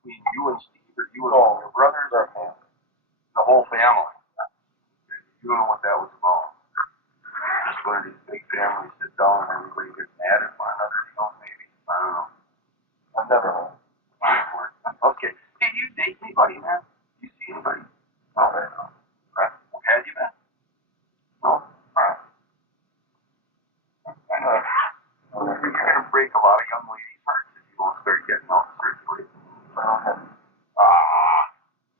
between you and Steve, or you and all your brothers, or the whole family. You don't know what that was about. Just one of these big families sit down and everybody gets mad at one another, you know, maybe. I don't know. I've never heard. Okay. Hey, you date anybody, man? You see anybody? No, man. Right. Have you been? No? Alright. You're gonna break a lot of young ladies' hearts if you don't start getting out in certain places.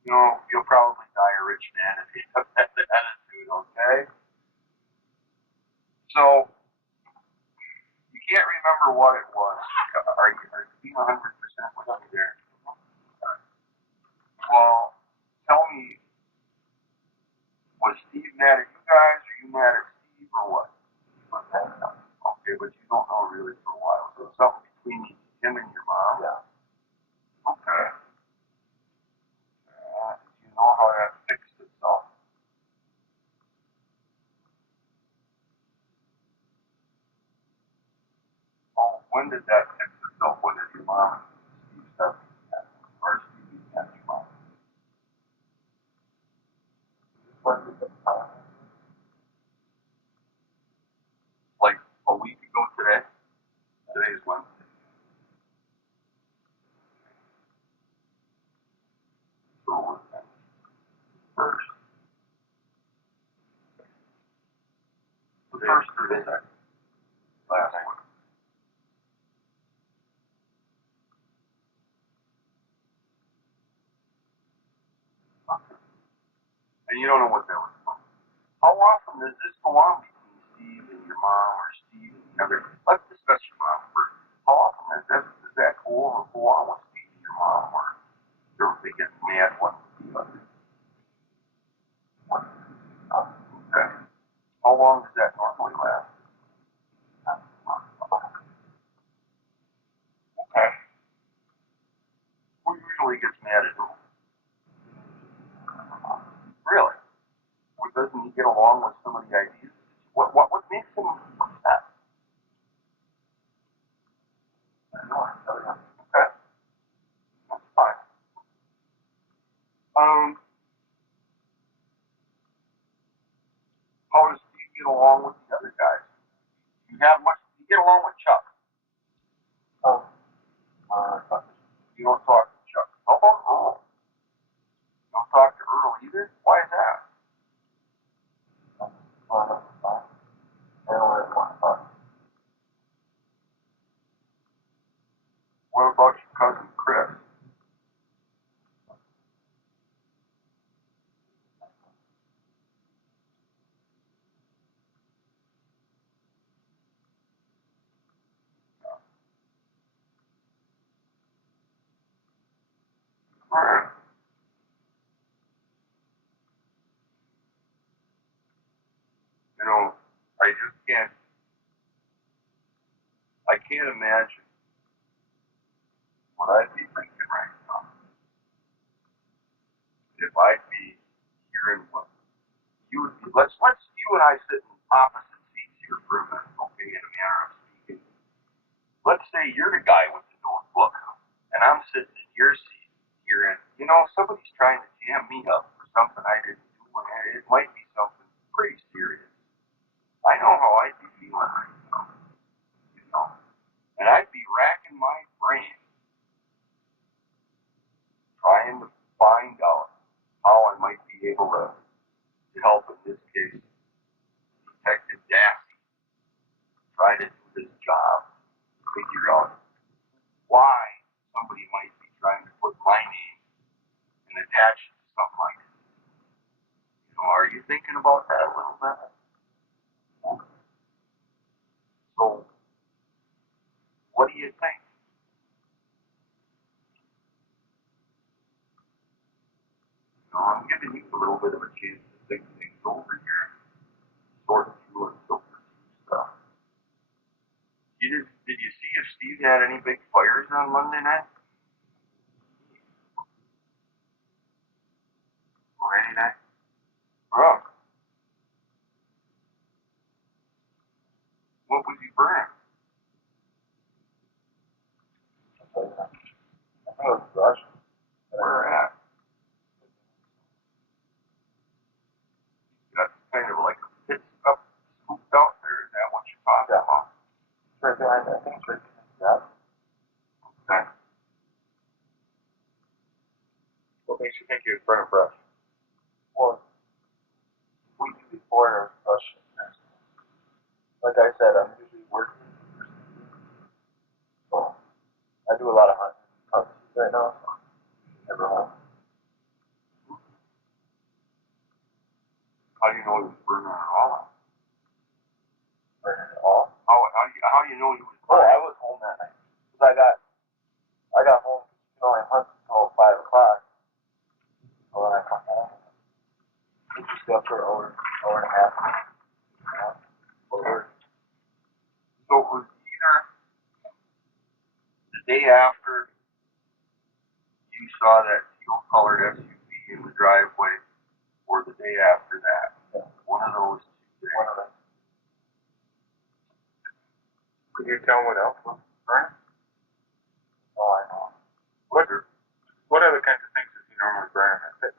You know, you'll probably die a rich man if you have that attitude, okay? So, you can't remember what it was. Are you being 100% with me there? Well, tell me, was Steve mad at you guys, or you mad at Steve, or what? Okay, but you don't know really for a while. So something between him and your mom? Yeah. Okay. Do you know how that fixed itself? Oh, when did that fix itself? When did your mom and Steve start being mad? Or Steve being mad at your mom? Like a week ago today? Today is Wednesday. So it was first. The first or the second? Last one. Okay. And you don't know what that was about. How often does this go on between Steve and your mom, or Steve and the other? Let's discuss your mom first. How often does that go on with Steve and your mom, or they get mad one with the other? Okay. How long does that normally last? Okay. Who usually gets mad at who? Really? Or doesn't he get along with some of the ideas? What makes him upset? Okay. That's fine. How does Steve get along with the other guys? You get along with Chuck? Oh. You don't talk to Chuck. How about Earl? You don't talk to Earl either? Why is that? What about your cousin Chris? Alright. You know, I can't imagine what I'd be thinking right now if I'd be hearing what you would be. Let's you and I sit in opposite seats here for a minute, okay, in a manner of speaking. Let's say you're the guy with the notebook, and I'm sitting in your seat here, and somebody's trying to jam me up for something I didn't do, and it might be something pretty serious. I know how I'd be feeling right now, and I'd be racking my brain trying to find out how I might be able to to help in this case, Detective Dassey tried to do his job to figure out why somebody might be trying to put my name and attach it to something like this. You know, are you thinking about that a little bit? So, what do you think? You know, I'm giving you a little bit of a chance to think things over here, sort through and filter through stuff. Did you see if Steve had any big fires on Monday night? Or any night? Oh. What was he burning? I think it was brush. Where at? That's kind of like a pit up, scooped out there. Is that what you're talking about? Right behind that. I think it's right behind that. Okay. What makes you think he was burning brush? Well, week before brush. Like I said, I'm usually working. So I do a lot of hunting right now. So I'm never home. How do you know he was burning it all? Burning it all? How do you know he was burning? Oh, I was home that night. Cause I got home. You know, I hunt until 5 o'clock. So then I come home. I just got for an hour and a half. Over. So it was either the day after you saw that teal-colored SUV in the driveway, or the day after that. Yeah. One of those 2 days. One of them. Could you tell what else was burning? Oh, I know. What other kinds of things does he normally burn in that pit?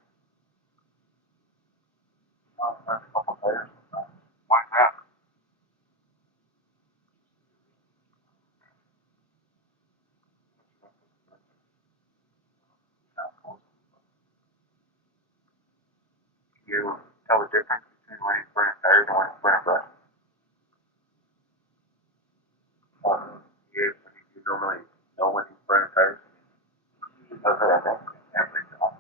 Burns a couple fires. Why's that? Can you tell the difference between when he's burning tires and when he's burning brush? You normally know when he's burning tires? He does it, I think. Every time.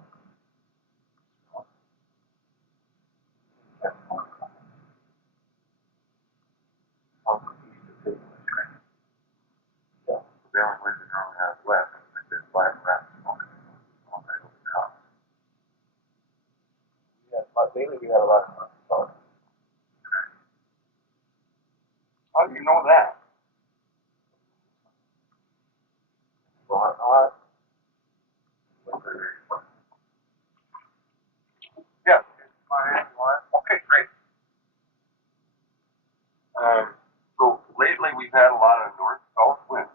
Yeah. The only wind that normally has west is this black rat smoking all night over the house. Yeah, but lately we had a lot of smoke. How do you know that? Well, yeah. Okay, great. So lately we've had a lot of north-south winds.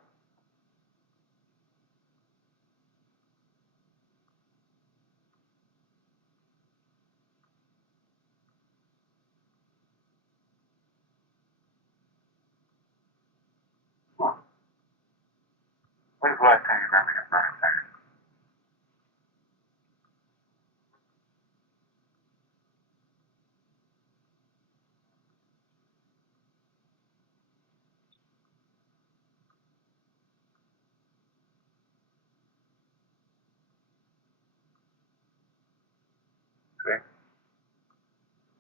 When's the last time you remember your burning tires? Okay.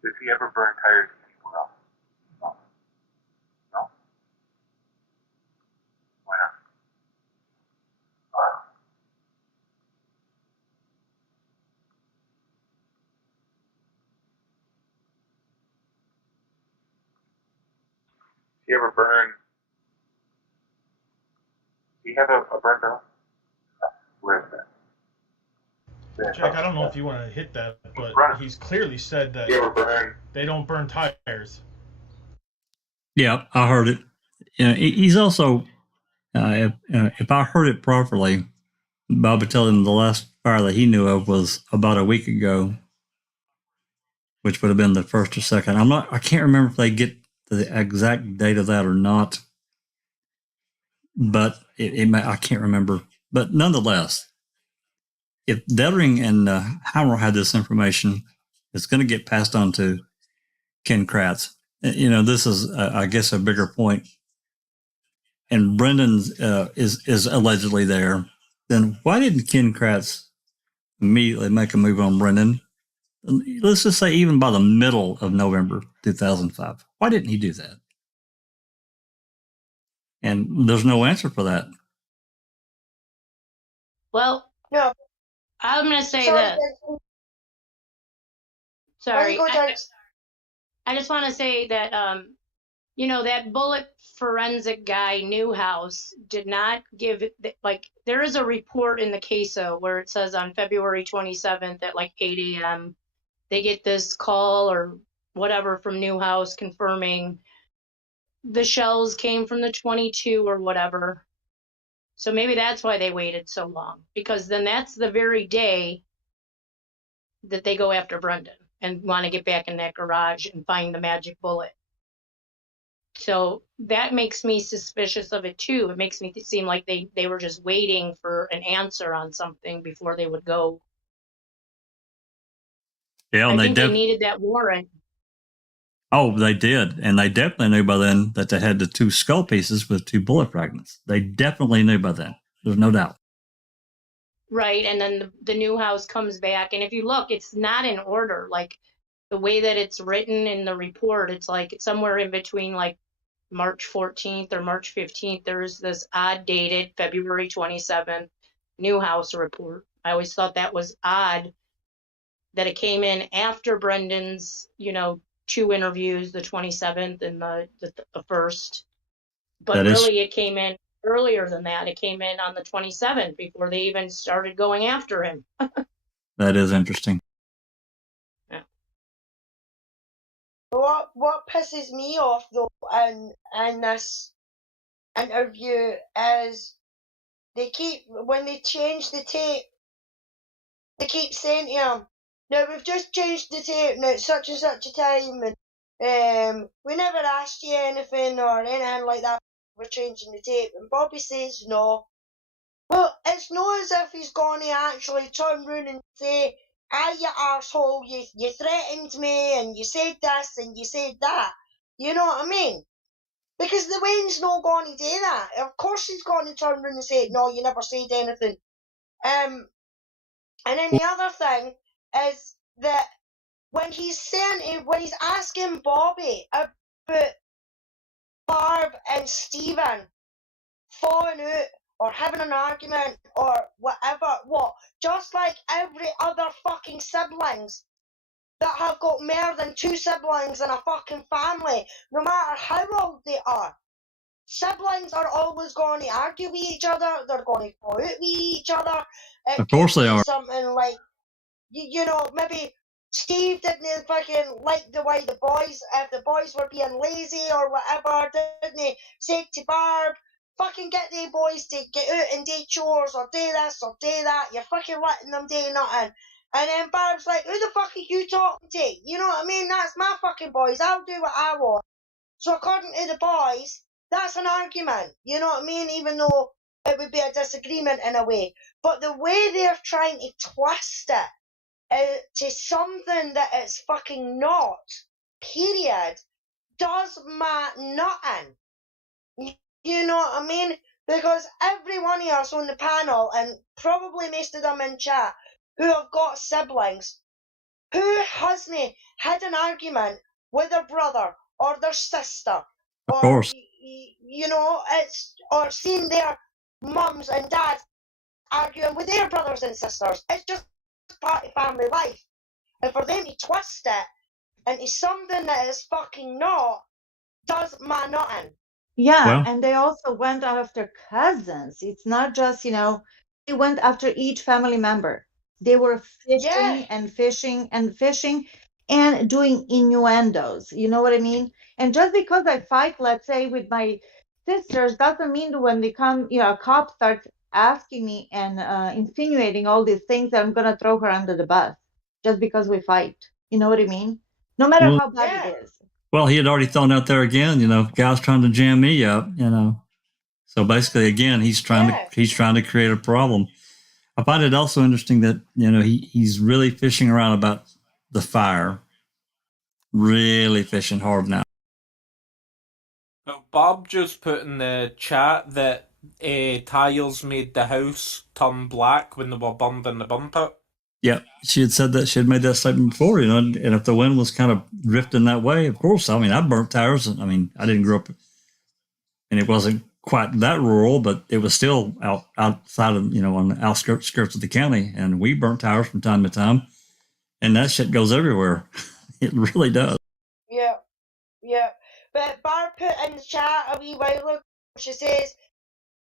Does he ever burn tires anywhere else? No. No? Why not? Do you ever burn? Do you have a burn barrel? Where is that? Jack, I don't know if you want to hit that, but he's clearly said that they don't burn tires. Yeah, I heard it. He's also, if I heard it properly, Bob would tell him the last fire that he knew of was about a week ago, which would have been the first or second. I can't remember if they get the exact date of that or not, but I can't remember. But nonetheless, if Dettering and Hammer had this information, it's going to get passed on to Ken Kratz. You know, this is, I guess, a bigger point. And Brendan's is allegedly there. Then why didn't Ken Kratz immediately make a move on Brendan? Let's just say even by the middle of November 2005. Why didn't he do that? And there's no answer for that. Well, No. I'm going to say Sorry, this. Jensen. Sorry. Go, Jensen. I just want to say that, you know, that bullet forensic guy, Newhouse, did not give, like, there is a report in the CASO where it says on February 27th at like 8 a.m., they get this call or whatever from Newhouse confirming the shells came from the 22 or whatever. So maybe that's why they waited so long, because then that's the very day that they go after Brendan and want to get back in that garage and find the magic bullet. So that makes me suspicious of it too. It makes me seem like they were just waiting for an answer on something before they would go. Yeah, I and think they needed that warrant. Oh, they did. And they definitely knew by then that they had the 2 skull pieces with 2 bullet fragments. They definitely knew by then. There's no doubt. Right. And then the Newhouse comes back. And if you look, it's not in order. Like the way that it's written in the report, it's like somewhere in between like March 14th or March 15th. There's this odd dated February 27th Newhouse report. I always thought that was odd that it came in after Brendan's, you know, 2 interviews, the 27th and the 1st. But really, it came in earlier than that. It came in on the 27th before they even started going after him. That is interesting. Yeah. What pisses me off though in this interview is when they change the tape, they keep saying to him, "Now we've just changed the tape. Now it's such and such a time, and we never asked you anything or anything like that. We're changing the tape." And Bobby says no. Well, it's not as if he's going to actually turn round and say, "Ah, you arsehole, you threatened me and you said this and you said that." You know what I mean? Because the Wayne's not going to do that. Of course he's going to turn round and say, "No, you never said anything." And then the other thing is that when he's asking Bobby about Barb and Stephen falling out or having an argument or whatever, just like every other fucking siblings that have got more than 2 siblings in a fucking family, no matter how old they are. Siblings are always going to argue with each other. They're going to fall out with each other. Of course they are. Something like, you know, maybe Steve didn't fucking like the way if the boys were being lazy or whatever, didn't he? Say to Barb, "Fucking get the boys to get out and do chores or do this or do that. You're fucking letting them do nothing." And then Barb's like, "Who the fuck are you talking to? You know what I mean? That's my fucking boys. I'll do what I want." So according to the boys, that's an argument. You know what I mean? Even though it would be a disagreement in a way. But the way they're trying to twist it to something that it's fucking not, period, does my nothing. You know what I mean? Because every one of us on the panel, and probably most of them in chat, who have got siblings, who hasn't had an argument with their brother or their sister, Of course. you know, or seen their mums and dads arguing with their brothers and sisters. It's just part of family life. And for them to twist it into something that is fucking not, does my nothing. Yeah, Well- and they also went after cousins. It's not just, you know, they went after each family member. They were fishing Yeah. and fishing and fishing and doing innuendos. You know what I mean? And just because I fight, let's say, with my sisters, doesn't mean that when they come, you know, a cop starts asking me and insinuating all these things that I'm going to throw her under the bus just because we fight. You know what I mean? No matter Well- how bad it is. Well, he had already thrown out there again, you know, guys trying to jam me up, you know. So basically, again, he's trying to create a problem. I find it also interesting that, you know, he's really fishing around about the fire. Really fishing hard now. Bob just put in the chat that tiles made the house turn black when they were burned in the burn pit. Yeah, she had said that. She had made that statement before, you know, and if the wind was kind of drifting that way, of course, I mean, I burnt tires. I mean, I didn't grow up, and it wasn't quite that rural, but it was still outside of, you know, on the outskirts of the county, and we burnt tires from time to time, and that shit goes everywhere. It really does. Yeah, yeah. But Barb put in the chat a wee while ago, she says,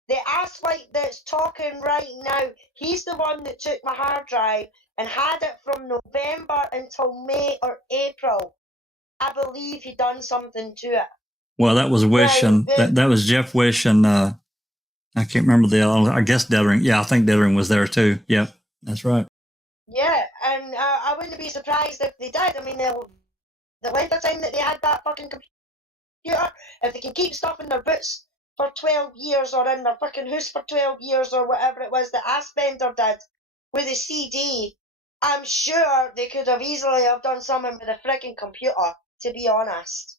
the asswipe that's talking right now, he's the one that took my hard drive and had it from November until May or April. I believe he done something to it. Well, that was Wish, and that was Jeff Wish, and I can't remember the other. I guess Dettering. Yeah, I think Dettering was there too. Yep, that's right. Yeah, and I wouldn't be surprised if they did. I mean, the length of time that they had that fucking computer, if they can keep stuff in their boots for 12 years or in their fucking house for 12 years or whatever it was that Aspender did with a CD, I'm sure they could have easily have done something with a freaking computer, to be honest.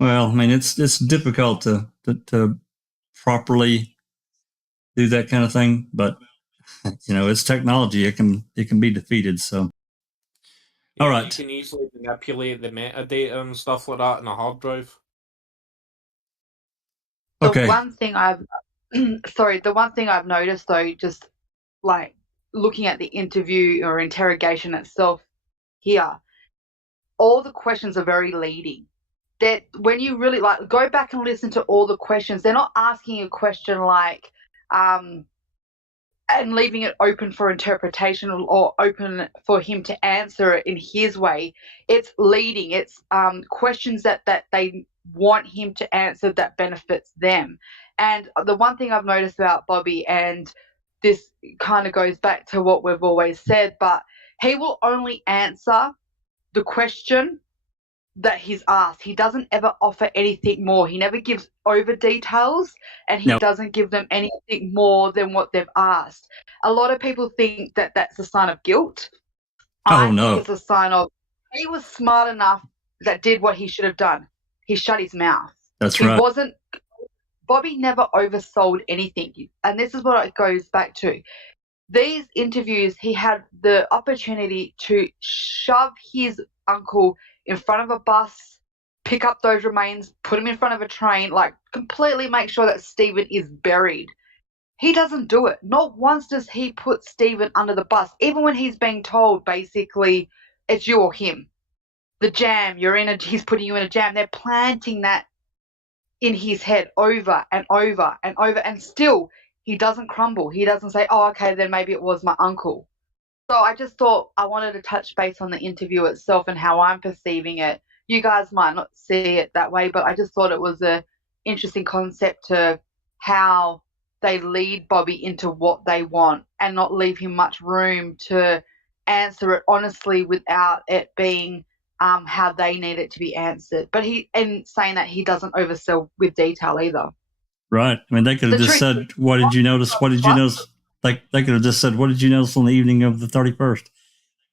Well, I mean, it's difficult to properly do that kind of thing, but you know, it's technology. It can be defeated. So, yeah, all right. You can easily manipulate the metadata and stuff like that in a hard drive. Okay. The one thing I've noticed though, just like looking at the interview or interrogation itself here, all the questions are very leading. That when you really like go back and listen to all the questions, they're not asking a question like and leaving it open for interpretation or open for him to answer it in his way. It's leading. It's questions that they want him to answer that benefits them. And the one thing I've noticed about Bobby, and this kind of goes back to what we've always said, but he will only answer the question that he's asked. He doesn't ever offer anything more. He never gives over details, and he doesn't give them anything more than what they've asked. A lot of people think that that's a sign of guilt. I think it's a sign of he was smart enough that did what he should have done. He shut his mouth. That's right. Bobby never oversold anything. And this is what it goes back to. These interviews, he had the opportunity to shove his uncle in front of a bus, pick up those remains, put him in front of a train, like completely make sure that Stephen is buried. He doesn't do it. Not once does he put Stephen under the bus, even when he's being told basically it's you or him. The jam, he's putting you in a jam. They're planting that in his head over and over and over, and still he doesn't crumble. He doesn't say, oh, okay, then maybe it was my uncle. So I just thought I wanted to touch base on the interview itself and how I'm perceiving it. You guys might not see it that way, but I just thought it was an interesting concept to how they lead Bobby into what they want and not leave him much room to answer it honestly without it being how they need it to be answered. But and saying that he doesn't oversell with detail either. Right. I mean, they could have just said, what did you notice? What did you notice? Like, they could have just said, what did you notice on the evening of the 31st?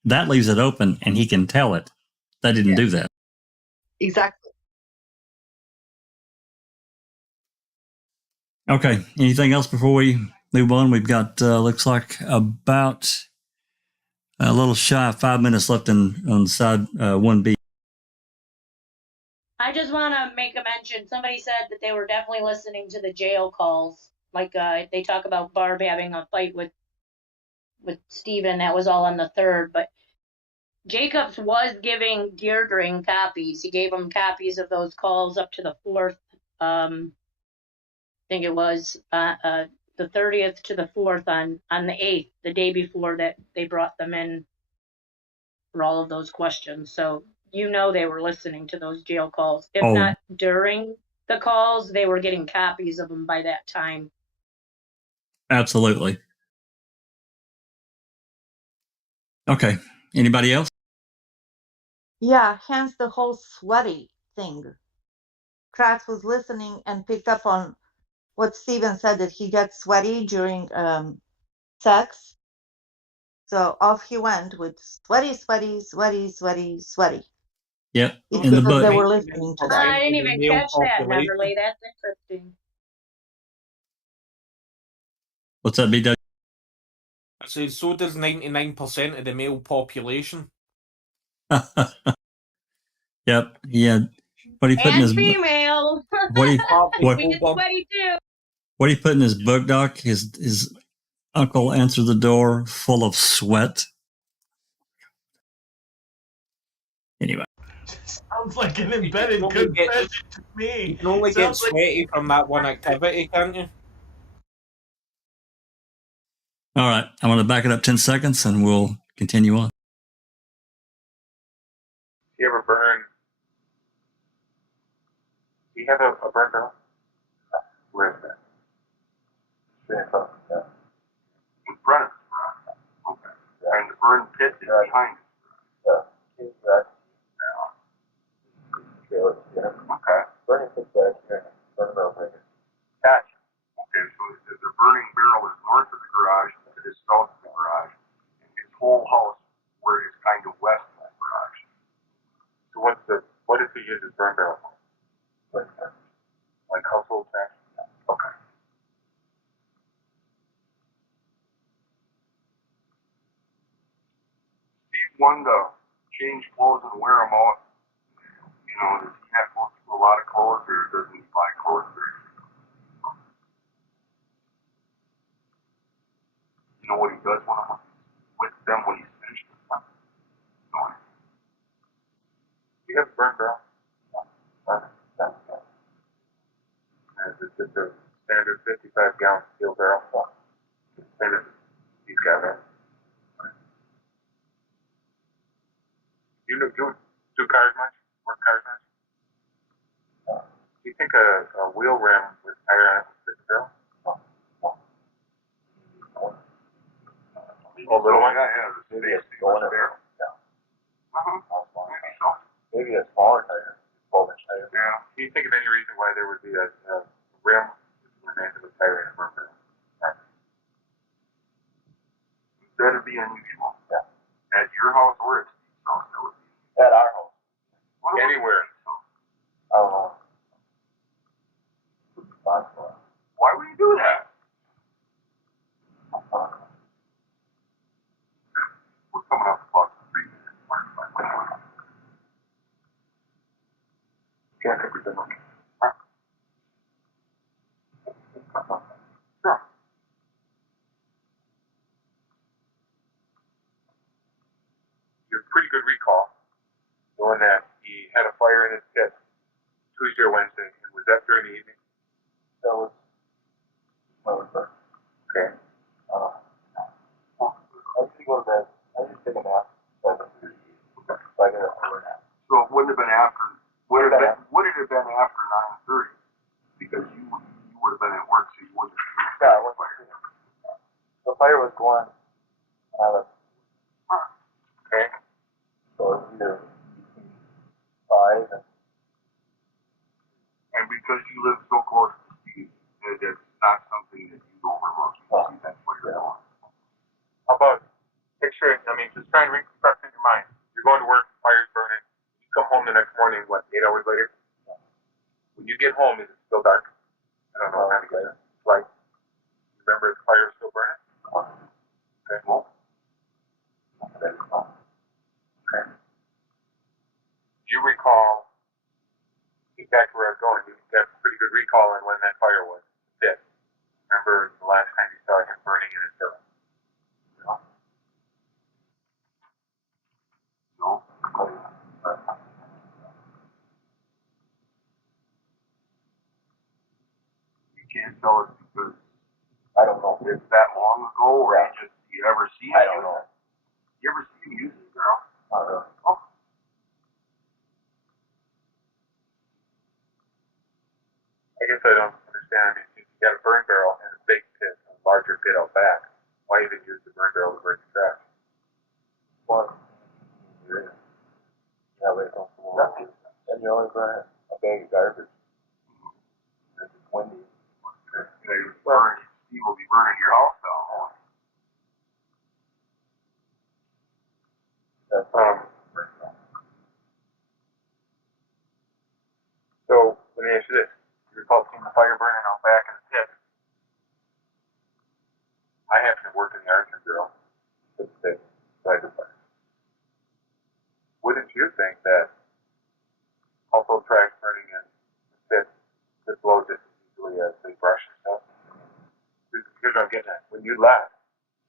That leaves it open, and he can tell it. They didn't do that. Exactly. Okay. Anything else before we move on? We've got, looks like about a little shy of 5 minutes left on side 1B. I just want to make a mention. Somebody said that they were definitely listening to the jail calls. Like they talk about Barb having a fight with Stephen. That was all on the 3rd. But Jacobs was giving Deirdre copies. He gave him copies of those calls up to the 4th. I think it was the 30th to the 4th on the 8th, the day before that they brought them in for all of those questions. So they were listening to those jail calls. If not during the calls, they were getting copies of them by that time. Absolutely. Okay. Anybody else? Yeah, hence the whole sweaty thing. Kratz was listening and picked up on what Stephen said, that he gets sweaty during sex. So off he went with sweaty, sweaty, sweaty, sweaty, sweaty. Yep. It's In the because book. they were listening to that. I didn't even Male catch that, population. Neverly. That's interesting. What's that, BW? I say, so does 99% of the male population. Yep. Yeah. What he put in And his female. what he what We get sweaty too. what he put in his book, Doc. His uncle answered the door full of sweat. Anyway. Sounds like an embedded confession to me. You can only get sweaty from that one activity, can't you? All right. I'm going to back it up 10 seconds and we'll continue on. You ever burn? Do you have a burn barrel? Where is that? Yeah. In front of it. Okay. Yeah. And the burn pit is behind it. Yeah. Okay. Burning pit back here. Burn barrel right here. Gotcha. Okay, so the burning barrel is north of the garage, it is south of the garage, and his whole house where it's kind of west of the garage. So what if he uses burn barrel? Like household tax? Okay. Steve wanted to change clothes and wear them out. You know, does he have to do a lot of clothes or doesn't he buy clothes? You know what he does when I'm with them when he's finished with them? No. You have a burn barrel? It's just a standard 55-gallon steel barrel. Standard. He's got that. You do cars much? Work cars much? Do you think a wheel rim with tire on it would fit the barrel? Oh, little one? Yeah, the city has to go in the barrel. Yeah. Maybe so. Maybe a smaller tire. 12-inch tire. Yeah. Can you think of any reason why there would be a rim with a tire in a burn barrel? That'd be unusual. Yeah. At your house or at Steve's house, that would be. At our house. Anywhere. I don't know. Why would you do that? We're coming up about 3 minutes. Can't everything okay? Sure. You have pretty good recall, knowing that he had a fire in his pit Tuesday or Wednesday, and was that during the evening? That was Wednesday. Okay. I used to go to bed. I used to take a nap. Okay. So I got a nap. So it wouldn't have been after. Would it have been after 9:30? Because you would have been at work, so you wouldn't have. Yeah, I wasn't. The fire was going. Okay. So it's either between 5 and because you live so close to Steve, that's not something that you overlook. You see that fire going. How about picture? I mean, just try and reconstruct in your mind. You're going to work, fire's burning. You come home the next morning. What? 8 hours later. When you get home, is it still dark? I don't know how to get it. Like, remember the fire is still burning? Okay. Well. Okay. Do you recall, exactly where I was going, you got pretty good recall on when that fire was lit. Remember the last time you saw him burning in his building? No. No. You can't tell us because I don't know if it's that long ago or you ever see him. I don't know. You ever see him use it, girl? Not really. Oh. I guess I don't understand. I mean, you got a burn barrel and a big pit, a larger pit out back. Why even use the burn barrel to burn the trash? Well, yeah, but it's comfortable. And you only burn a bag of garbage. It's windy. Steve will be burning your house down. So let me ask you this: you recall seeing the fire burning out back in the pit? I happen to work in the Archer Bureau, the pit, side of fire. Wouldn't you think that household trash burning in the pit could blow just as easily as they brush and stuff? Here's what I'm getting at. When you left,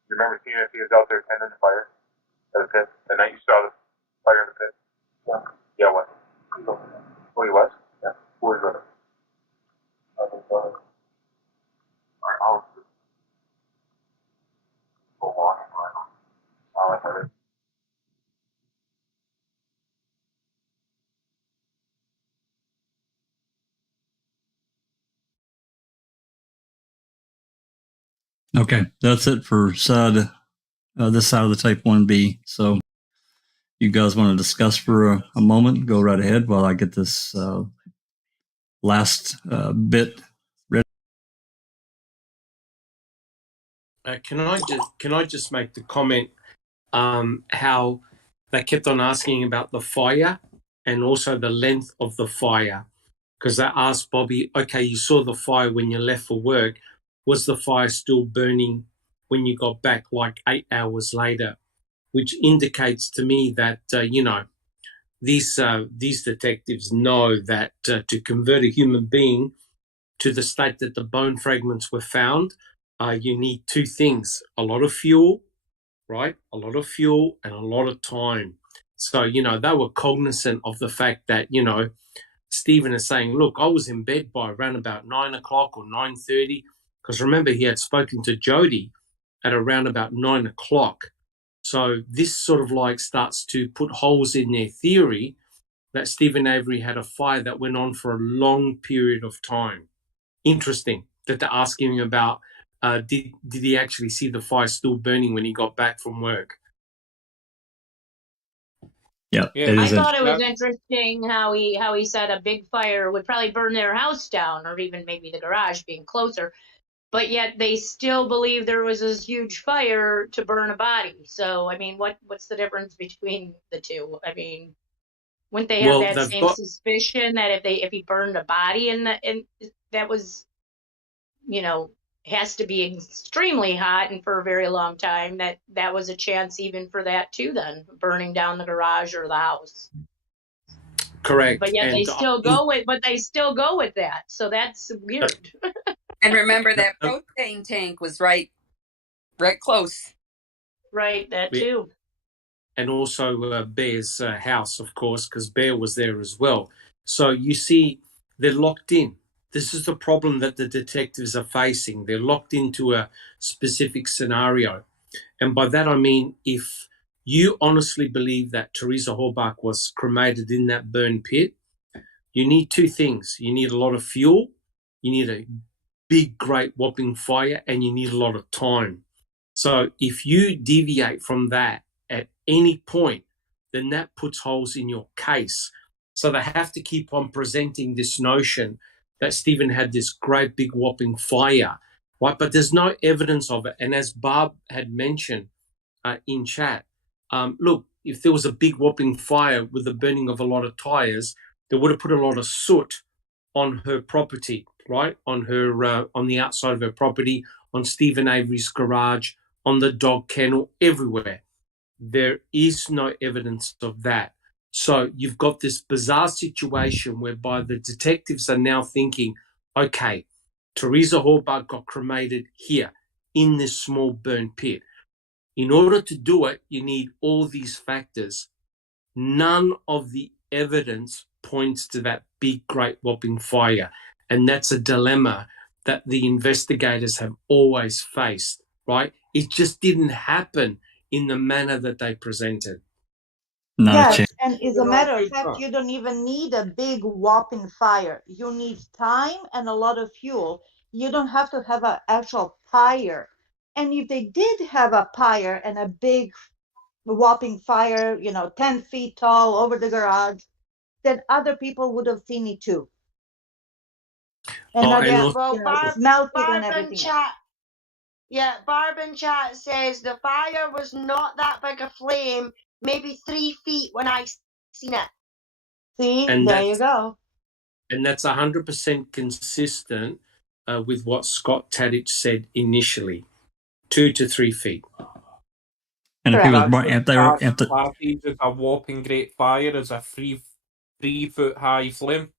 you remember seeing if he was out there tending the fire at the pit? The night you saw the fire in the pit? Yeah. Yeah, what? Oh, he was? Yeah. Who was with him? Our house was so long ago. I heard it. Okay, that's it for side this side of the Type 1B. So you guys want to discuss for a moment? Go right ahead while I get this last bit ready. Can I just make the comment how they kept on asking about the fire and also the length of the fire, because they asked Bobby, okay, you saw the fire when you left for work. Was the fire still burning when you got back, like 8 hours later? Which indicates to me that these detectives know that to convert a human being to the state that the bone fragments were found, you need two things: a lot of fuel, right? A lot of fuel and a lot of time. So, they were cognizant of the fact that, Stephen is saying, look, I was in bed by around about 9 o'clock or 9:30, because remember, he had spoken to Jody at around about 9 o'clock. So this sort of like starts to put holes in their theory that Stephen Avery had a fire that went on for a long period of time. Interesting that they're asking him about did he actually see the fire still burning when he got back from work? Yeah, I thought it was interesting how he said a big fire would probably burn their house down, or even maybe the garage being closer, but yet they still believe there was this huge fire to burn a body. So I mean, what's the difference between the two? I mean, wouldn't they have that same suspicion that if he burned a body and that was, has to be extremely hot and for a very long time, that was a chance even for that too, then burning down the garage or the house. Correct. But yet they still go with that. So that's weird. And remember that propane tank was right close. Right, that too. And also Bear's house, of course, because Bear was there as well. So you see, they're locked in. This is the problem that the detectives are facing. They're locked into a specific scenario. And by that I mean, if you honestly believe that Teresa Horbach was cremated in that burn pit, you need two things. You need a lot of fuel, you need a big, great whopping fire, and you need a lot of time. So if you deviate from that at any point, then that puts holes in your case. So they have to keep on presenting this notion that Stephen had this great big whopping fire, right? But there's no evidence of it. And as Barb had mentioned in chat, look, if there was a big whopping fire with the burning of a lot of tires, they would have put a lot of soot on her property, right? On her, on the outside of her property, on Stephen Avery's garage, on the dog kennel, everywhere. There is no evidence of that. So you've got this bizarre situation whereby the detectives are now thinking, okay, Teresa Horbach got cremated here in this small burn pit. In order to do it, you need all these factors. None of the evidence points to that big, great whopping fire. And that's a dilemma that the investigators have always faced, right? It just didn't happen in the manner that they presented. Yes, and as a matter of fact, you don't even need a big whopping fire. You need time and a lot of fuel. You don't have to have an actual pyre. And if they did have a pyre and a big whopping fire, 10 feet tall over the garage, then other people would have seen it too. And Barb in chat says the fire was not that big a flame maybe 3 feet when I seen it. See, And there you go. And that's 100% consistent with what Scott Tadich said initially, 2 to 3 feet. And if he was, That's if they were, if the, classed as a whopping great fire, as a 3 foot high flame.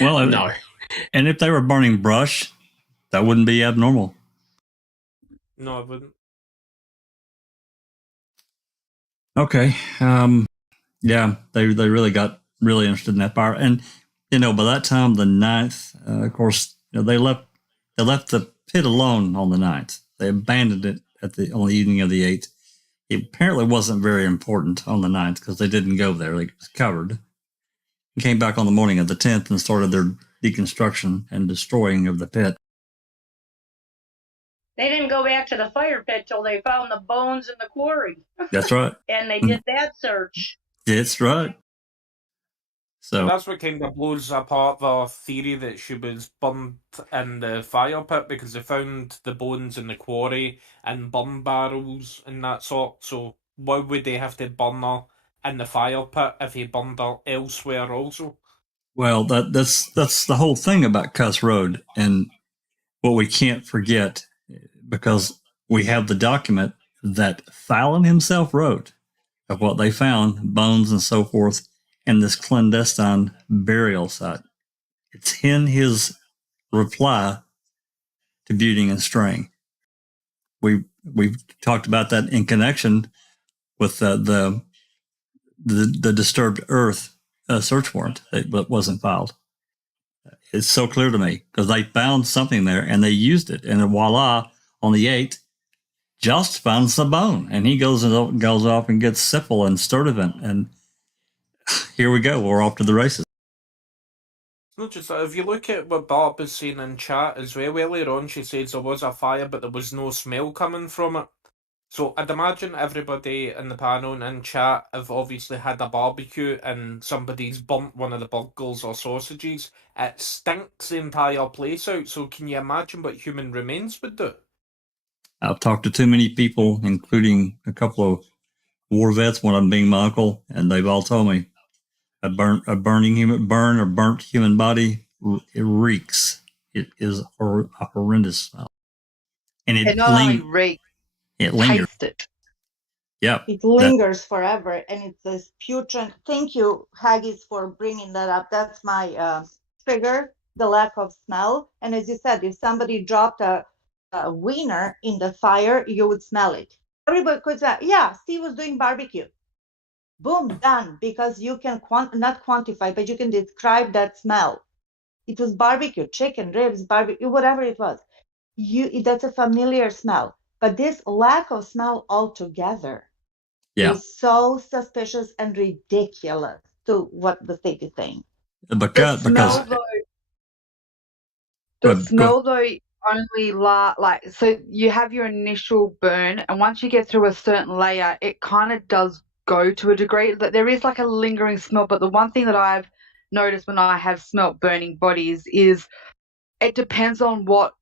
well, No. and if they were burning brush, that wouldn't be abnormal. No, it wouldn't. Okay. Yeah, they really got really interested in that fire, and by that time, the 9th, of course, they left the pit alone on the 9th. They abandoned it on the evening of the 8th. It apparently wasn't very important on the 9th because they didn't go there; it was covered. And came back on the morning of the 10th and started their deconstruction and destroying of the pit. They didn't go back to the fire pit till they found the bones in the quarry. That's right. And they did that search. That's right. So that's what kind of blows apart the theory that she was burned in the fire pit, because they found the bones in the quarry and burn barrels and that sort. So why would they have to burn her in the fire pit if he burned her elsewhere also? Well, that's the whole thing about Cuss Road, and what we can't forget, because we have the document that Fallon himself wrote of what they found, bones and so forth, in this clandestine burial site. It's in his reply to Buting and String. We've talked about that in connection with the disturbed earth search warrant that wasn't filed. It's so clear to me because they found something there and they used it, and voila, on the 8th, Just finds the bone, and he goes off and gets Syphil and Sturdivant, and here we go. We're off to the races. Not just that, if you look at what Barb is saying in chat as well, earlier on she says there was a fire but there was no smell coming from it. So I'd imagine everybody in the panel and in chat have obviously had a barbecue and somebody's burnt one of the burgers or sausages. It stinks the entire place out, so can you imagine what human remains would do? I've talked to too many people, including a couple of war vets, one of them being my uncle, and they've all told me a burnt human body, it reeks. It is a horrendous smell. And It not only reeks, it lingers. taste it. Yep. It lingers forever, and it's this putrid. Thank you, Haggis, for bringing that up. That's my trigger, the lack of smell. And as you said, if somebody dropped a wiener in the fire, you would smell it. Everybody could say, yeah, Steve was doing barbecue. Boom, done, because you can not quantify, but you can describe that smell. It was barbecue, chicken, ribs, barbecue, whatever it was. That's a familiar smell. But this lack of smell altogether is so suspicious and ridiculous to what the state is saying. The smell though only so you have your initial burn, and once you get through a certain layer, it kind of does go to a degree that there is like a lingering smell. But the one thing that I've noticed when I have smelt burning bodies is it depends on what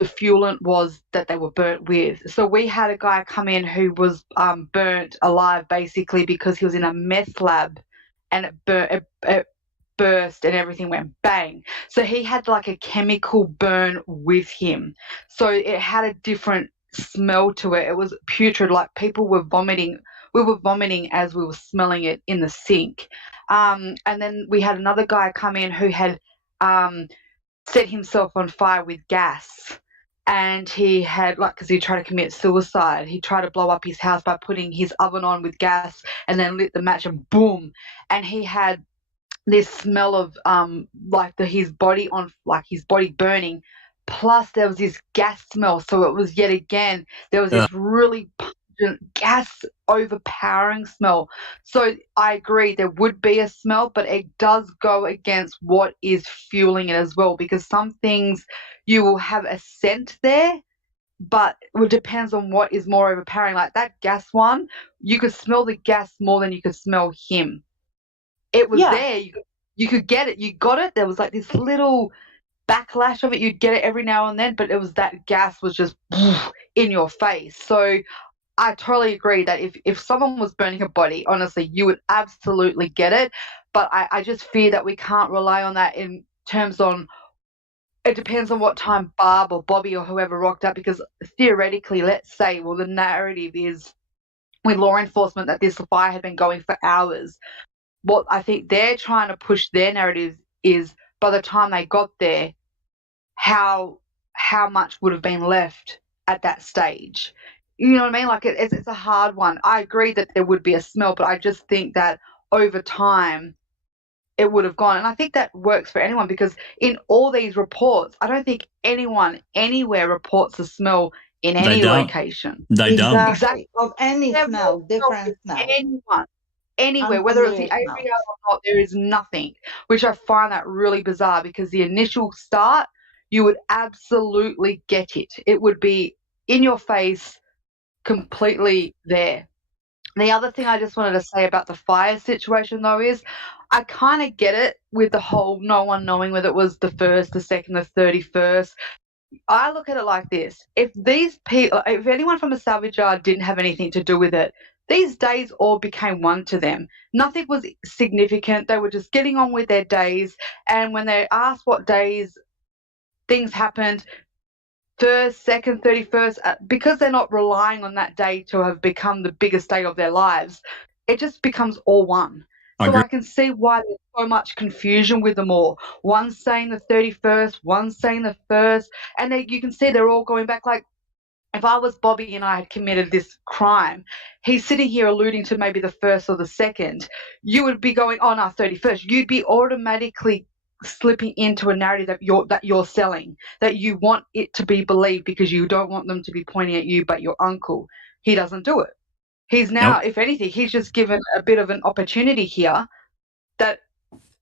the fuelant was that they were burnt with. So we had a guy come in who was burnt alive basically because he was in a meth lab, and it burst and everything went bang. So he had like a chemical burn with him. So it had a different smell to it. It was putrid, like people were vomiting. We were vomiting as we were smelling it in the sink. And then we had another guy come in who had set himself on fire with gas. And he had, because he tried to commit suicide, he tried to blow up his house by putting his oven on with gas and then lit the match and boom. And he had this smell of his body burning, plus there was this gas smell. So it was yet again, there was this really pungent gas overpowering smell. So I agree there would be a smell, but it does go against what is fueling it as well, because some things you will have a scent there, but it depends on what is more overpowering. Like that gas one, you could smell the gas more than you could smell him. It was there. You could get it. You got it. There was like this little backlash of it. You'd get it every now and then, but it was that gas was just in your face. So I totally agree that if someone was burning a body, honestly, you would absolutely get it. But I just fear that we can't rely on that in terms on, it depends on what time Barb or Bobby or whoever rocked up, because theoretically, let's say, well, the narrative is with law enforcement that this fire had been going for hours. What I think they're trying to push their narrative is by the time they got there, how much would have been left at that stage. You know what I mean? Like it's a hard one. I agree that there would be a smell, but I just think that over time it would have gone. And I think that works for anyone, because in all these reports, I don't think anyone anywhere reports a smell in They any don't. location. They don't. Exactly. Of any There smell, will different with smell, anyone, anywhere, whether it's the unfamiliar Avery smell. or not, there is nothing, which I find that really bizarre, because the initial start, you would absolutely get it. It would be in your face, completely there. The other thing I just wanted to say about the fire situation, though, is I kind of get it with the whole no one knowing whether it was the first, the second, the 31st. I look at it like this: if these people, if anyone from a salvage yard didn't have anything to do with it, these days all became one to them. Nothing was significant. They were just getting on with their days. And when they asked what days things happened, first, second, 31st, because they're not relying on that day to have become the biggest day of their lives, it just becomes all one. So I can see why there's so much confusion with them all. One saying the 31st, one saying the first, and you can see they're all going back. Like, if I was Bobby and I had committed this crime, he's sitting here alluding to maybe the first or the second, you would be going, oh no, 31st. You'd be automatically slipping into a narrative that you're selling, that you want it to be believed, because you don't want them to be pointing at you, but your uncle. He doesn't do it. He's now, if anything, he's just given a bit of an opportunity here that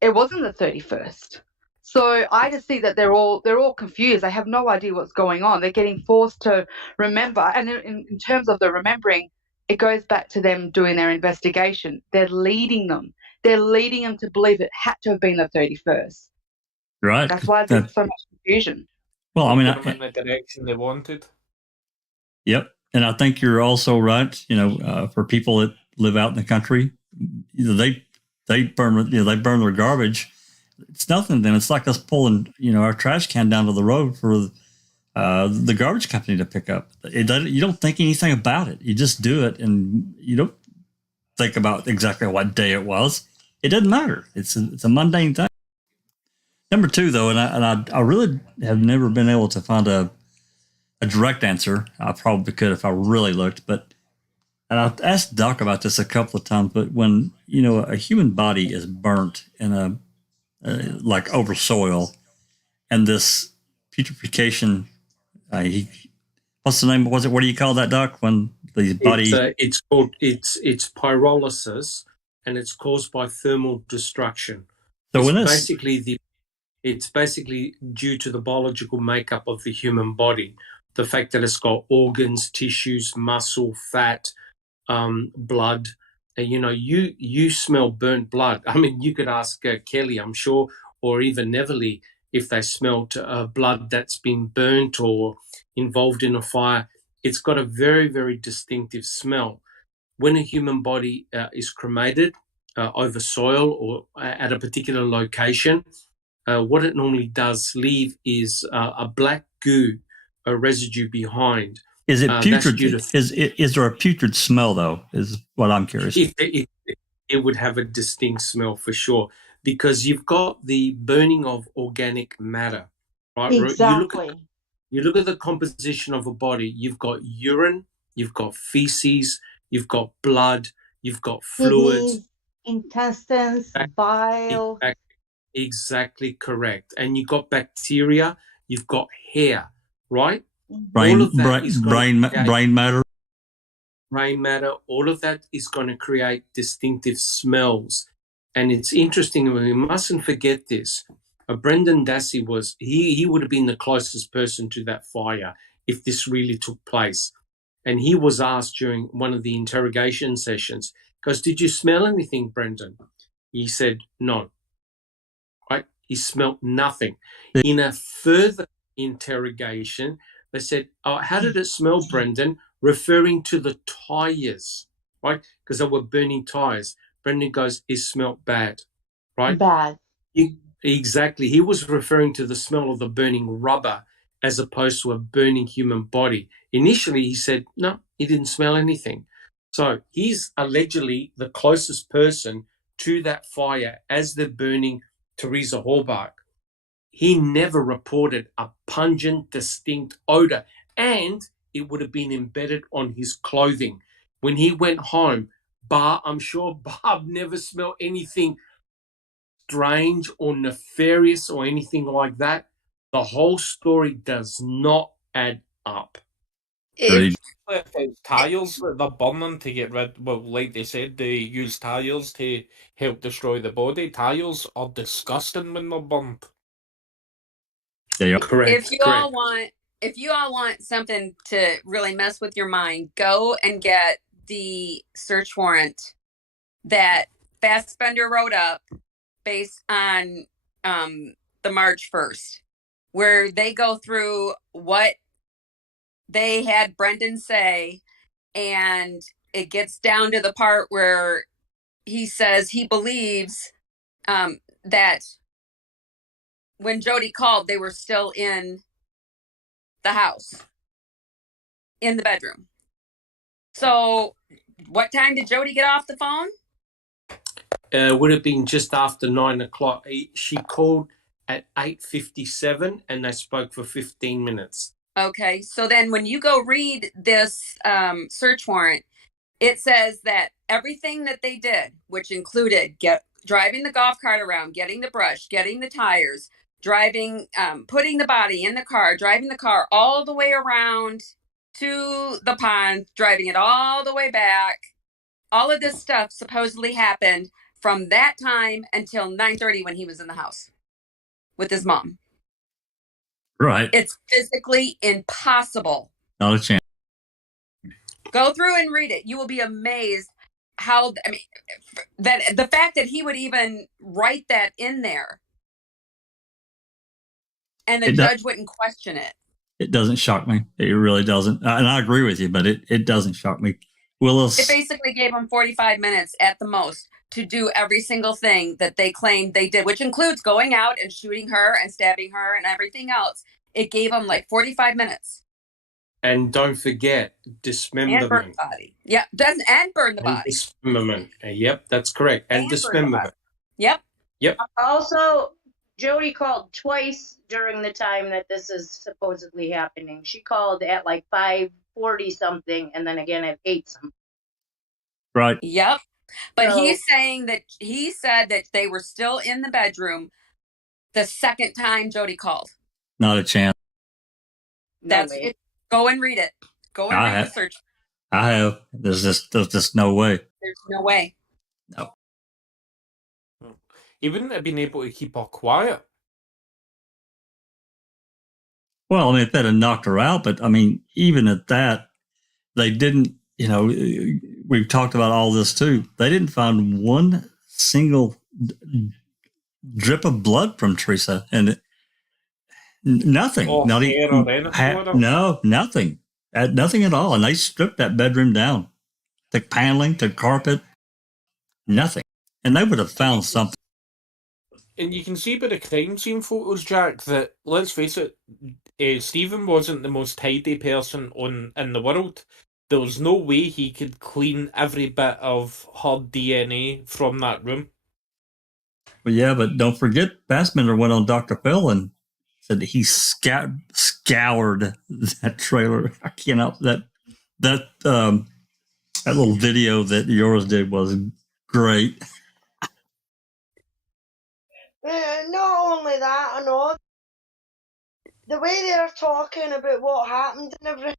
it wasn't the 31st. So I just see that they're all confused. They have no idea what's going on. They're getting forced to remember. And in terms of the remembering, it goes back to them doing their investigation. They're leading them. They're leading them to believe it had to have been the 31st. Right. That's why there's so much confusion. Well, I mean, Put them in the direction they wanted. Yep. And I think you're also right. For people that live out in the country, they burn their garbage. It's nothing to them. It's like us pulling, our trash can down to the road for the garbage company to pick up. You don't think anything about it. You just do it, and you don't think about exactly what day it was. It doesn't matter. It's a mundane thing. Number two, though, and I really have never been able to find a direct answer. I probably could if I really looked, and I've asked Doc about this a couple of times, but when, a human body is burnt in like over soil, and this putrefaction, what's the name? What do you call that, Doc? When the body... It's pyrolysis, and it's caused by thermal destruction. So it's basically due to the biological makeup of the human body. The fact that it's got organs, tissues, muscle, fat, blood. And, you smell burnt blood. I mean, you could ask Kelly, I'm sure, or even Neverly, if they smelt blood that's been burnt or involved in a fire. It's got a very, very distinctive smell. When a human body is cremated over soil or at a particular location, what it normally does leave is a black goo, a residue behind. Is it putrid? Is there a putrid smell, though, is what I'm curious. It would have a distinct smell for sure, because you've got the burning of organic matter, right? Exactly. You look at the composition of a body. You've got urine, you've got feces, you've got blood, you've got fluids. Kidneys, intestines, bile. Exactly correct. And you've got bacteria, you've got hair, right? Brain matter. Brain matter, all of that is going to create distinctive smells. And it's interesting, we mustn't forget this. Brendan Dassey he would have been the closest person to that fire if this really took place. And he was asked during one of the interrogation sessions, because did you smell anything, Brendan? He said no. Right? He smelled nothing. In a further interrogation, they said, oh, how did it smell, Brendan? referring to the tires, right? Because they were burning tires. Brendan goes, it smelled bad, right? Bad. Exactly. He was referring to the smell of the burning rubber as opposed to a burning human body. Initially, he said, no, he didn't smell anything. So he's allegedly the closest person to that fire as they're burning Teresa Halbach. He never reported a pungent, distinct odor, and it would have been embedded on his clothing. When he went home, I'm sure Barb never smelled anything strange or nefarious or anything like that. The whole story does not add up. If, It's tires that they're burning to get rid. Well, like they said, they use tires to help destroy the body. Tires are disgusting when they're burnt. They are. Correct. if you all want something to really mess with your mind, go and get the search warrant that Fassbender wrote up based on the March 1st, where they go through what they had Brendan say, and it gets down to the part where he says he believes that when Jody called, they were still in the house, in the bedroom. So what time did Jody get off the phone? Would have been just after 9 o'clock. She called at 8:57 and they spoke for 15 minutes. Okay, so then when you go read this search warrant, it says that everything that they did, which included driving the golf cart around, getting the brush, getting the tires, driving, putting the body in the car, driving the car all the way around to the pond, driving it all the way back. All of this stuff supposedly happened from that time until 9:30 when he was in the house with his mom. Right. It's physically impossible. Not a chance. Go through and read it. You will be amazed how, I mean, that the fact that he would even write that in there and the judge wouldn't question it. It doesn't shock me. It really doesn't. And I agree with you, but it doesn't shock me. Willis. It basically gave him 45 minutes at the most to do every single thing that they claimed they did, which includes going out and shooting her and stabbing her and everything else. It gave him like 45 minutes. And don't forget, dismemberment. And burn the body. Yeah, and burn the body. Dismemberment. Yep, that's correct. And dismemberment. Yep. Yep. Also, Jody called twice during the time that this is supposedly happening. She called at like 5:40 something, and then again at 8 something. Right. Yep. But he's saying that he said that they were still in the bedroom the second time Jody called. Not a chance. That's it. Go and read it. Go and read the search. I have. There's just no way. There's no way. No. He wouldn't have been able to keep her quiet. Well, I mean, if they'd have knocked her out, but I mean, even at that, they didn't, we've talked about all this too. They didn't find one single drip of blood from Teresa, and nothing. Not even, no, nothing. Nothing at all. And they stripped that bedroom down. The paneling, the carpet, nothing. And they would have found something. And you can see by the crime scene photos, Jack, that, let's face it, Stephen wasn't the most tidy person in the world. There was no way he could clean every bit of her DNA from that room. Well, yeah, but don't forget, Fassbender went on Dr. Phil and said that he scoured that trailer. I cannot, that little video that yours did was great. Not only that, I know the way they're talking about what happened and everything.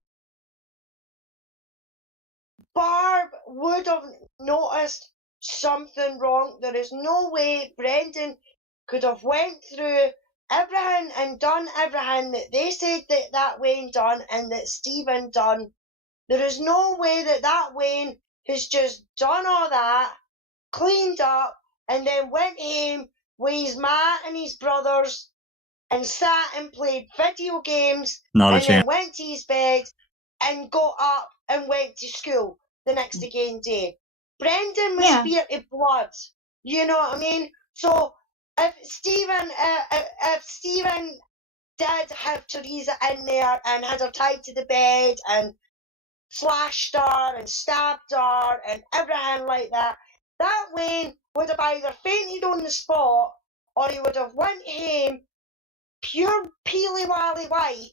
Barb would have noticed something wrong. There is no way Brendan could have went through everything and done everything that they said that Wayne done and that Stephen done. There is no way that Wayne has just done all that, cleaned up, and then went home with his ma and his brothers and sat and played video games Not a and chance. then went to his bed and got up and went to school the next again day. Brendan was feared of blood. You know what I mean? So if Stephen did have Teresa in there and had her tied to the bed and slashed her and stabbed her and everything like that, that Wayne would have either fainted on the spot or he would have went home pure peely-wally white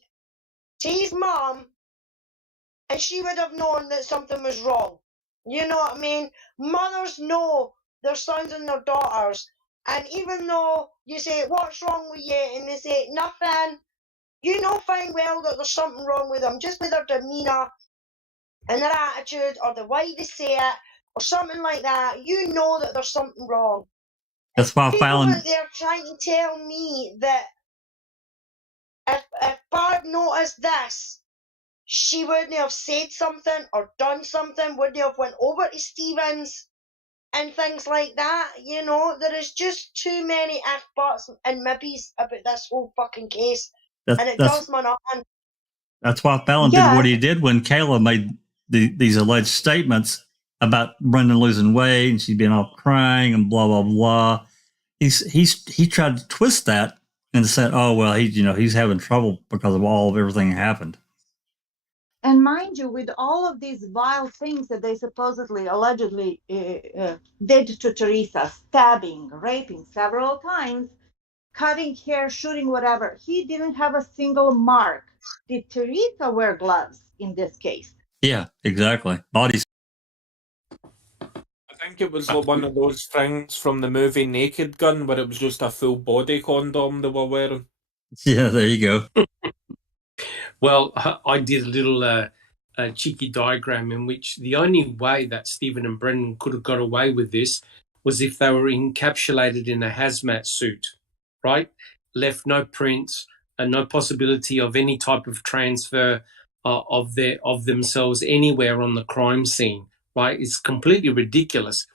to his mum, and she would have known that something was wrong. You know what I mean? Mothers know their sons and their daughters, and even though you say, what's wrong with you? And they say, nothing, you know fine well that there's something wrong with them, just with their demeanour and their attitude, or the way they say it, or something like that. You know that there's something wrong. That's why People Fallon. out there trying to tell me that if Barb noticed this, she wouldn't have said something or done something, wouldn't have went over to Stevens and things like that. You know, there is just too many if buts and maybes about this whole fucking case, and it does me nothing. That's why Fallon did what he did when Kayla made these alleged statements about Brendan losing weight and she'd been all crying and blah blah blah. He tried to twist that and said, "Oh well, he's having trouble because of everything that happened." And mind you, with all of these vile things that they supposedly, allegedly did to Teresa, stabbing, raping several times, cutting hair, shooting, whatever, he didn't have a single mark. Did Teresa wear gloves in this case? Yeah, exactly. Bodies. I think it was like one of those things from the movie Naked Gun where it was just a full body condom they were wearing. Yeah, there you go. Well, I did a little cheeky diagram in which the only way that Stephen and Brendan could have got away with this was if they were encapsulated in a hazmat suit, right? Left no prints and no possibility of any type of transfer of themselves anywhere on the crime scene, right? It's completely ridiculous.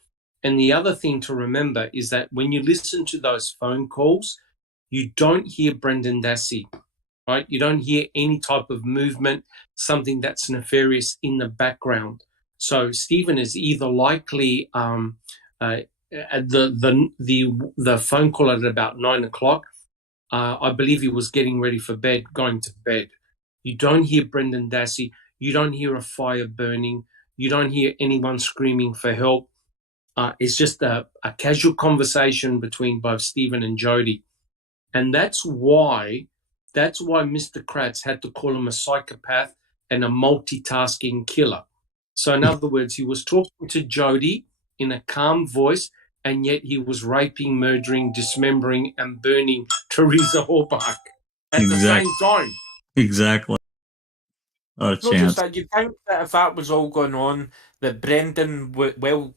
And the other thing to remember is that when you listen to those phone calls, you don't hear Brendan Dassey, right? You don't hear any type of movement, something that's nefarious in the background. So Stephen is either likely the phone call at about 9 o'clock. I believe he was getting ready for bed, going to bed. You don't hear Brendan Dassey. You don't hear a fire burning. You don't hear anyone screaming for help. It's just a casual conversation between both Stephen and Jody. And that's why Mr. Kratz had to call him a psychopath and a multitasking killer. So in other words, he was talking to Jody in a calm voice, and yet he was raping, murdering, dismembering, and burning Teresa Horbach at the same time. Exactly. Not just that, you'd think that if that was all going on, that Brendan,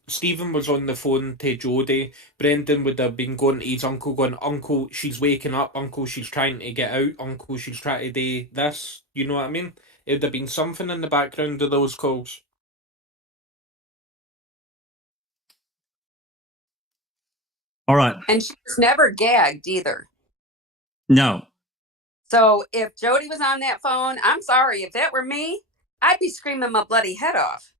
Stephen was on the phone to Jodie, Brendan would have been going to his uncle going, Uncle, she's waking up, Uncle, she's trying to get out, Uncle, she's trying to do this, you know what I mean? It would have been something in the background of those calls. All right. And she was never gagged either. No. So if Jody was on that phone, I'm sorry, if that were me, I'd be screaming my bloody head off.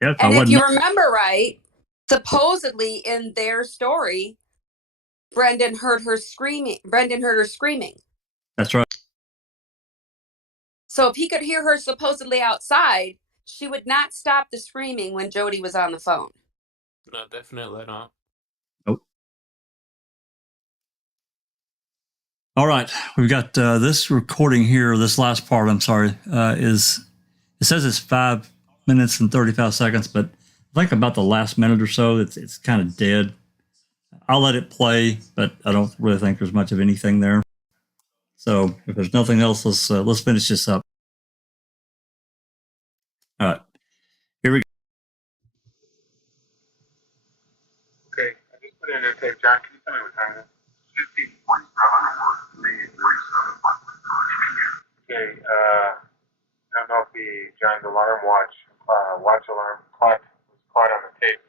Yeah, and if you remember right, supposedly in their story, Brendan heard her screaming. That's right. So if he could hear her supposedly outside, she would not stop the screaming when Jody was on the phone. No, definitely not. Nope. All right, we've got this recording here. This last part, I'm sorry, it says it's 5 minutes and 35 seconds, but I think about the last minute or so, it's kind of dead. I'll let it play, but I don't really think there's much of anything there. So if there's nothing else, let's finish this up. All right, here we go. Okay, I just put in there, okay, John, can you tell me what time it is? 15:47 or 3:47. Okay, I don't know if the John's alarm watch alarm clock was caught on the tape.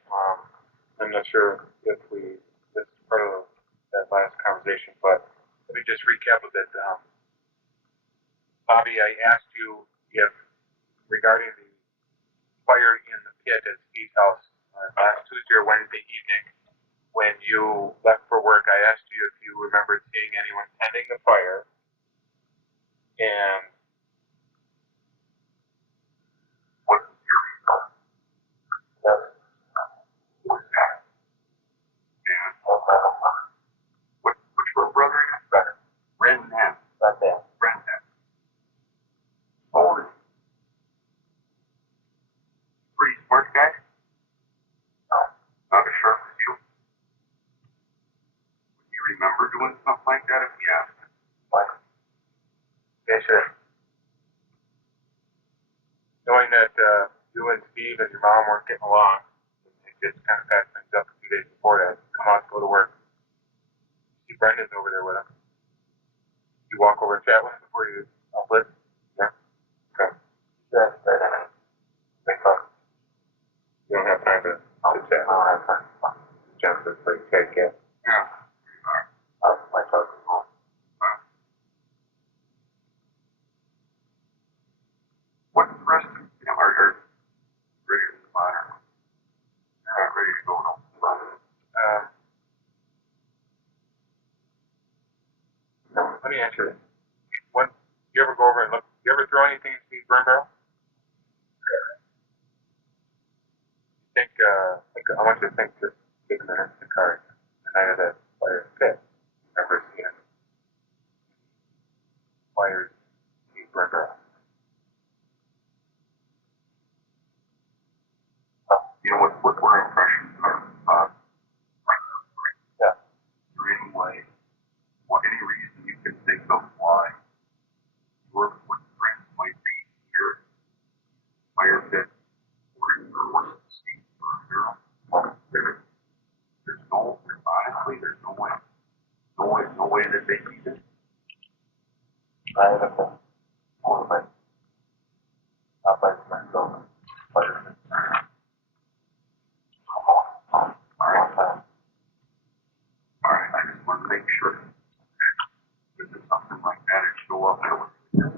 I'm not sure if this is part of that last conversation, but let me just recap a bit. Bobby, I asked you if regarding the fire in the pit at Steve's house last Tuesday or Wednesday evening. When you left for work, I asked you if you remembered seeing anyone tending the fire, and what was your response? Which brother is better? Brendan. Brendan. How old is he? Pretty smart guy? No, not as sharp as you. Would you remember doing something like that if we asked him? What? Yeah, sure. Knowing that you and Steve and your mom weren't getting along, it just kind of passed things up a few days before that. Come on, go to work. See, Brendan's over there with him. You walk over and chat with him before you uplift? Yeah? Okay. Yeah, right. Thanks, Bob. You don't have time to chat. I don't have time. Just to play take it. Yeah. My talk is home. What's the rest of them? Are you ready to come on? You're not ready to go, no? Let me answer this. When you ever go over and look, you ever throw anything in Steve's burn barrel? I want you to think, just take a minute, the card, the night of that fire pit. Remember seeing fire Steve's burn barrel. You know what our impressions are? Yeah. Is there any way, or any reason you can think of why your footprints might be here, fire pit, or Steve's burn barrel? There's no, honestly, there's no way that they keep it. I don't know. More like, not by myself, fire pit. All right, I just want to make sure if there's something like that, it show up there with this.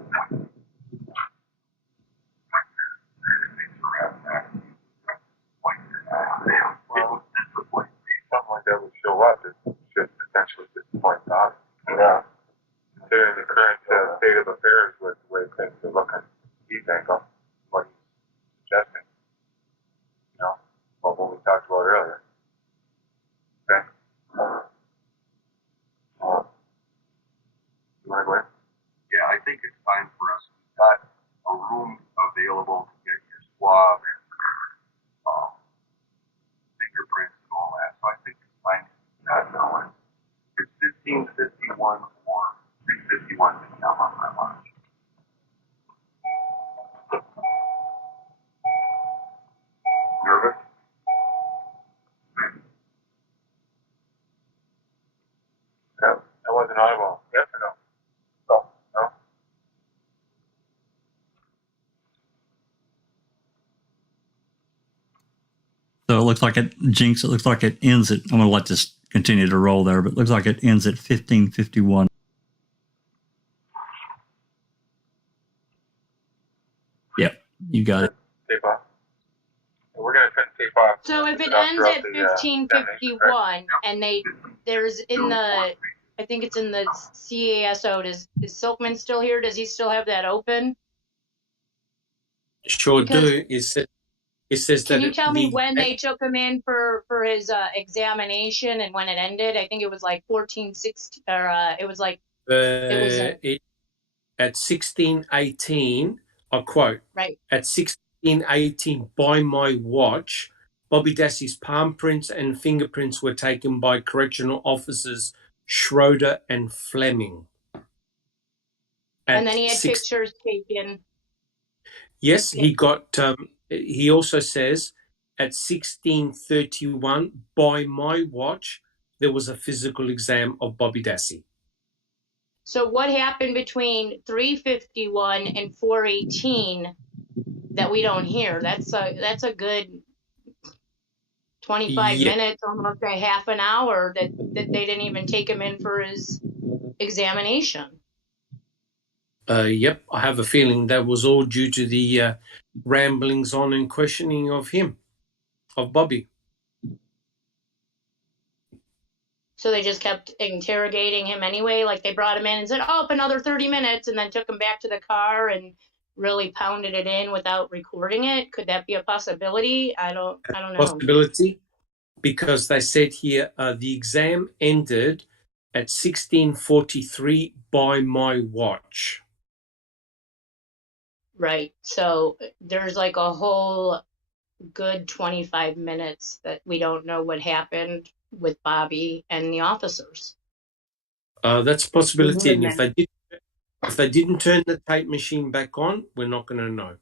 Well, that's the point. Something like that would show up, it should potentially disappoint us. Yeah. Considering the current state of affairs with the way things are looking, Steve's angle, what he's suggesting. You know, what we talked about earlier. Okay. You want to go in? Yeah, I think it's time for us. We've got a room available to get your swab and fingerprints and all that. So I think it's time to not know it. It's 1551 or 351 to come on my watch. Nervous? No, that wasn't audible. Yes or no? No. No. So it looks like it, Jinx, it looks like it ends at, I'm going to let this continue to roll there, but it looks like it ends at 1551. Yep, you got it. Tape off. We're going to turn the tape off. So if it ends at 1551 and there's in the, I think it's in the CASO, is Silkman still here? Does he still have that open? Sure Because do. It says that can you tell me the when they took him in for his examination and when it ended? I think it was like 1460, or it was like it was at 1618. I quote, right. At 1618, by my watch, Bobby Dassey's palm prints and fingerprints were taken by correctional officers Schroeder and Fleming. And then he had pictures taken. Yes, he got. He also says at 1631, by my watch, there was a physical exam of Bobby Dassey. So what happened between 351 and 418 that we don't hear? That's a good 25 minutes, almost a half an hour that they didn't even take him in for his examination. Yep, I have a feeling that was all due to the ramblings on and questioning of him, of Bobby. So they just kept interrogating him anyway. Like they brought him in and said, "Oh, another 30 minutes," and then took him back to the car and really pounded it in without recording it. Could that be a possibility? I don't know. Possibility, because they said here the exam ended at 16:43 by my watch. Right. So there's like a whole good 25 minutes that we don't know what happened with Bobby and the officers. That's a possibility, and if they didn't turn the tape machine back on, we're not going to know.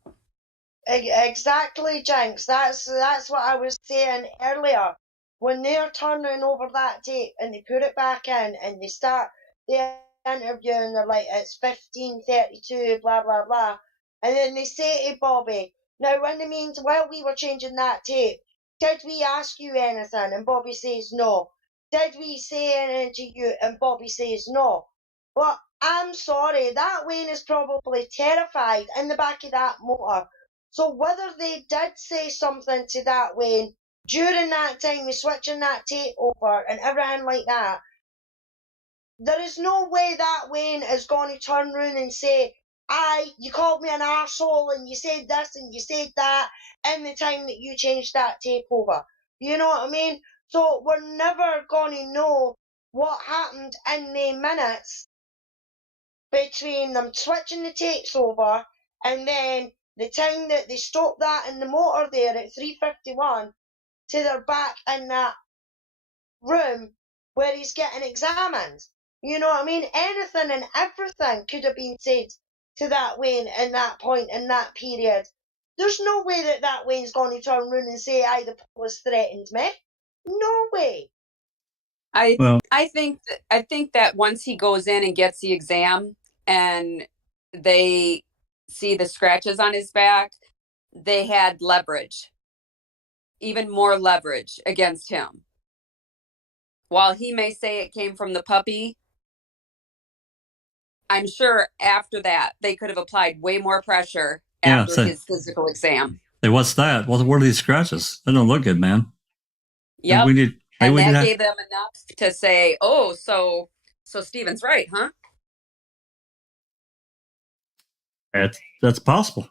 Exactly, Jinx. That's what I was saying earlier. When they're turning over that tape and they put it back in and they start the interview and they're like, it's 15:32, blah blah blah, and then they say to Bobby, now in the meantime, while we were changing that tape, did we ask you anything? And Bobby says no. Did we say anything to you? And Bobby says no. Well, I'm sorry, that Wayne is probably terrified in the back of that motor. So whether they did say something to that Wayne during that time of switching that tape over and everything like that, there is no way that Wayne is going to turn round and say, you called me an arsehole and you said this and you said that in the time that you changed that tape over. You know what I mean? So we're never going to know what happened in the minutes between them switching the tapes over and then the time that they stopped that in the motor there at 3:51 to their back in that room where he's getting examined. You know what I mean? Anything and everything could have been said to that Wayne in that point, in that period. There's no way that Wayne's going to turn around and say, the police threatened me. No way. I think that once he goes in and gets the exam and they see the scratches on his back, they had leverage, even more leverage against him. While he may say it came from the puppy, I'm sure after that they could have applied way more pressure after his physical exam. Hey, what's that? What are these scratches? They don't look good, man. Yep. And that gave them enough to say, oh, so Stephen's right, huh? That's possible.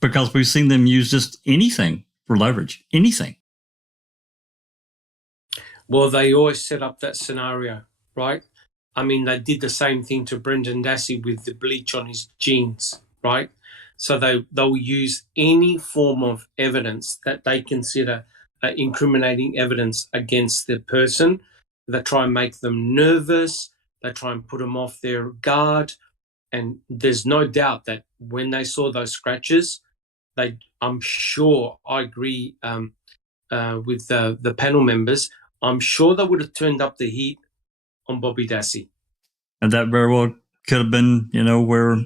Because we've seen them use just anything for leverage. Anything. Well, they always set up that scenario, right? I mean, they did the same thing to Brendan Dassey with the bleach on his jeans, right? So they'll use any form of evidence that they consider incriminating evidence against the person. They try and make them nervous. They try and put them off their guard. And there's no doubt that when they saw those scratches, I'm sure, I agree with the panel members, I'm sure they would have turned up the heat on Bobby Dassey. And that very well could have been, where,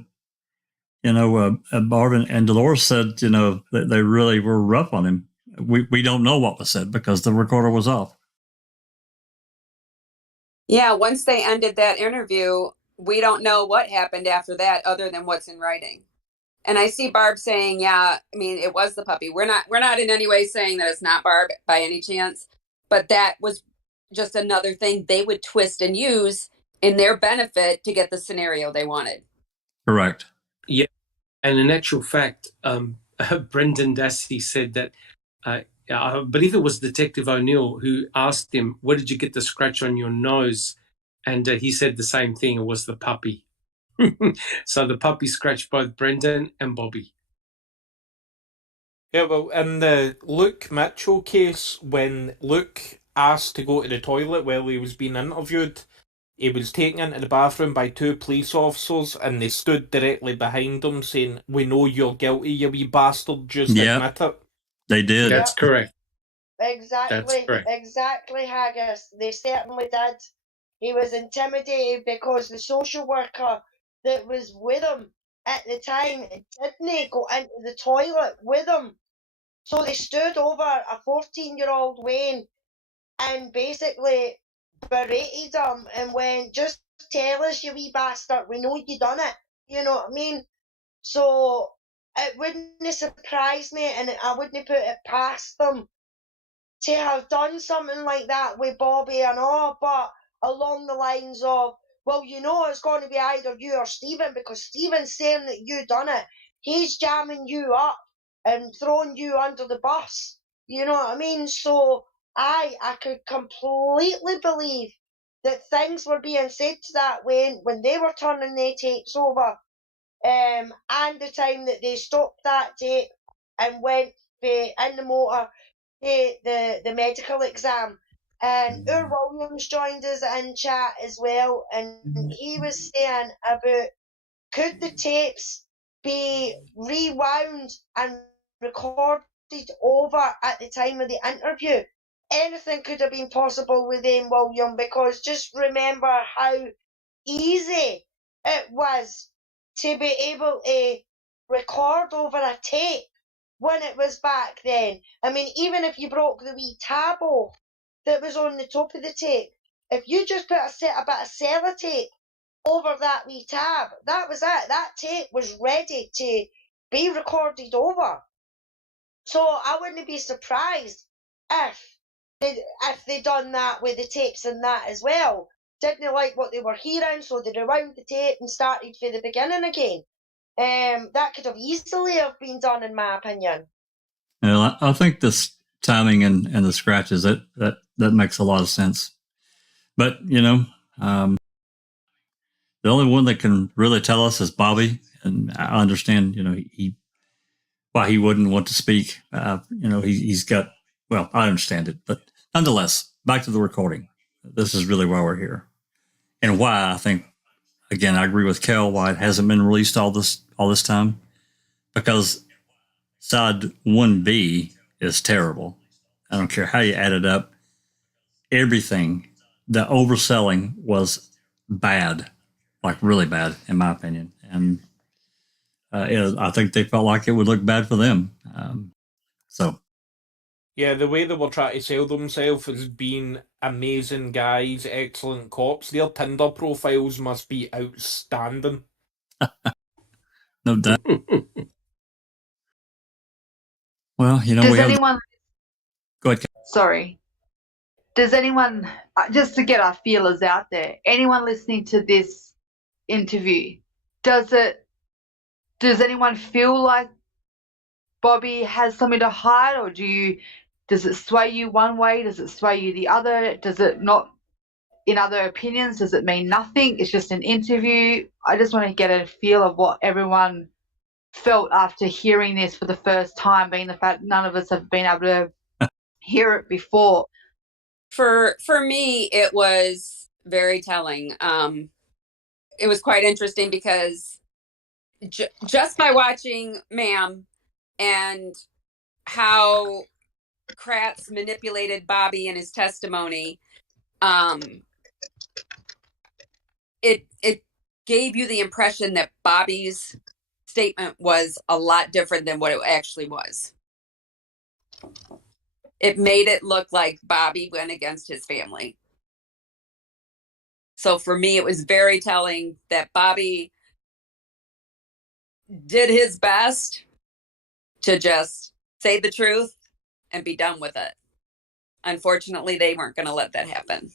Barb and Dolores said, that they really were rough on him. We don't know what was said because the recorder was off. Yeah, once they ended that interview, we don't know what happened after that other than what's in writing. And I see Barb saying, yeah, I mean, it was the puppy. We're not in any way saying that it's not Barb by any chance, but that was just another thing they would twist and use in their benefit to get the scenario they wanted. Correct. Yeah. And in actual fact, Brendan Dassey said that, I believe it was Detective O'Neill who asked him, where did you get the scratch on your nose? And he said the same thing. It was the puppy. So the puppy scratched both Brendan and Bobby. Yeah, well, in the Luke Mitchell case, when Luke asked to go to the toilet while he was being interviewed, he was taken into the bathroom by two police officers and they stood directly behind him saying, we know you're guilty, you wee bastard, just admit it. They did. That's correct. Exactly, Haggis. They certainly did. He was intimidated because the social worker that was with him at the time didn't go into the toilet with him. So they stood over a 14-year-old Wayne and basically berated him and went, just tell us, you wee bastard, we know you done it. You know what I mean? So it wouldn't surprise me, and I wouldn't put it past them to have done something like that with Bobby and all, but along the lines of, well, you know it's going to be either you or Stephen, because Stephen's saying that you done it. He's jamming you up and throwing you under the bus. You know what I mean? So I could completely believe that things were being said to that when they were turning their tapes over, and the time that they stopped that tape and went in the motor the medical exam. And Ur Williams joined us in chat as well, and he was saying about, could the tapes be rewound and recorded over at the time of the interview? Anything could have been possible with William, because just remember how easy it was to be able to record over a tape when it was back then. I mean, even if you broke the wee tab off that was on the top of the tape, if you just put a bit of sellotape over that wee tab, that was it. That tape was ready to be recorded over. So I wouldn't be surprised if they done that with the tapes and that as well. Didn't like what they were hearing, so they rewound the tape and started from the beginning again. That could have easily have been done, in my opinion. Well, I think this timing and the scratches, that makes a lot of sense. But, the only one that can really tell us is Bobby. And I understand, why he wouldn't want to speak. He's got, well, I understand it. But nonetheless, back to the recording. This is really why we're here. And why I think, again, I agree with Kel, why it hasn't been released all this time. Because side 1B is terrible. I don't care how you add it up. Everything, the overselling was bad, like really bad, in my opinion. And I think they felt like it would look bad for them. Yeah, the way they were trying to sell themselves as being amazing guys, excellent cops, their Tinder profiles must be outstanding. No doubt. Well, Does anyone? Go ahead. Sorry. Does anyone, just to get our feelers out there, anyone listening to this interview, does anyone feel like Bobby has something to hide, or does it sway you one way? Does it sway you the other? Does it not? In other opinions, does it mean nothing? It's just an interview. I just want to get a feel of what everyone felt after hearing this for the first time, being the fact none of us have been able to hear it before. For me, it was very telling. It was quite interesting because just by watching Ma'am and how Kratz manipulated Bobby in his testimony, it gave you the impression that Bobby's statement was a lot different than what it actually was. It made it look like Bobby went against his family. So for me, it was very telling that Bobby did his best to just say the truth and be done with it. Unfortunately, they weren't going to let that happen.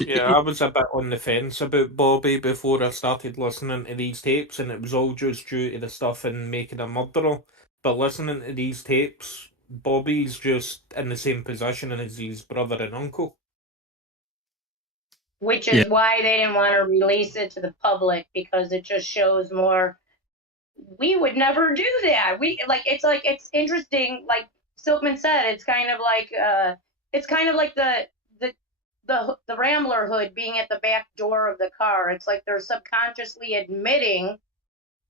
Yeah, I was a bit on the fence about Bobby before I started listening to these tapes, and it was all just due to the stuff in Making a Murderer. But listening to these tapes, Bobby's just in the same position as his brother and uncle. Which is why they didn't want to release it to the public, because it just shows more. We would never do that. It's interesting. Like Silkman said, it's kind of like the Rambler hood being at the back door of the car. It's like they're subconsciously admitting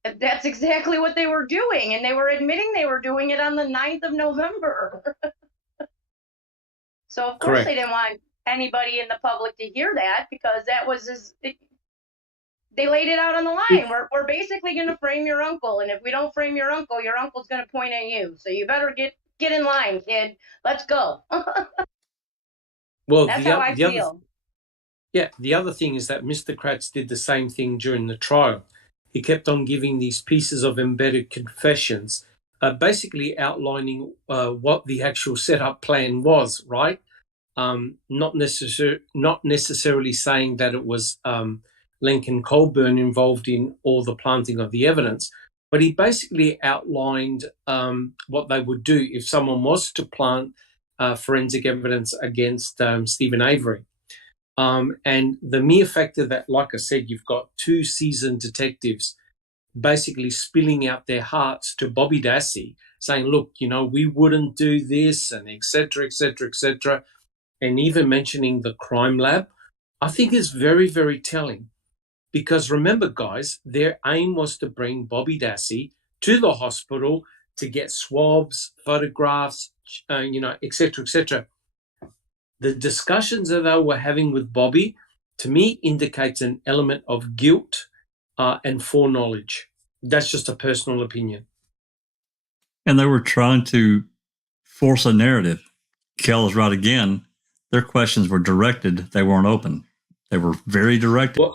that that's exactly what they were doing, and they were admitting they were doing it on the 9th of November. So of course they didn't want anybody in the public to hear that, because that was they laid it out on the line. We're basically going to frame your uncle, and if we don't frame your uncle's going to point at you. So you better get in line, kid. Let's go. Well, that's how I feel. The other thing is that Mr. Kratz did the same thing during the trial. he kept on giving these pieces of embedded confessions, basically outlining what the actual setup plan was, right? Not necessarily saying that it was Lincoln Colburn involved in all the planting of the evidence, but he basically outlined what they would do if someone was to plant forensic evidence against Stephen Avery. And the mere factor that, like I said, you've got two seasoned detectives basically spilling out their hearts to Bobby Dassey, saying, look, we wouldn't do this, and et cetera, et cetera, et cetera, and even mentioning the crime lab, I think is very, very telling. Because remember, guys, their aim was to bring Bobby Dassey to the hospital to get swabs, photographs, et cetera, et cetera. The discussions that they were having with Bobby, to me, indicates an element of guilt and foreknowledge. That's just a personal opinion. And they were trying to force a narrative. Kel's right again. Their questions were directed. They weren't open. They were very directed.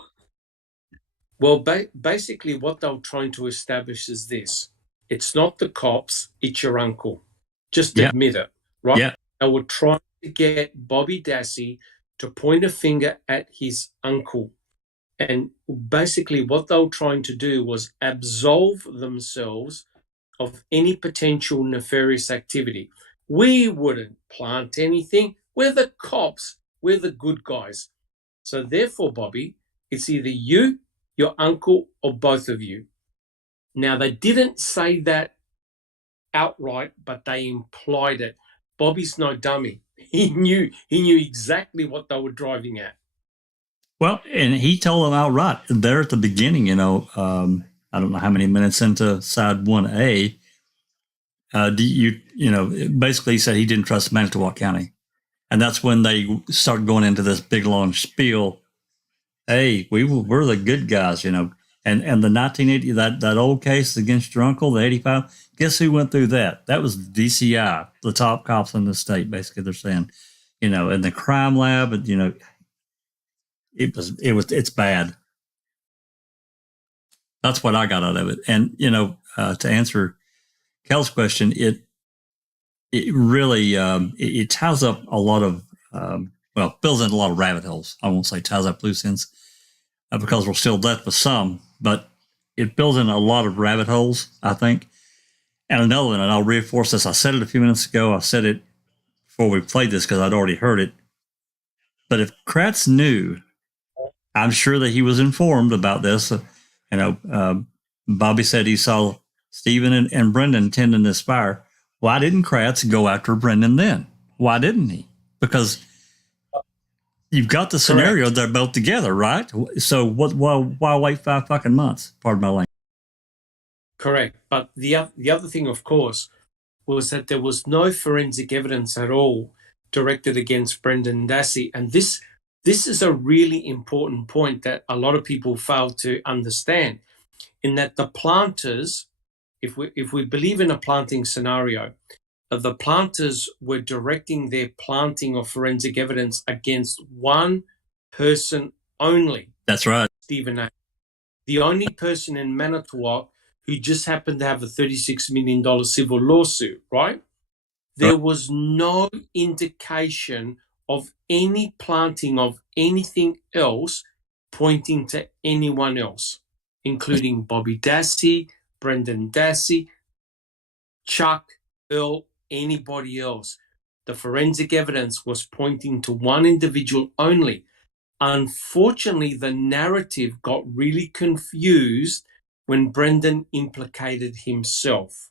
Well, basically what they were trying to establish is this. It's not the cops, it's your uncle. Just admit it, right? Yeah. They were trying to get Bobby Dassey to point a finger at his uncle. And basically what they were trying to do was absolve themselves of any potential nefarious activity. We wouldn't plant anything. We're the cops. We're the good guys. So therefore, Bobby, it's either you, your uncle, or both of you. Now, they didn't say that outright, but they implied it. Bobby's no dummy. He knew exactly what they were driving at. Well, and he told them outright there at the beginning, I don't know how many minutes into side 1A, basically he said he didn't trust Manitowoc County. And that's when they started going into this big, long spiel. Hey, we're the good guys, And the 1980, that old case against your uncle, the 85, guess who went through that? That was DCI, the top cops in the state, basically, they're saying. In the crime lab, it's bad. That's what I got out of it. And, to answer Kel's question, it really, it ties up a lot of, fills in a lot of rabbit holes. I won't say ties up loose ends because we're still left with some, but it fills in a lot of rabbit holes, I think. And another one, and I'll reinforce this. I said it a few minutes ago. I said it before we played this because I'd already heard it. But if Kratz knew, I'm sure that he was informed about this. Bobby said he saw Stephen and Brendan tending this fire. Why didn't Kratz go after Brendan then? Why didn't he? Because you've got the scenario, they're both together, right? So why wait 5 fucking months? Pardon my language. Correct. But the other thing, of course, was that there was no forensic evidence at all directed against Brendan Dassey. And this is a really important point that a lot of people fail to understand, in that the planters, if we believe in a planting scenario, the planters were directing their planting of forensic evidence against one person only. That's right. Stephen A. The only person in Manitowoc who just happened to have a $36 million civil lawsuit, right? There was no indication of any planting of anything else pointing to anyone else, including Bobby Dassey, Brendan Dassey, Chuck, Earl, anybody else. The forensic evidence was pointing to one individual only. Unfortunately, the narrative got really confused when Brendan implicated himself.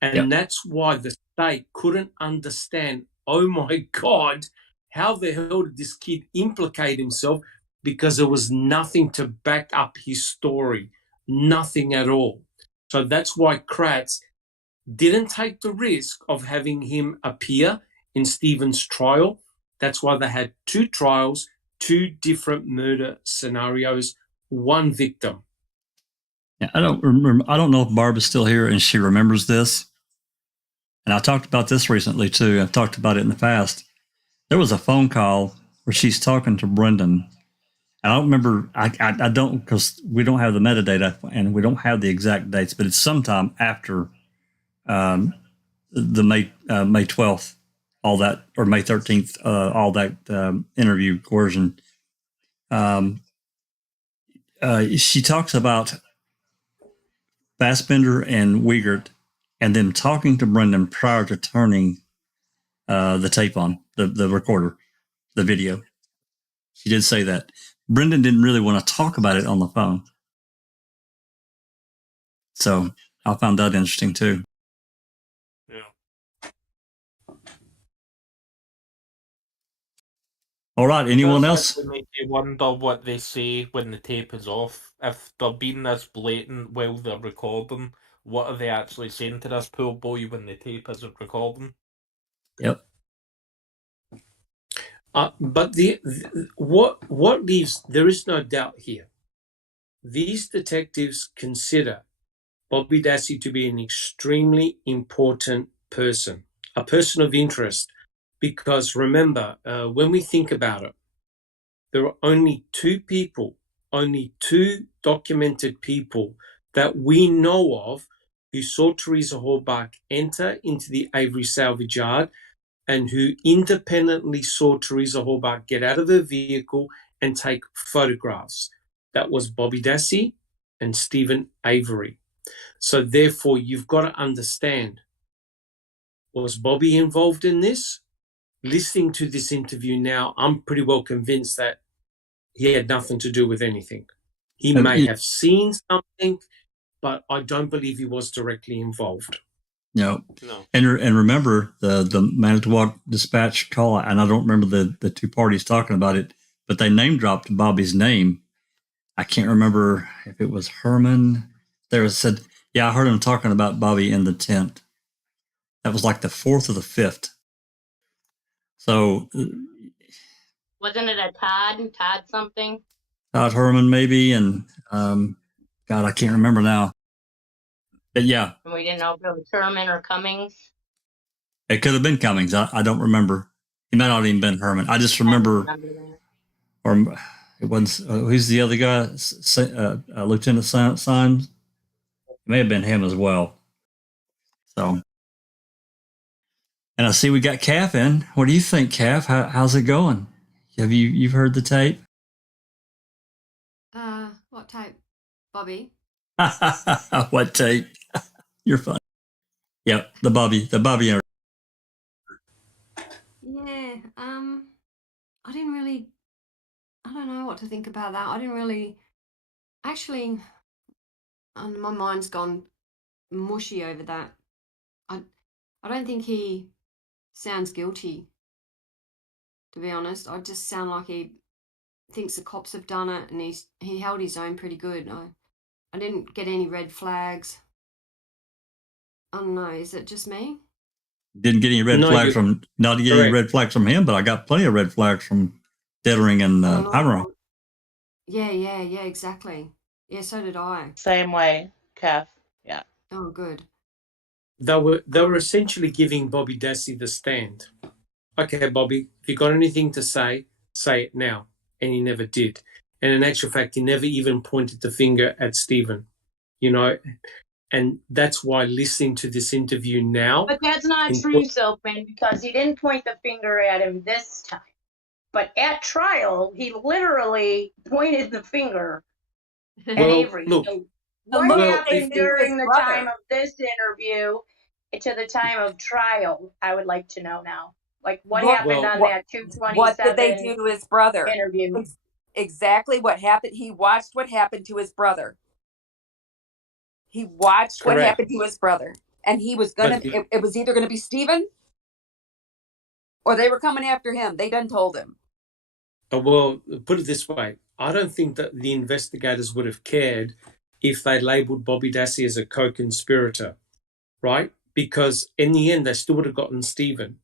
And that's why the state couldn't understand, oh my God, how the hell did this kid implicate himself? Because there was nothing to back up his story, nothing at all. So that's why Kratz didn't take the risk of having him appear in Stephen's trial. That's why they had 2 trials, 2 different murder scenarios, 1 victim. Yeah, I don't remember. I don't know if Barb is still here and she remembers this. And I talked about this recently too. I've talked about it in the past. There was a phone call where she's talking to Brendan, I don't remember. I don't, because we don't have the metadata and we don't have the exact dates, but it's sometime after the May 12th, all that, or May 13th, all that interview coercion. She talks about Fassbender and Wiegert and them talking to Brendan prior to turning the tape on, the recorder, the video. She did say that. Brendan didn't really want to talk about it on the phone. So I found that interesting too. Yeah. All right. Anyone Does else? it make you wonder what they say when the tape is off? If they're being this blatant while they're recording, what are they actually saying to this poor boy when the tape isn't recording? Yep. But what leaves, there is no doubt here. These detectives consider Bobby Dassey to be an extremely important person, a person of interest, because remember, when we think about it, there are only two documented people that we know of who saw Teresa Horbach enter into the Avery salvage yard and who independently saw Teresa Horbach get out of her vehicle and take photographs. That was Bobby Dassey and Stephen Avery. So therefore, you've got to understand, was Bobby involved in this? Listening to this interview now, I'm pretty well convinced that he had nothing to do with anything. He may have seen something, but I don't believe he was directly involved. No. And remember the Manitowoc Dispatch call, and I don't remember the two parties talking about it, but they name dropped Bobby's name. I can't remember if it was Herman. There said, yeah, I heard him talking about Bobby in the tent. That was like the 4th or the 5th. So Wasn't it a Todd something? Todd Herman maybe, and God, I can't remember now. But yeah. And we didn't know if it was Herman or Cummings. It could have been Cummings. I don't remember. He might not have even been Herman. I just remember. Or it wasn't. Who's the other guy? Lieutenant Symes. It may have been him as well. So, and I see we got Calf in. What do you think, Calf? How's it going? Have you've heard the tape? What tape, Bobby? What tape? You're funny. Yep, the Bobby. Yeah, I didn't really, I don't know what to think about that. I didn't really, actually, my mind's gone mushy over that. I don't think he sounds guilty, to be honest. I just sound like he thinks the cops have done it, and he held his own pretty good. I didn't get any red flags. I don't know, is it just me? Didn't get any red flags from any red flags from him, but I got plenty of red flags from Dettering and Avery. Yeah, exactly. Yeah, so did I. Same way, Kath. Yeah. Oh, good. They were essentially giving Bobby Dassey the stand. Okay, Bobby, if you got anything to say it now. And he never did. And in actual fact, he never even pointed the finger at Stephen. You know, and that's why listening to this interview now. But that's not true, Silkman, because he didn't point the finger at him this time. But at trial, he literally pointed the finger at Avery. Look, so what happened during the time of this interview to the time of trial? I would like to know now. Like what happened on that 227? What did they do to his brother? Interview. Exactly what happened. He watched what happened to his brother. What happened to his brother. And he was going to, it was either going to be Stephen or they were coming after him. They done told him. Well, put it this way. I don't think that the investigators would have cared if they labeled Bobby Dassey as a co-conspirator, right? Because in the end, they still would have gotten Stephen.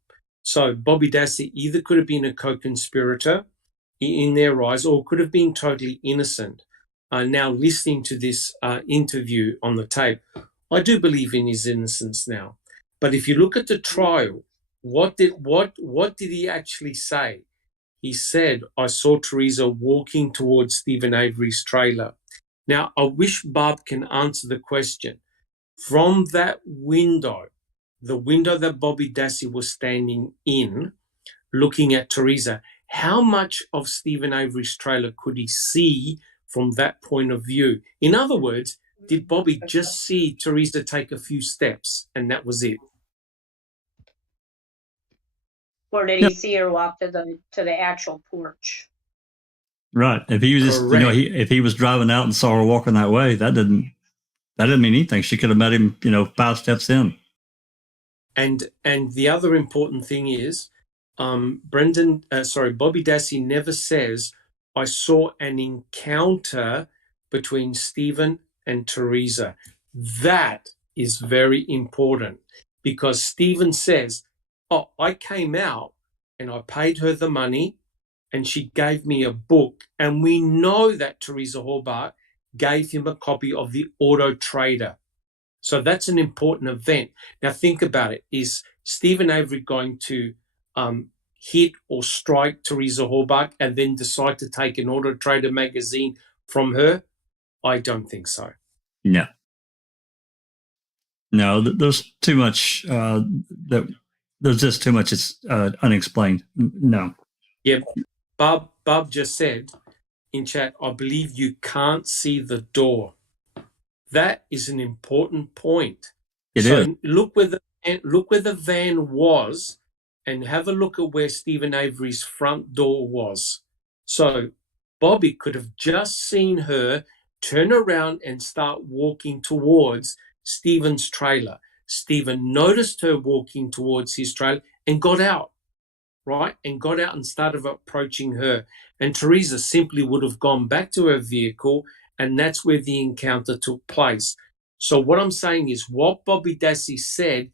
So Bobby Dassey either could have been a co-conspirator in their eyes or could have been totally innocent. Now, listening to this interview on the tape, I do believe in his innocence now. But if you look at the trial, what did he actually say? he said, I saw Teresa walking towards Stephen Avery's trailer. Now, I wish Bob can answer the question. From that window, the window that Bobby Dassey was standing in, looking at Teresa, how much of Stephen Avery's trailer could he see from that point of view? In other words, did Bobby just see Teresa take a few steps and that was it? Or did he see her walk to the actual porch? Right. If he was just, Correct. if he was driving out and saw her walking that way, that didn't mean anything. She could have met him, 5 steps in. And the other important thing is, Bobby Dassey never says, I saw an encounter between Stephen and Teresa. That is very important because Stephen says, oh, I came out and I paid her the money and she gave me a book. And we know that Teresa Hobart gave him a copy of the Auto Trader. So that's an important event. Now think about it. Is Stephen Avery going to hit or strike Teresa Hobart and then decide to take an Auto Trader magazine from her? I don't think so. No. No, there's too much there's just too much it's unexplained. No. Yeah, Bob just said in chat, I believe you can't see the door. That is an important point. It is. Look where the van was and have a look at where Stephen Avery's front door was. So Bobby could have just seen her turn around and start walking towards Stephen's trailer. Stephen noticed her walking towards his trailer and got out, right? And got out and started approaching her. And Teresa simply would have gone back to her vehicle, and that's where the encounter took place. So what I'm saying is what Bobby Dassey said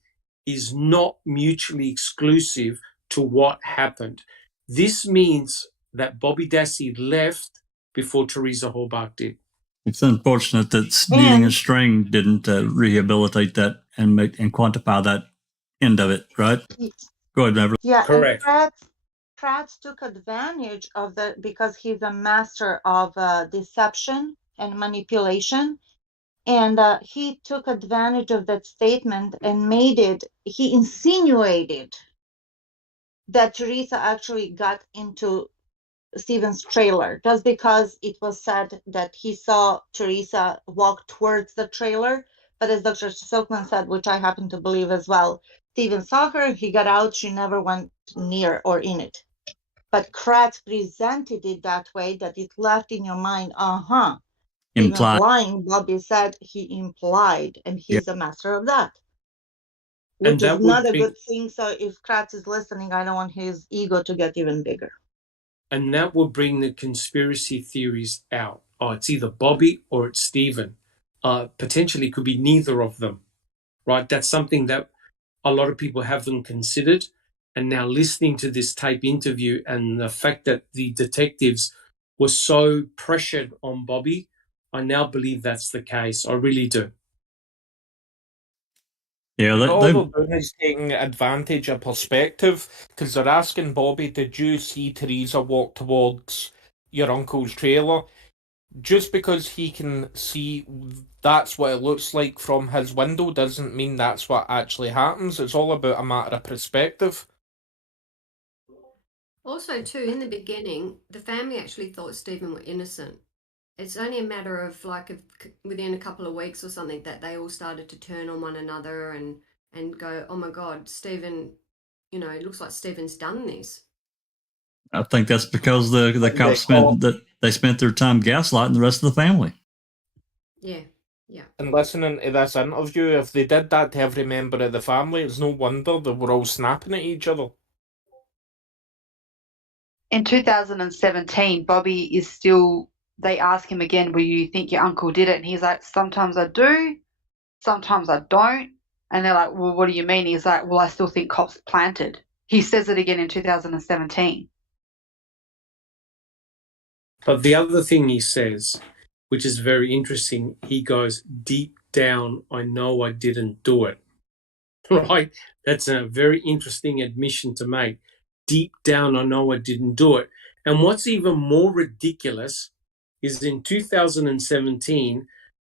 is not mutually exclusive to what happened. This means that Bobby Dassey left before Teresa Hobart did. It's unfortunate that needing a string didn't rehabilitate that and quantify that end of it, right? Go ahead, Avery. Yeah, correct. And Kratz took advantage of that because he's a master of deception and manipulation. And he took advantage of that statement and he insinuated that Teresa actually got into Stephen's trailer just because it was said that he saw Teresa walk towards the trailer. But as Dr. Silkman said, which I happen to believe as well, Stephen saw her, he got out, she never went near or in it. But Kratz presented it that way that it left in your mind, Stephen's lying. Bobby said he implied, and he's a master of that. Which is not a good thing. So if Kratz is listening, I don't want his ego to get even bigger. And that will bring the conspiracy theories out. Oh, it's either Bobby or it's Stephen. Potentially could be neither of them, right? That's something that a lot of people haven't considered. And now listening to this tape interview and the fact that the detectives were so pressured on Bobby, I now believe that's the case. I really do. Yeah, all they're doing is taking advantage of perspective because they're asking Bobby, did you see Teresa walk towards your uncle's trailer? Just because he can see that's what it looks like from his window doesn't mean that's what actually happens. It's all about a matter of perspective. Also, too, in the beginning, the family actually thought Stephen were innocent. It's only a matter of within a couple of weeks or something that they all started to turn on one another and go, oh my God, Stephen, it looks like Stephen's done this. I think that's because the cops spent their time gaslighting the rest of the family. Yeah. And listening to this interview, if they did that to every member of the family, it's no wonder they were all snapping at each other. In 2017, Bobby is still, they ask him again, will you think your uncle did it? And he's like, sometimes I do, sometimes I don't. And they're like, well, what do you mean? He's like, well, I still think cops planted. He says it again in 2017. But the other thing he says, which is very interesting, he goes, deep down, I know I didn't do it. Right? That's a very interesting admission to make. deep down I know I didn't do it. And what's even more ridiculous is in 2017,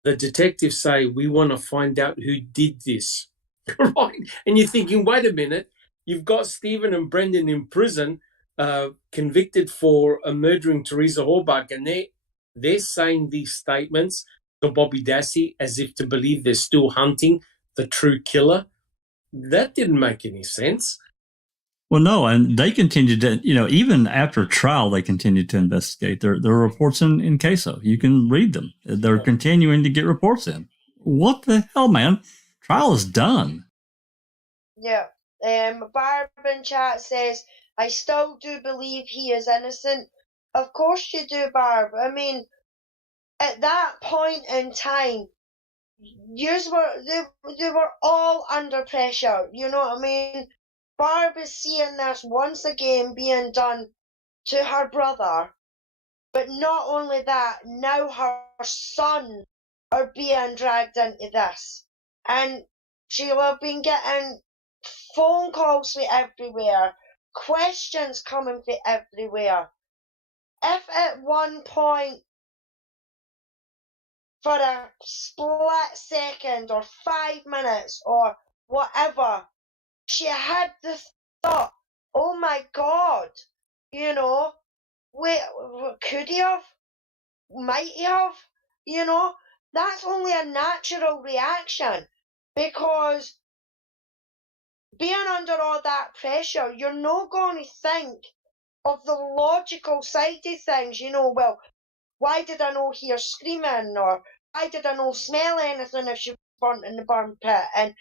the detectives say, we want to find out who did this. Right? And you're thinking, wait a minute, you've got Stephen and Brendan in prison, convicted for murdering Teresa Horbach, and they're saying these statements to Bobby Dassey as if to believe they're still hunting the true killer. That didn't make any sense. Well, no, and they continued to, even after trial, they continued to investigate. There are reports in CASO. You can read them. They're continuing to get reports in. What the hell, man? Trial is done. Yeah. Barb in chat says, I still do believe he is innocent. Of course you do, Barb. I mean, at that point in time, they were all under pressure. You know what I mean? Barb is seeing this once again being done to her brother, but not only that, now her son are being dragged into this, and she'll have been getting phone calls from everywhere, questions coming from everywhere. If at one point, for a split second or 5 minutes or whatever, she had the thought, oh my God, wait, could he have? Might he have? That's only a natural reaction, because being under all that pressure, you're not going to think of the logical side of things. Well, why did I not hear screaming, or why did I not smell anything if she was burnt in the burn pit, and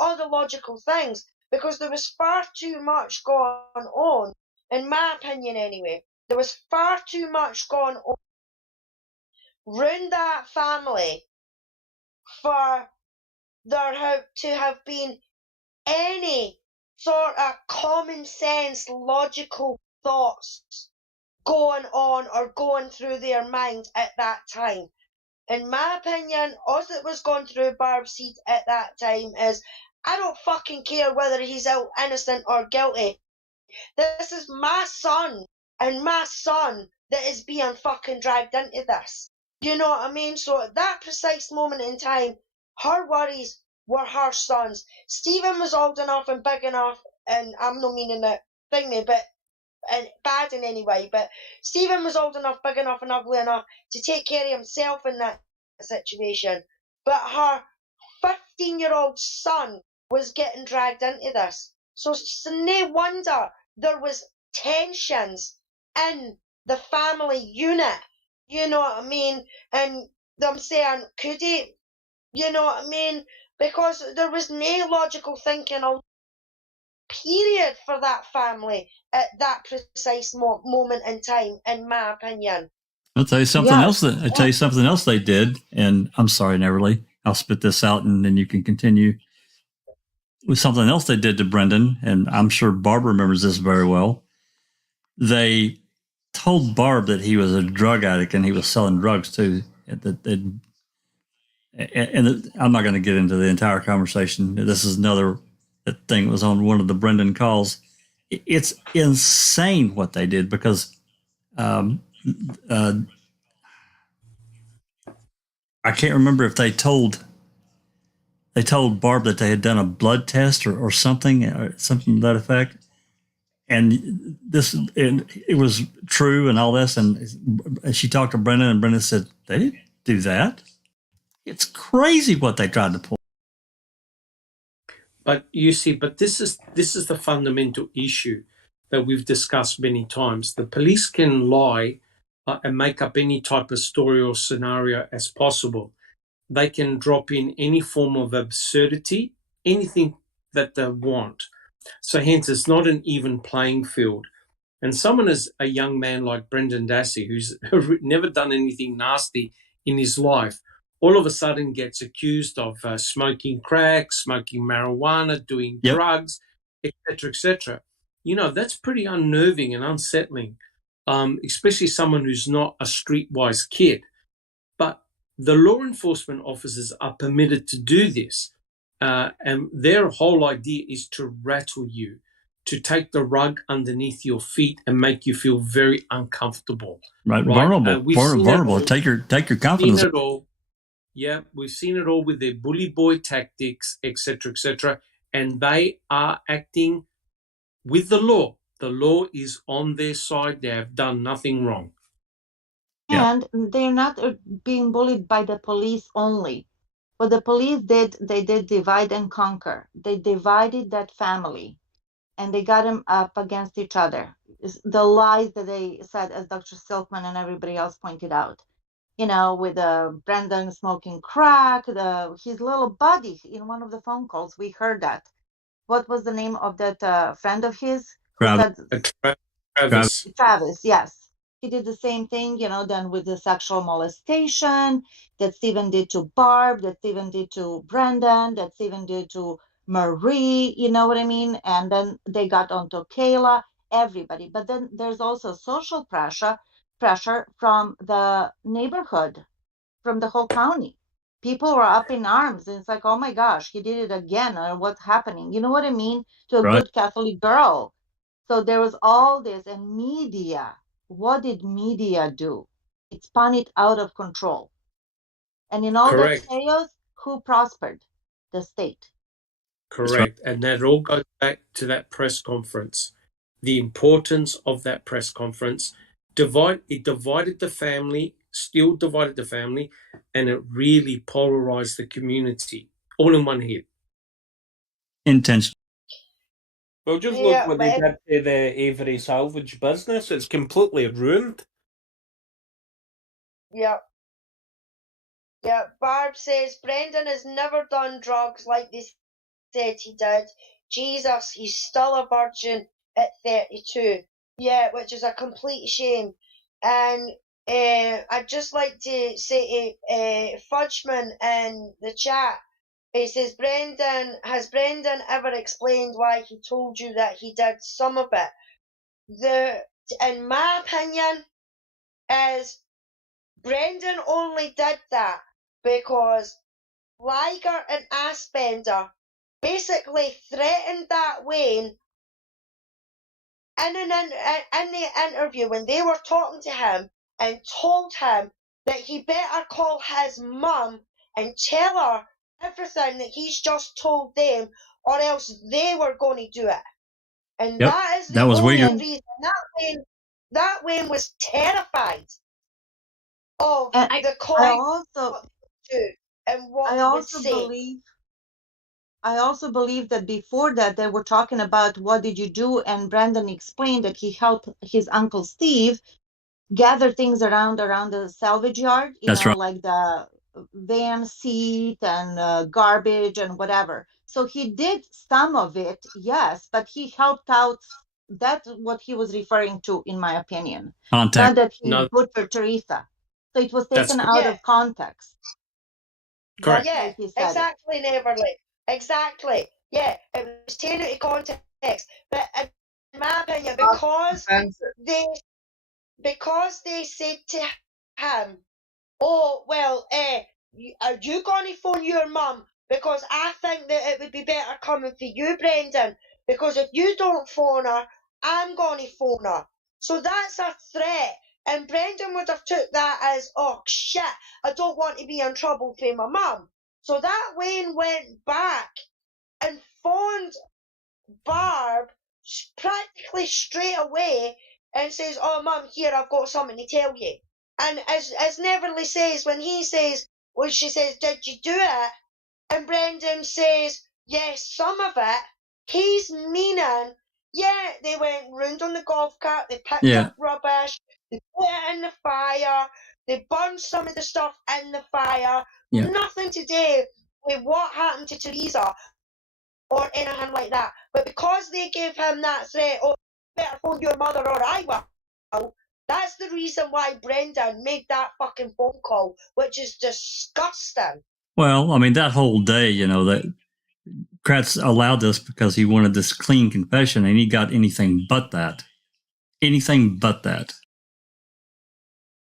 all the logical things, because there was far too much going on, in my opinion anyway. There was far too much going on round that family for there to have been any sort of common sense, logical thoughts going on or going through their mind at that time. In my opinion, all that was going through Barb's head at that time is, I don't fucking care whether he's innocent or guilty. This is my son, and my son that is being fucking dragged into this. You know what I mean? So at that precise moment in time, her worries were her sons. Stephen was old enough and big enough, and I'm not meaning that thingy, but and bad in any way, but Stephen was old enough, big enough, and ugly enough to take care of himself in that situation. But her 15-year-old son was getting dragged into this. So it's no wonder there was tensions in the family unit. You know what I mean? And I'm saying, could he? You know what I mean? Because there was no logical thinking period for that family at that precise moment in time, in my opinion. I'll tell you something else. I tell you something else they did, and I'm sorry, Neverly. I'll spit this out, and then you can continue. With something else they did to Brendan, and I'm sure Barb remembers this very well. They told Barb that he was a drug addict and he was selling drugs too. And I'm not going to get into the entire conversation. This is another thing that was on one of the Brendan calls. It's insane what they did, because I can't remember if they told Barb that they had done a blood test or something to that effect. And it was true and all this. And she talked to Brendan, and Brendan said, they didn't do that. It's crazy what they tried to pull. But you see, this is the fundamental issue that we've discussed many times. The police can lie and make up any type of story or scenario as possible. They can drop in any form of absurdity, anything that they want. So hence, it's not an even playing field. And someone as a young man like Brendan Dassey, who's never done anything nasty in his life, all of a sudden gets accused of smoking crack, smoking marijuana, doing drugs, etc., etc. That's pretty unnerving and unsettling, especially someone who's not a streetwise kid. But the law enforcement officers are permitted to do this. And their whole idea is to rattle you, to take the rug underneath your feet and make you feel very uncomfortable. Right, Right? vulnerable, We've seen it vulnerable. all. Take your Seen confidence. it all. Yeah, we've seen it all with their bully boy tactics, etc., etc., and they are acting with the law. The law is on their side. They have done nothing wrong. Yeah. And they're not being bullied by the police only. What the police did, they did divide and conquer. They divided that family and they got them up against each other. The lies that they said, as Dr. Silkman and everybody else pointed out, you know, with Brendan smoking crack, his little buddy in one of the phone calls, we heard that. What was the name of that friend of his who Travis. said Travis. Travis, yes. He did the same thing, you know, then with the sexual molestation that Stephen did to Barb, that Stephen did to Brendan, that Stephen did to Marie, you know what I mean? And then they got onto Kayla, everybody. But then there's also social pressure from the neighborhood, from the whole county. People were up in arms. And it's like, oh my gosh, he did it again. Or what's happening? You know what I mean? To a Right. good Catholic girl. So there was all this, and media. What did media do? It spun it out of control. And in all Correct. that chaos, who prospered? The state. Correct. And that all goes back to that press conference. The importance of that press conference. It divided the family, still divided the family, and it really polarized the community all in one hit. Intention. Well, just Yeah, look what they did to the Avery salvage business. It's completely ruined. Yeah. Yeah, Barb says Brendan has never done drugs like they said he did. Jesus, he's still a virgin at 32. Yeah, which is a complete shame. And I'd just like to say to Fudgeman in the chat, he says, has Brendan ever explained why he told you that he did some of it? In my opinion, is Brendan only did that because Liger and Aspender basically threatened that Wayne in the interview when they were talking to him and told him that he better call his mum and tell her everything that he's just told them, or else they were going to do it. And Yep. that is the That was only Uyghur. reason that Wayne was terrified of And the call I also and what I he would also say. believe I also believe that before that they were talking about what did you do, and Brandon explained that he helped his uncle Steve gather things around the salvage yard, you That's know, right. like the van seat and garbage and whatever. So he did some of it, yes, but he helped out. That's what he was referring to, in my opinion. Context. Not that he No, butchered Teresa. So it was that's taken out Yeah. of context. correct. That's Yeah, why he said it. exactly, Neverly. Exactly. Yeah, it was taken out of context. But in my opinion, because they said to him, "Oh well, are you going to phone your mum? Because I think that it would be better coming for you, Brendan. Because if you don't phone her, I'm going to phone her." So that's a threat. And Brendan would have took that as, "Oh shit, I don't want to be in trouble for my mum." So that Wayne went back and phoned Barb practically straight away and says, "Oh mum, here, I've got something to tell you." And as Neverly says, when he says, well, she says, "Did you do it?" And Brendan says, "Yes, some of it," he's meaning, yeah, they went round on the golf cart, they picked up rubbish, they put it in the fire, they burned some of the stuff in the fire, nothing to do with what happened to Teresa or anything like that. But because they gave him that threat, "Oh, better phone your mother or I will," that's the reason why Brendan made that fucking phone call, which is disgusting. Well, I mean, that whole day, you know, that Kratz allowed this because he wanted this clean confession, and he got anything but that. Anything but that.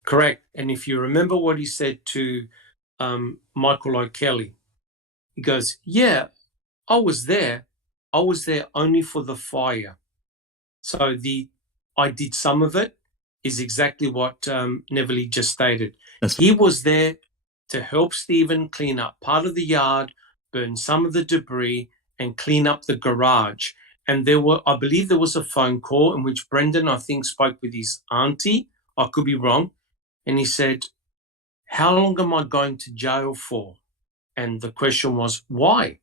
Correct. And if you remember what he said to Michael O'Kelly, he goes, "Yeah, I was there. I was there only for the fire. So I did some of it is exactly what Neville just stated. He was there to help Stephen clean up part of the yard, burn some of the debris, and clean up the garage. And I believe there was a phone call in which Brendan, I think, spoke with his auntie. I could be wrong. And he said, "How long am I going to jail for?" And the question was, why?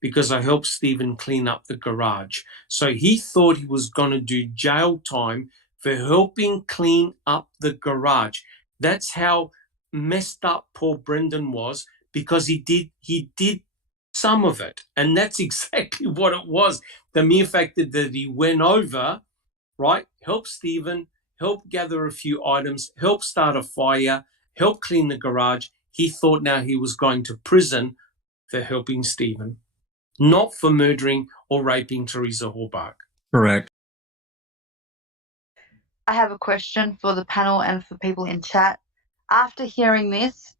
Because I helped Stephen clean up the garage. So he thought he was going to do jail time for helping clean up the garage. That's how messed up poor Brendan was, because he did some of it. And that's exactly what it was. The mere fact that he went over, right, helped Stephen, helped gather a few items, helped start a fire, helped clean the garage. He thought now he was going to prison for helping Stephen, not for murdering or raping Teresa Hallbach. Correct. I have a question for the panel and for people in chat. After hearing this,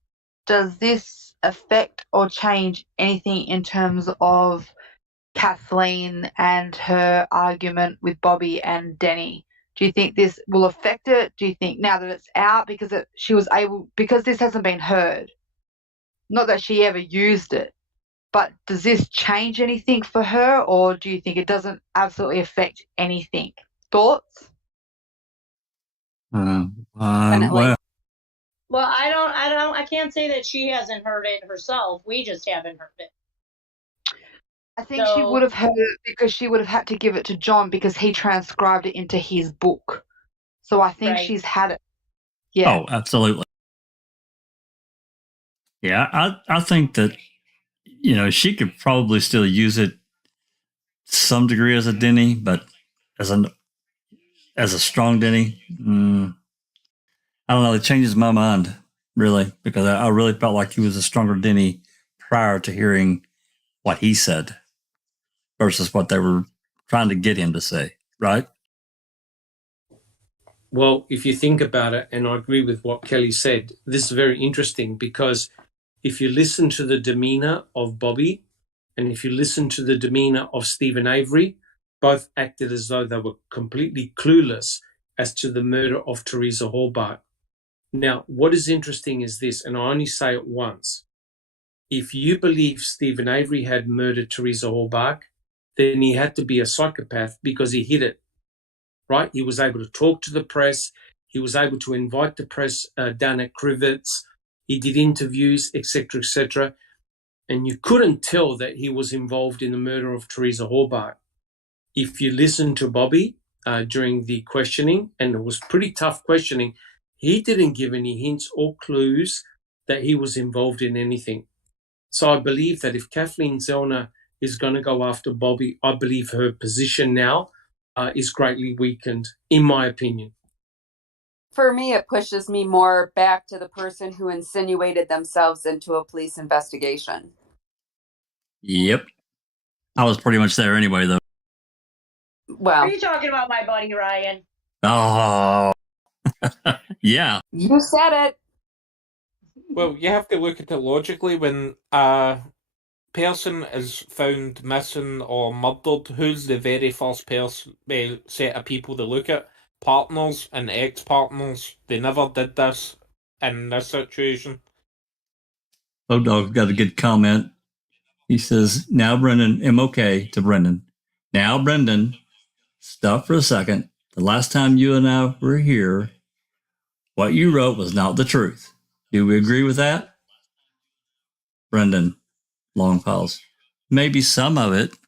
does this affect or change anything in terms of Kathleen and her argument with Bobby and Denny? Do you think this will affect it? Do you think now that it's out because because this hasn't been heard, not that she ever used it, but does this change anything for her, or do you think it doesn't absolutely affect anything? Thoughts? Well, Well, I can't say that she hasn't heard it herself. We just haven't heard it. I think she would have heard it because she would have had to give it to John because he transcribed it into his book. So I think she's had it. Yeah. Oh, absolutely. Yeah, I think that, she could probably still use it to some degree as a Denny, but as a strong Denny, I don't know. It changes my mind, really, because I really felt like he was a stronger Denny prior to hearing what he said versus what they were trying to get him to say, right? Well, if you think about it, and I agree with what Kelly said, this is very interesting because if you listen to the demeanor of Bobby and if you listen to the demeanor of Stephen Avery, both acted as though they were completely clueless as to the murder of Teresa Hallbach. Now, what is interesting is this, and I only say it once. If you believe Stephen Avery had murdered Teresa Hallbach, then he had to be a psychopath because he hid it, right? He was able to talk to the press. He was able to invite the press down at Crivets. He did interviews, etc., etc. And you couldn't tell that he was involved in the murder of Teresa Hallbach. If you listen to Bobby during the questioning, and it was pretty tough questioning, he didn't give any hints or clues that he was involved in anything. So I believe that if Kathleen Zellner is going to go after Bobby, I believe her position now is greatly weakened, in my opinion. For me, it pushes me more back to the person who insinuated themselves into a police investigation. Yep. I was pretty much there anyway, though. Well, are you talking about my buddy Ryan? Oh, yeah. You said it. Well, you have to look at it logically. When a person is found missing or murdered, who's the very first set of people to look at? Partners and ex-partners. They never did this in this situation. Low Dog got a good comment. He says, "Now, Brendan, MOK to Brendan. Now, Brendan, stop for a second. The last time you and I were here, what you wrote was not the truth. Do we agree with that?" Brendan, long pause. Maybe some of it.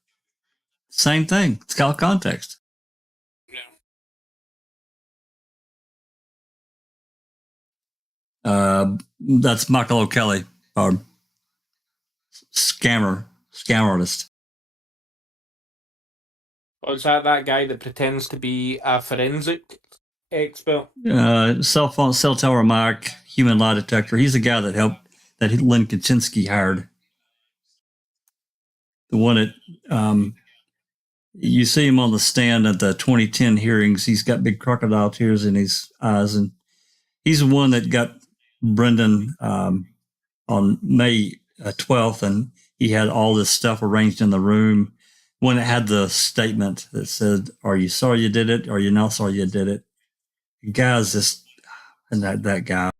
Same thing. It's got context. That's Michael O'Kelly, our scam artist. Or is that guy that pretends to be a forensic expert? Cell tower Mike, human lie detector. He's the guy that Lynn Kaczynski hired. The one that you see him on the stand at the 2010 hearings. He's got big crocodile tears in his eyes, and he's the one that got Brendan on May 12th, and he had all this stuff arranged in the room. when it had the statement that said, "Are you sorry you did it? Are you not sorry you did it?" Guys, just and that guy,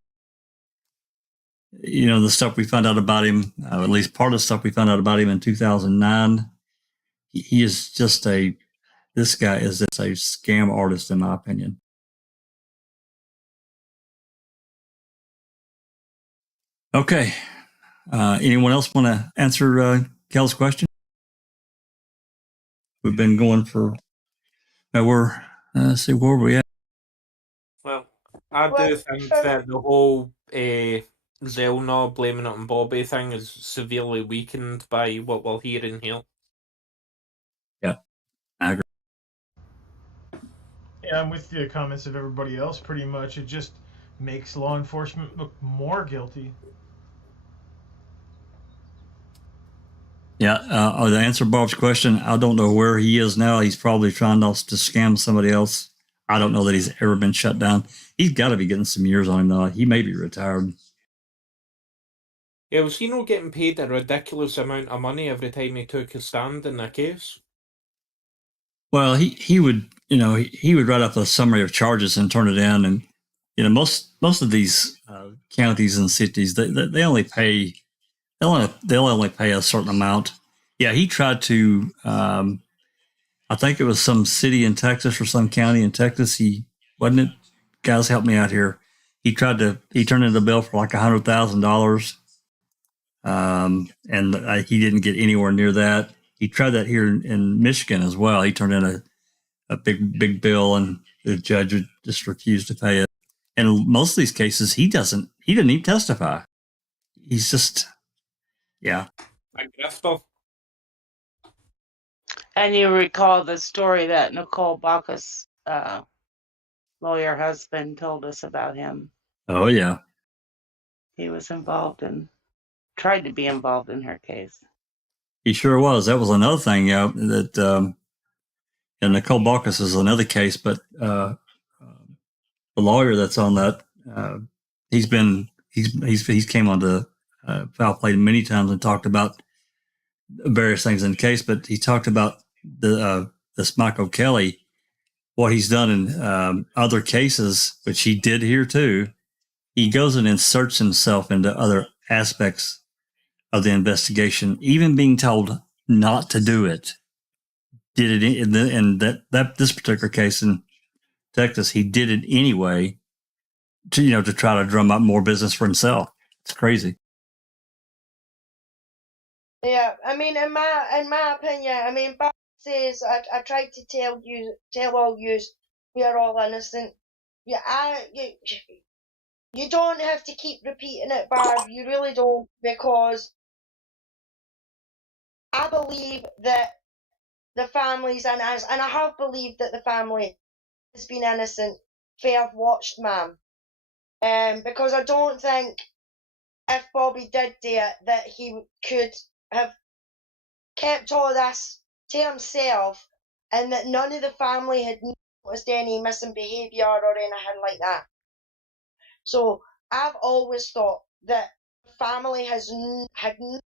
you know, the stuff we found out about him, at least part of the stuff we found out about him in 2009. He is just this guy is just a scam artist, in my opinion. Okay. Anyone else want to answer Kel's question? We've been going for, let's see, where were we at? Well, I do think that the whole Zelna blaming it on Bobby thing is severely weakened by what we're hearing here. Yeah, I agree. Yeah, I'm with the comments of everybody else pretty much. It just makes law enforcement look more guilty. Yeah, to answer Bob's question, I don't know where he is now. He's probably trying to scam somebody else. I don't know that he's ever been shut down. He's got to be getting some years on him now. He may be retired. Yeah, was he not getting paid a ridiculous amount of money every time he took a stand in a case? Well, he would, you know, he would write up a summary of charges and turn it in, and you know, most of these counties and cities they only pay they'll only pay a certain amount. Yeah, he tried to. I think it was some city in Texas or some county in Texas. He wasn't it. Guys, help me out here. He turned in the bill for like $100,000, and he didn't get anywhere near that. He tried that here in Michigan as well. He turned in a big bill, and the judge just refused to pay it. And in most of these cases, he didn't even testify. He's just, yeah. A grifter. And you recall the story that Nicole Bacchus' lawyer husband told us about him. Oh, yeah. He was tried to be involved in her case. He sure was. That was another thing that, and Nicole Bacchus is another case, but the lawyer that's on that, he's came on the Foul Play many times and talked about various things in the case, but he talked about this Michael Kelly, what he's done in other cases, which he did here too. He goes and inserts himself into other aspects of the investigation, even being told not to do it. Did it in this particular case in Texas? He did it anyway to try to drum up more business for himself. It's crazy. Yeah, I mean, in my opinion, I mean, Bob says I tried to tell all yous we are all innocent. Yeah, you don't have to keep repeating it, Barb. You really don't, because I believe that the families and I have believed that the family has been innocent. Fair watched, ma'am. Because I don't think if Bobby did do it that he could have kept all this to himself, and that none of the family had noticed any missing behaviour or anything like that. So I've always thought that the family had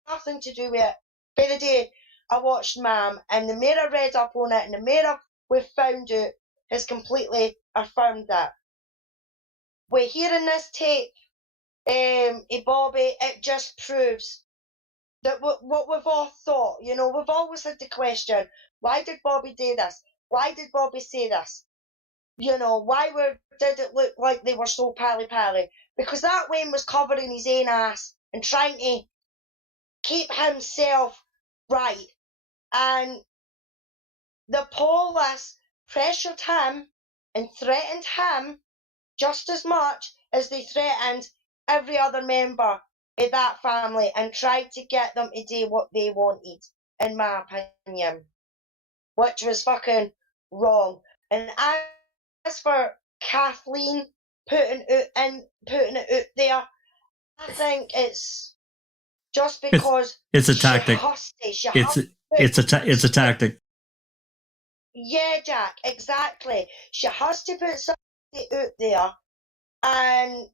nothing to do with it. By the day I watched Ma'am, and the more I read up on it, and the more we've found out, has completely affirmed that. We're hearing this tape, Bobby, it just proves that what we've all thought, we've always had the question, why did Bobby do this? Why did Bobby say this? Why did it look like they were so pally-pally? Because that Wayne was covering his own ass and trying to keep himself right. And the police pressured him and threatened him just as much as they threatened every other member of that family and tried to get them to do what they wanted, in my opinion, which was fucking wrong. And as for Kathleen putting it out there, I think it's just because it's a tactic. It's a tactic. Yeah, Jack, exactly. She has to put something out there, and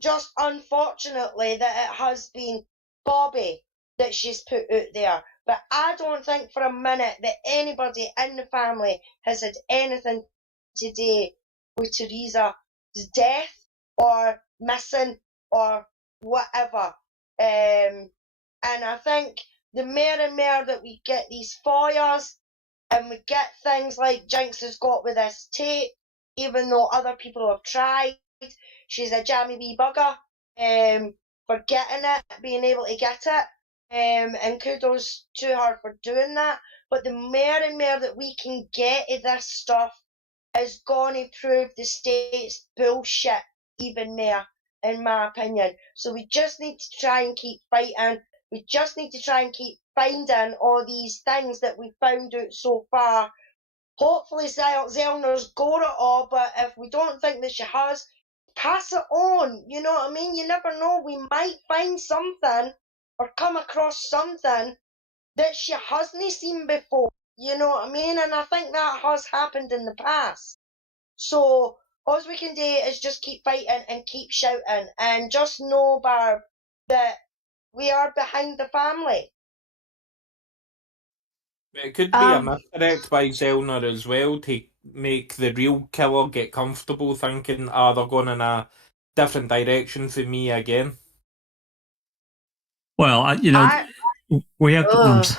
just unfortunately that it has been Bobby that she's put out there. But I don't think for a minute that anybody in the family has had anything to do with Teresa's death or missing or whatever. And I think the more and more that we get these FOIAs and we get things like Jinx has got with this tape, even though other people have tried, she's a jammy wee bugger for getting it, being able to get it. And kudos to her for doing that. But the more and more that we can get of this stuff is going to prove the state's bullshit even more, in my opinion. So we just need to try and keep fighting. We just need to try and keep finding all these things that we found out so far. Hopefully Zellner's got it all, but if we don't think that she has, pass it on. You know what I mean? You never know. We might find something or come across something that she hasn't seen before. You know what I mean? And I think that has happened in the past. So all we can do is just keep fighting and keep shouting, and just know, Barb, that we are behind the family. It could be a misdirect by Zellner as well to make the real killer get comfortable thinking, they're going in a different direction for me again. Well, we have to.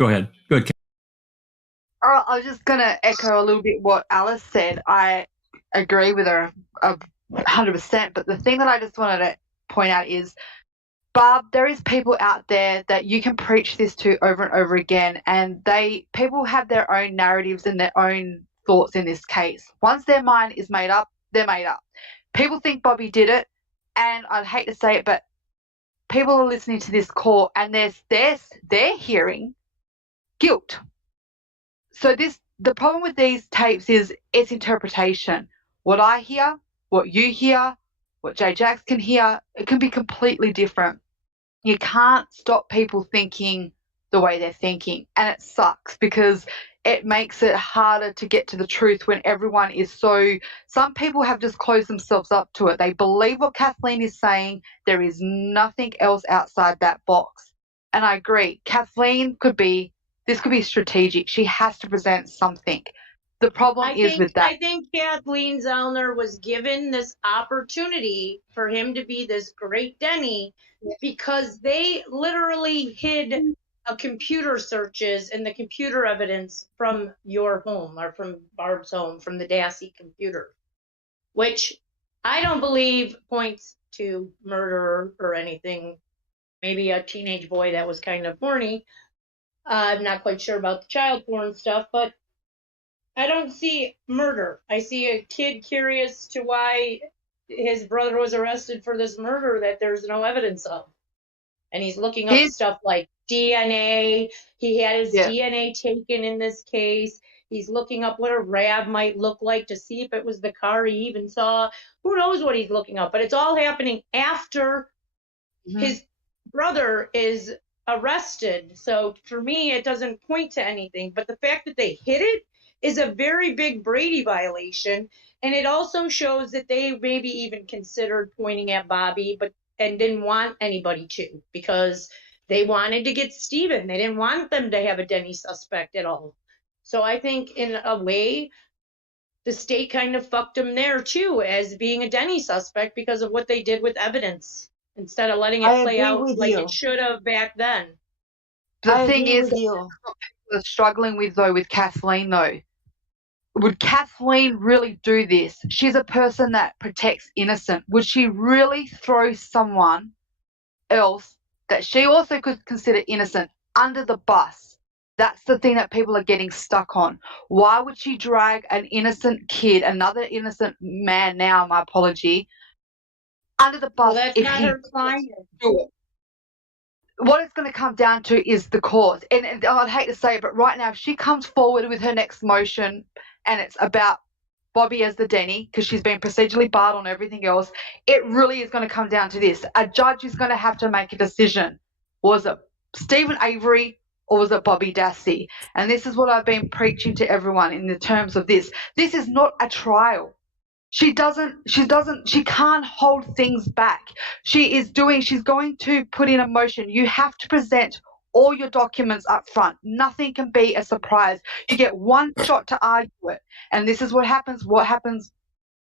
Go ahead. Good. I was just going to echo a little bit what Alice said. I agree with her 100%. But the thing that I just wanted to point out is, Barb, there is people out there that you can preach this to over and over again, and people have their own narratives and their own thoughts in this case. Once their mind is made up, they're made up. People think Bobby did it, and I'd hate to say it, but people are listening to this call and they're hearing guilt. So the problem with these tapes is it's interpretation. What I hear, what you hear, what Jay Jax can hear, it can be completely different. You can't stop people thinking the way they're thinking, and it sucks because it makes it harder to get to the truth when everyone is some people have just closed themselves up to it. They believe what Kathleen is saying. There is nothing else outside that box. And I agree. This could be strategic. She has to present something. The problem with that. I think Kathleen Zellner was given this opportunity for him to be this great Denny because they literally hid computer searches and the computer evidence from your home or from Barb's home, from the Dassey computer, which I don't believe points to murder or anything. Maybe a teenage boy that was kind of horny. I'm not quite sure about the child porn stuff, but I don't see murder. I see a kid curious to why his brother was arrested for this murder that there's no evidence of. And he's looking up stuff like DNA. He had his DNA taken in this case. He's looking up what a RAV might look like to see if it was the car he even saw. Who knows what he's looking up? But it's all happening after his brother is arrested. So for me, it doesn't point to anything. But the fact that they hid it is a very big Brady violation. And it also shows that they maybe even considered pointing at Bobby, and didn't want anybody to, because they wanted to get Steven. They didn't want them to have a Denny suspect at all. So I think in a way, the state kind of fucked him there too, as being a Denny suspect because of what they did with evidence, instead of letting it play out like it should have back then. The thing is, what people are struggling with Kathleen though, would Kathleen really do this? She's a person that protects innocent. Would she really throw someone else that she also could consider innocent under the bus? That's the thing that people are getting stuck on. Why would she drag an innocent kid, another innocent man now, my apology, under the bus? Well, that's not her client. What it's going to come down to is the cause. And I'd hate to say it, but right now, if she comes forward with her next motion and it's about Bobby as the Denny, because she's been procedurally barred on everything else, it really is going to come down to this. A judge is going to have to make a decision. Was it Stephen Avery or was it Bobby Dassey? And this is what I've been preaching to everyone in the terms of this. This is not a trial. She can't hold things back. She's going to put in a motion. You have to present all your documents up front. Nothing can be a surprise. You get one shot to argue it. And this is what happens.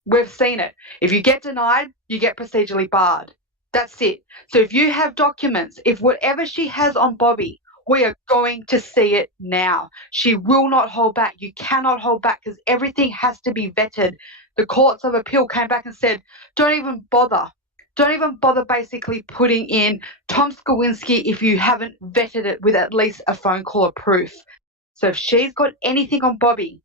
We've seen it. If you get denied, you get procedurally barred. That's it. So if you have documents, if whatever she has on Bobby, we are going to see it now. She will not hold back. You cannot hold back because everything has to be vetted. The courts of appeal came back and said, don't even bother. Don't even bother basically putting in Tom Skowinski if you haven't vetted it with at least a phone call of proof. So if she's got anything on Bobby,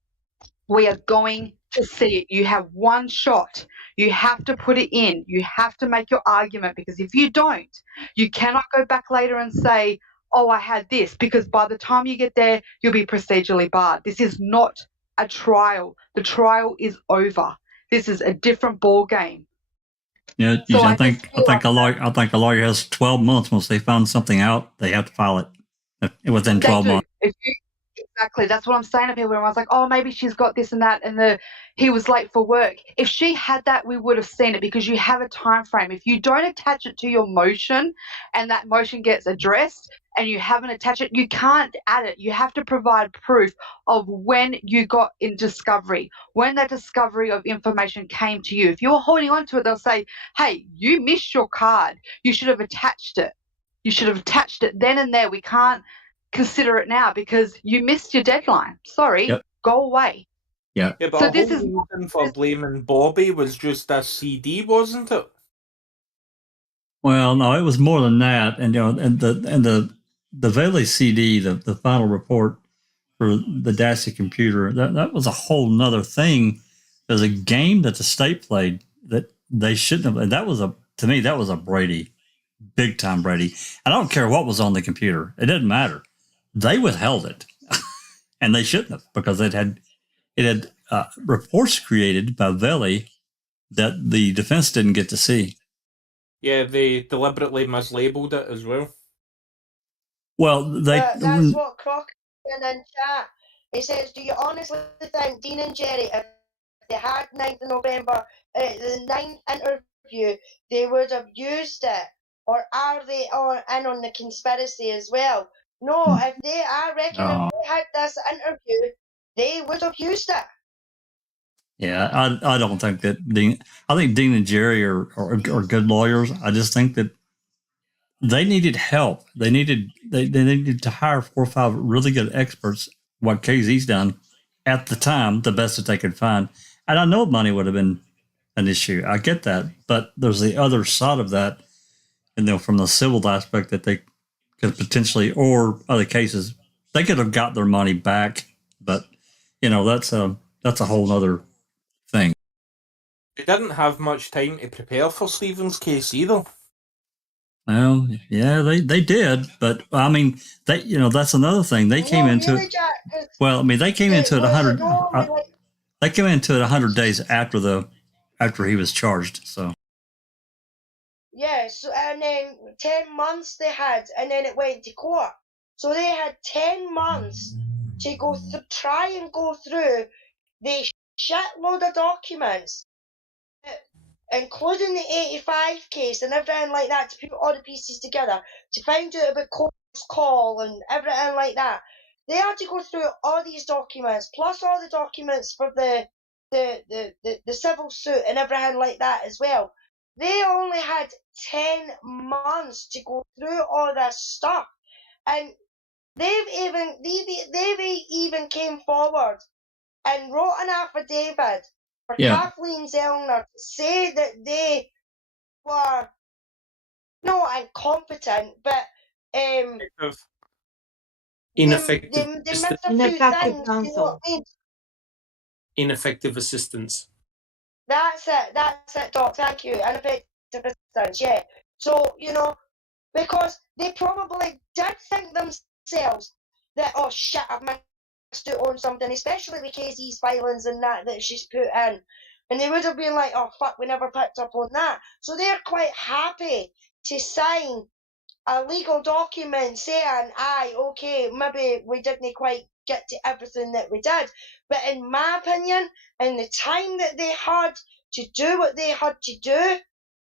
we are going to see it. You have one shot. You have to put it in. You have to make your argument, because if you don't, you cannot go back later and say, oh, I had this, because by the time you get there, you'll be procedurally barred. This is not a trial. The trial is over. This is a different ball game. Yeah, So I think a lawyer has 12 months. Once they found something out, they have to file it within 12 months. Exactly. That's what I'm saying to people. Everyone's like, oh, maybe she's got this and that, and he was late for work. If she had that, we would have seen it, because you have a time frame. If you don't attach it to your motion and that motion gets addressed and you haven't attached it, you can't add it. You have to provide proof of when you got in discovery, when that discovery of information came to you. If you're holding on to it, they'll say, hey, you missed your card. You should have attached it. You should have attached it then and there. We can't consider it now because you missed your deadline. Sorry, Go away. Yeah. Yeah, but So the this whole is reason for blaming Bobby was just a CD, wasn't it? Well, no, it was more than that. And the Valley CD, the final report for the Dassey computer, that was a whole nother thing. There's a game that the state played that they shouldn't have. And to me, that was a Brady, big time Brady. I don't care what was on the computer. It didn't matter. They withheld it, and they shouldn't have, because it had reports created by Valley that the defense didn't get to see. Yeah, they deliberately mislabeled it as well. Well, that's what Croc in chat. He says, do you honestly think Dean and Jerry, if they had 9th of November, the 9th interview, they would have used it? Or are they in on the conspiracy as well? No, I reckon if they had this interview, they would have used it. Yeah, I don't think that Dean. I think Dean and Jerry are good lawyers. I just think that they needed help. They needed to hire 4 or 5 really good experts. What KZ's done at the time, the best that they could find. And I know money would have been an issue. I get that, but there's the other side of that, and from the civil aspect that they could potentially, or other cases, they could have got their money back. But that's a whole other thing. They didn't have much time to prepare for Stephen's case either. Well, yeah, they did, but I mean, that's another thing. They came into it. Well, I mean, they came into it 100. They came into it 100 days after he was charged. So. Yes, and then 10 months they had, and then it went to court. So they had 10 months to try and go through the shitload of documents, including the 85 case and everything like that, to put all the pieces together, to find out about close call and everything like that. They had to go through all these documents, plus all the documents for the civil suit and everything like that as well. They only had 10 months to go through all this stuff, and they've even came forward and wrote an affidavit for Kathleen Zellner to say that they were not incompetent, but ineffective. They missed a few things. You know what I mean? Ineffective assistance. That's it, Doc. Thank you. Ineffective assistance. Yeah. So because they probably did think themselves that, oh shit, I've missed out on something, especially with KZ's filings and that she's put in. And they would have been like, oh fuck, we never picked up on that. So they're quite happy to sign a legal document saying, aye, okay, maybe we didn't quite get to everything that we did. But in my opinion, in the time that they had to do what they had to do,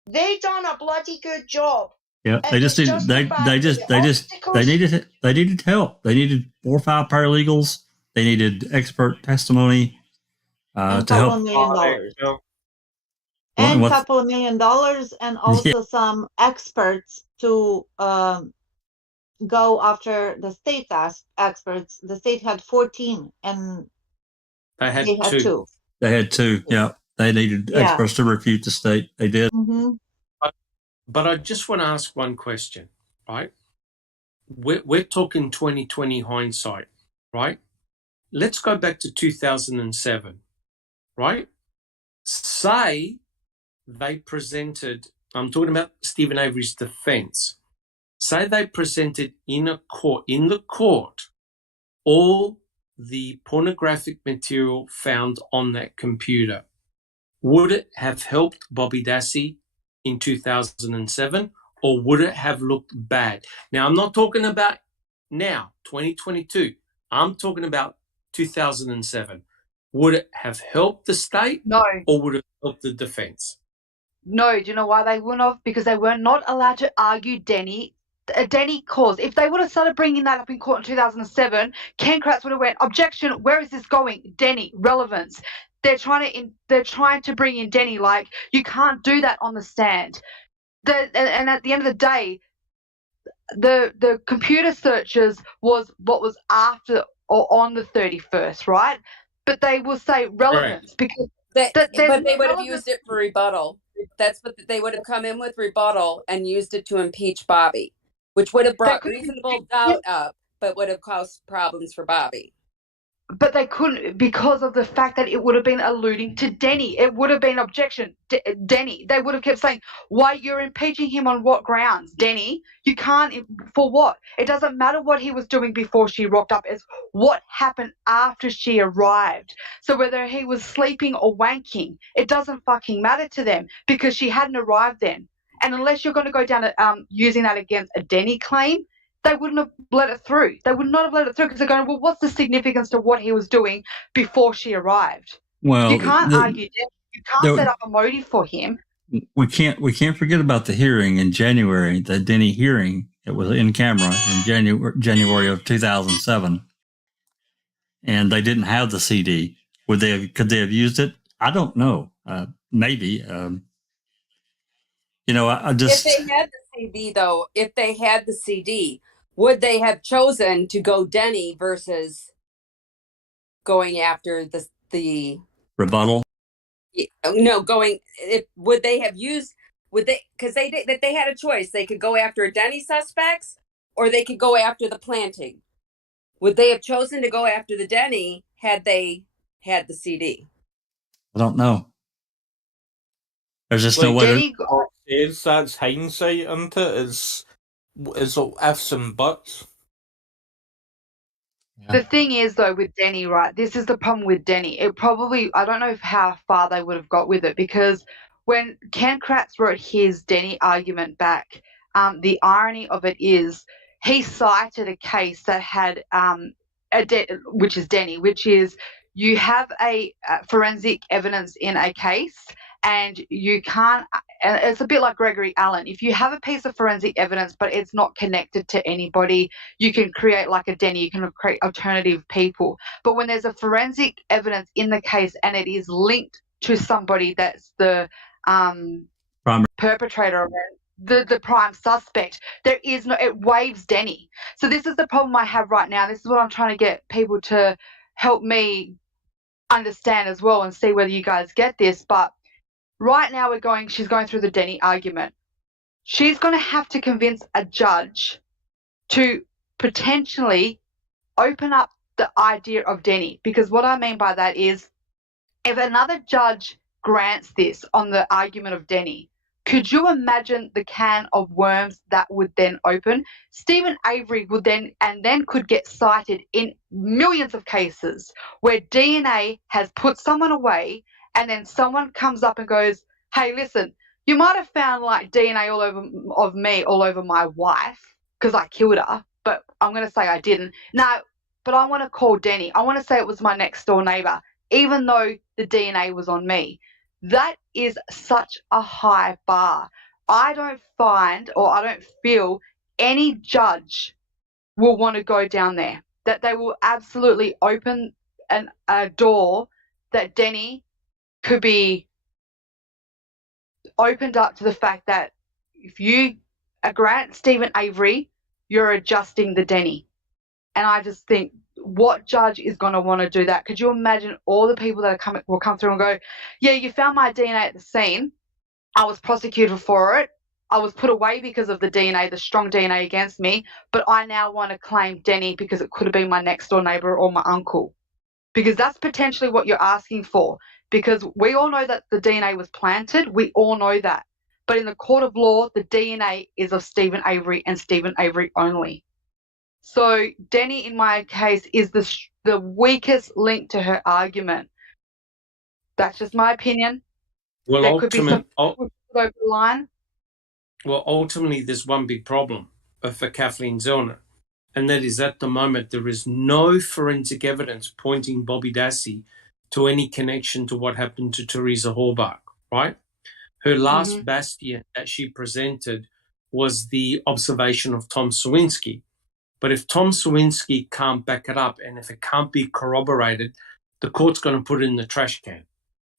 they done a bloody good job. Yeah, they just It's needed justified the they obstacles. needed help. They needed 4 or 5 paralegals. They needed expert testimony And to couple help. of million dollars. What, And what? couple of $1 million, and also some experts to go after the state experts. The state had 14, and They had they had 2. They had 2. Yeah, they needed experts to refute the state. They did. Mm-hmm. But I just want to ask one question, right? We're talking 2020 hindsight, right? Let's go back to 2007, right? Say they presented, I'm talking about Stephen Avery's defense. Say they presented in the court, all the pornographic material found on that computer. Would it have helped Bobby Dassey in 2007, or would it have looked bad? Now, I'm not talking about now, 2022. I'm talking about 2007. Would it have helped the state? No. Or would it help the defense? No, do you know why they wouldn't have? Because they were not allowed to argue Denny cause. If they would have started bringing that up in court in 2007, Ken Kratz would have went, objection, where is this going? Denny, relevance. They're trying to bring in Denny, like, you can't do that on the stand. And at the end of the day, the computer searches was what was after or on the 31st, right? But they will say relevance because but they would have used it for rebuttal. That's what they would have come in with, rebuttal, and used it to impeach Bobby, which would have brought reasonable doubt up, but would have caused problems for Bobby. But they couldn't, because of the fact that it would have been alluding to Denny. It would have been objection, Denny. They would have kept saying, why you're impeaching him on what grounds, Denny? You can't, for what? It doesn't matter what he was doing before she rocked up. It's what happened after she arrived. So whether he was sleeping or wanking, it doesn't fucking matter to them because she hadn't arrived then. And unless you're going to go down using that against a Denny claim, they wouldn't have let it through. They would not have let it through because they're going, well, what's the significance to what he was doing before she arrived? Well, you can't argue that. You can't set up a motive for him. We can't forget about the hearing in January, the Denny hearing. It was in camera in January of 2007, and they didn't have the CD. Could they have used it? I don't know. Maybe. I just. If they had the CD, though, would they have chosen to go Denny versus going after the rebuttal? No, would they have used? Would they? Because they had a choice. They could go after Denny suspects, or they could go after the planting. Would they have chosen to go after the Denny had they had the CD? I don't know. There's just no way. That's hindsight, isn't it? Is ifs and buts. The thing is, though, with Denny, right, this is the problem with Denny. It probably, I don't know how far they would have got with it, because when Ken Kratz wrote his Denny argument back, the irony of it is he cited a case that had, which is Denny, which is you have a forensic evidence in a case, and you can't, and it's a bit like Gregory Allen. If you have a piece of forensic evidence, but it's not connected to anybody, you can create like a Denny, you can create alternative people. But when there's a forensic evidence in the case and it is linked to somebody that's the perpetrator, the prime suspect, there is no, it waives Denny. So this is the problem I have right now. This is what I'm trying to get people to help me understand as well and see whether you guys get this. But right now she's going through the Denny argument. She's going to have to convince a judge to potentially open up the idea of Denny, because what I mean by that is if another judge grants this on the argument of Denny, could you imagine the can of worms that would then open? Stephen Avery would then could get cited in millions of cases where DNA has put someone away, and then someone comes up and goes, hey, listen, you might have found like DNA of me all over my wife because I killed her, but I'm going to say I didn't. No, but I want to call Denny. I want to say it was my next door neighbor, even though the DNA was on me. That is such a high bar. I don't find, or I don't feel any judge will want to go down there, that they will absolutely open a door that Denny could be opened up to the fact that if you grant Stephen Avery, you're adjusting the Denny. And I just think, what judge is going to want to do that? Could you imagine all the people that will come through and go, yeah, you found my DNA at the scene. I was prosecuted for it. I was put away because of the DNA, the strong DNA against me, but I now want to claim Denny because it could have been my next door neighbor or my uncle. Because that's potentially what you're asking for. Because we all know that the DNA was planted. We all know that. But in the court of law, the DNA is of Stephen Avery and Stephen Avery only. So Denny, in my case, is the weakest link to her argument. That's just my opinion. Well, There could be some over the line. Well, ultimately, there's one big problem for Kathleen Zellner, and that is at the moment there is no forensic evidence pointing Bobby Dassey to any connection to what happened to Teresa Horbach, right? Her last bastion that she presented was the observation of Tom Sawinski. But if Tom Sawinski can't back it up and if it can't be corroborated, the court's going to put it in the trash can,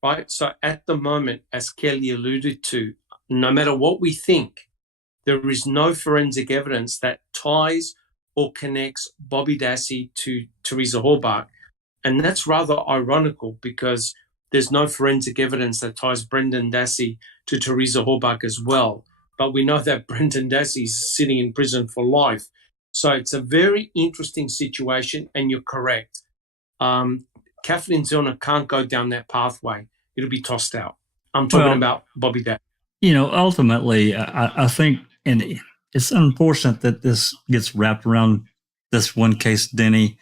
right? So at the moment, as Kelly alluded to, no matter what we think, there is no forensic evidence that ties or connects Bobby Dassey to Teresa Horbach. And that's rather ironical because there's no forensic evidence that ties Brendan Dassey to Teresa Horbach as well. But we know that Brendan Dassey is sitting in prison for life. So it's a very interesting situation, and you're correct. Kathleen Zellner can't go down that pathway. It'll be tossed out. I'm talking about Bobby Dassey. You know, ultimately, I think, and it's unfortunate that this gets wrapped around this one case, Denny.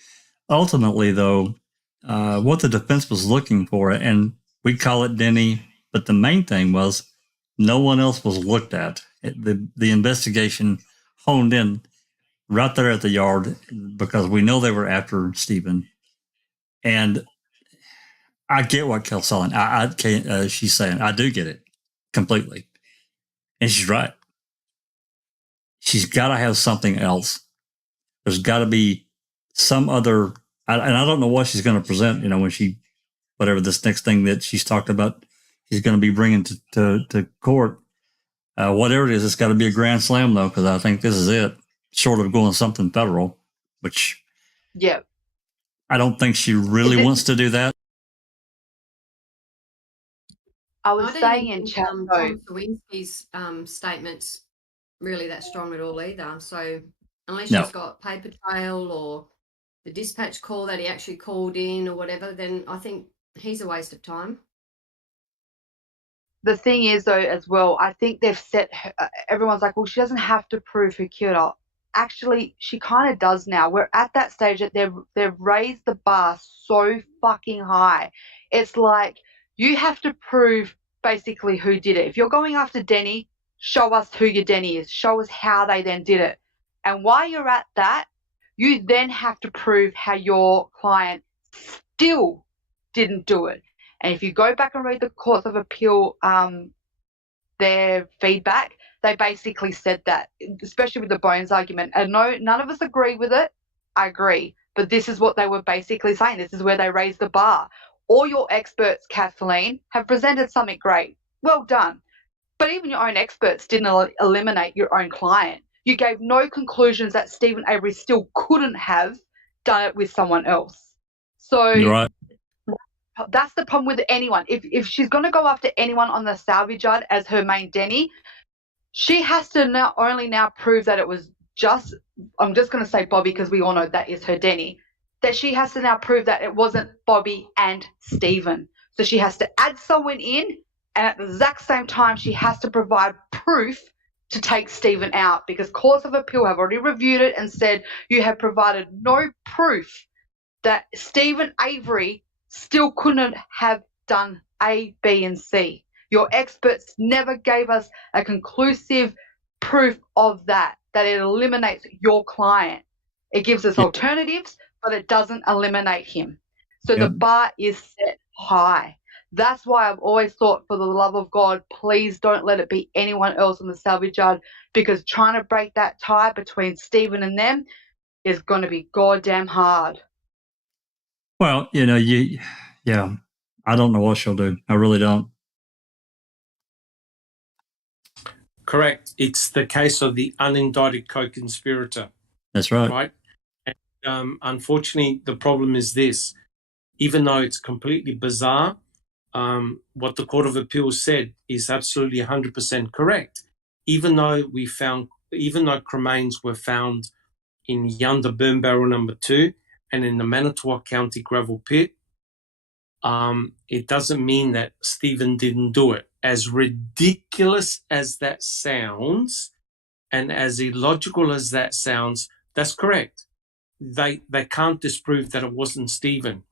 Ultimately, though, what the defense was looking for, and we call it Denny, but the main thing was no one else was looked at. The investigation honed in right there at the yard because we know they were after Stephen. And I get what Kelselin, she's saying. I do get it completely. And she's right. She's got to have something else. There's got to be some other, and I don't know what she's going to present, when whatever this next thing that she's talked about, she's going to be bringing to court. Whatever it is, it's got to be a grand slam, though, because I think this is it, short of going something federal, which I don't think she really wants to do that. I was saying in chat, Tom Sawinski's statements really that strong at all either. So unless she's got paper trail or the dispatch call that he actually called in or whatever, then I think he's a waste of time. The thing is, though, as well, I think they've set her, everyone's like, well, she doesn't have to prove who killed her. Actually, she kind of does now. We're at that stage that they've raised the bar so fucking high. It's like you have to prove basically who did it. If you're going after Denny, show us who your Denny is. Show us how they then did it. And while you're at that, you then have to prove how your client still didn't do it. And if you go back and read the Courts of Appeal, their feedback, they basically said that, especially with the Bones argument. And no, none of us agree with it. I agree. But this is what they were basically saying. This is where they raised the bar. All your experts, Kathleen, have presented something great. Well done. But even your own experts didn't eliminate your own client. You gave no conclusions that Stephen Avery still couldn't have done it with someone else. So You're right. That's the problem with anyone. If she's going to go after anyone on the salvage yard as her main Denny, she has to not only now prove that it was just, I'm just going to say Bobby because we all know that is her Denny, that she has to now prove that it wasn't Bobby and Stephen. So she has to add someone in, and at the exact same time, she has to provide proof to take Stephen out, because Courts of Appeal have already reviewed it and said you have provided no proof that Stephen Avery still couldn't have done A, B, and C. Your experts never gave us a conclusive proof of that it eliminates your client. It gives us alternatives, but it doesn't eliminate him. So the bar is set high. That's why I've always thought, for the love of God, please don't let it be anyone else in the salvage yard, because trying to break that tie between Stephen and them is going to be goddamn hard. Well, yeah, I don't know what she'll do. I really don't. Correct. It's the case of the unindicted co-conspirator. That's right. Right. And unfortunately, the problem is this: even though it's completely bizarre, what the Court of Appeal said is absolutely 100% correct. Even though cremains were found in Yunda burn barrel number 2 and in the Manitowoc County gravel pit, it doesn't mean that Stephen didn't do it. As ridiculous as that sounds, and as illogical as that sounds, that's correct. They can't disprove that it wasn't Stephen.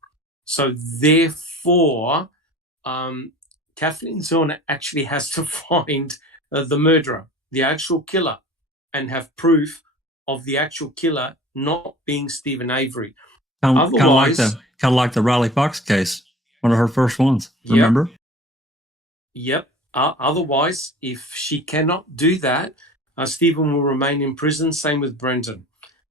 So therefore, Kathleen Zorner actually has to find the murderer, the actual killer, and have proof of the actual killer not being Stephen Avery. Kind of like the Riley Fox case, one of her first ones. Remember? Yep. Otherwise, if she cannot do that, Stephen will remain in prison. Same with Brendan.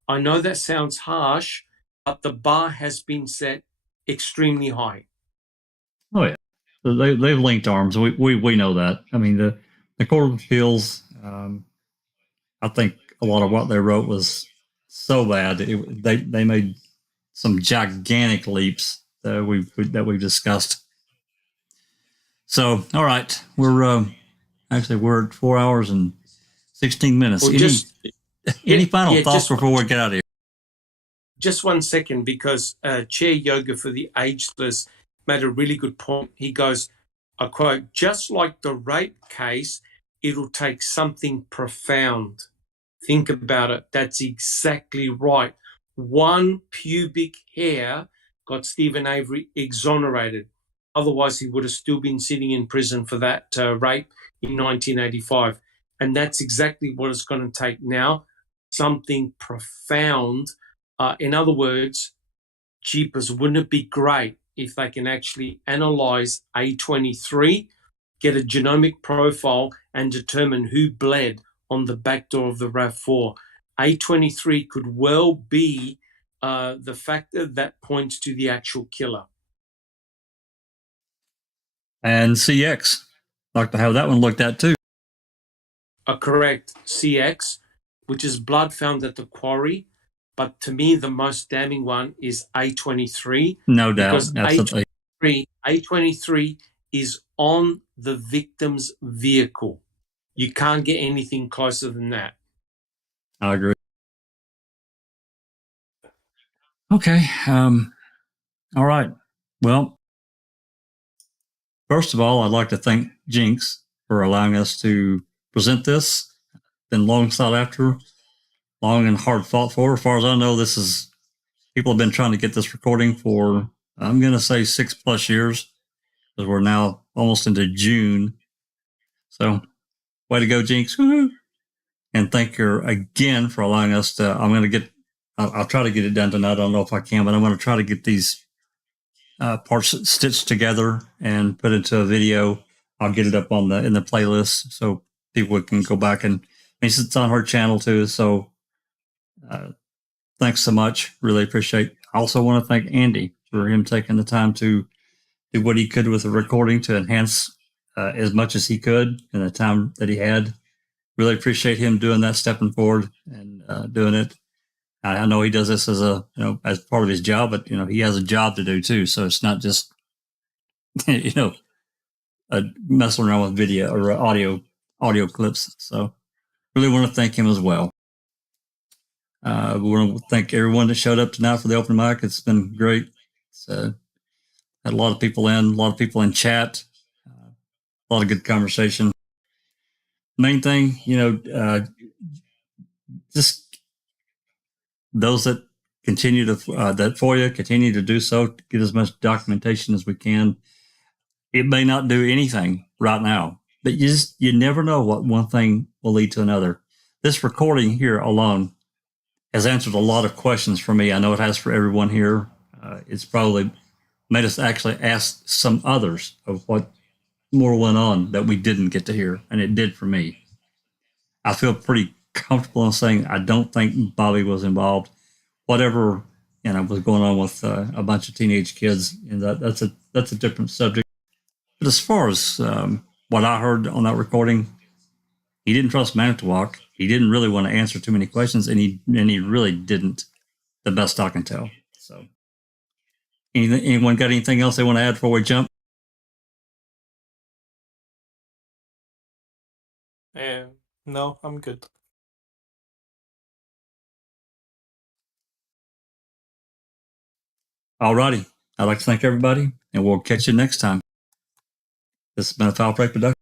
I know that sounds harsh, but the bar has been set extremely high. Oh yeah, they've linked arms. We know that. I mean, the Court of Appeals. I think a lot of what they wrote was so bad. They made some gigantic leaps that we've discussed. So, all right, we're at 4 hours and 16 minutes. Well, any final thoughts before we get out of here? Just 1 second, because Chair Yoga for the Ageless made a really good point. He goes, I quote, "Just like the rape case, it'll take something profound." Think about it. That's exactly right. 1 pubic hair got Stephen Avery exonerated. Otherwise, he would have still been sitting in prison for that rape in 1985. And that's exactly what it's going to take now. Something profound. In other words, jeepers, wouldn't it be great if they can actually analyze A23, get a genomic profile, and determine who bled on the back door of the RAV4? A23 could well be the factor that points to the actual killer. And CX, like to have that one looked at too. Correct. CX, which is blood found at the quarry. But to me, the most damning one is A23. No doubt. Because A23 is on the victim's vehicle. You can't get anything closer than that. I agree. Okay. All right. Well, first of all, I'd like to thank Jinx for allowing us to present this. Been long sought after, long and hard fought for. As far as I know, people have been trying to get this recording for, I'm going to say 6+ years, because we're now almost into June. So, way to go, Jinx. Woo-hoo. And thank you again for allowing us to, I'll try to get it done tonight. I don't know if I can, but I'm going to try to get these parts stitched together and put into a video. I'll get it up in the playlist so people can go back and, it's on her channel too. So thanks so much. Really appreciate. I also want to thank Andy for him taking the time to do what he could with the recording to enhance as much as he could in the time that he had. Really appreciate him doing that, stepping forward and doing it. I know he does this as as part of his job, but he has a job to do too. So it's not just messing around with video or audio clips. So really want to thank him as well. We want to thank everyone that showed up tonight for the open mic. It's been great. Had a lot of people in chat, a lot of good conversation. Main thing, just those that continue to that FOIA continue to do so, get as much documentation as we can. It may not do anything right now, but you never know what one thing will lead to another. This recording here alone has answered a lot of questions for me. I know it has for everyone here. It's probably made us actually ask some others of what more went on that we didn't get to hear, and it did for me. I feel pretty comfortable in saying I don't think Bobby was involved. Whatever was going on with a bunch of teenage kids, and that's a different subject. But as far as what I heard on that recording, he didn't trust Manitowoc. He didn't really want to answer too many questions, and he really didn't, the best I can tell. So, anyone got anything else they want to add before we jump? No, I'm good. All righty. I'd like to thank everybody, and we'll catch you next time. This has been a Foul Play production.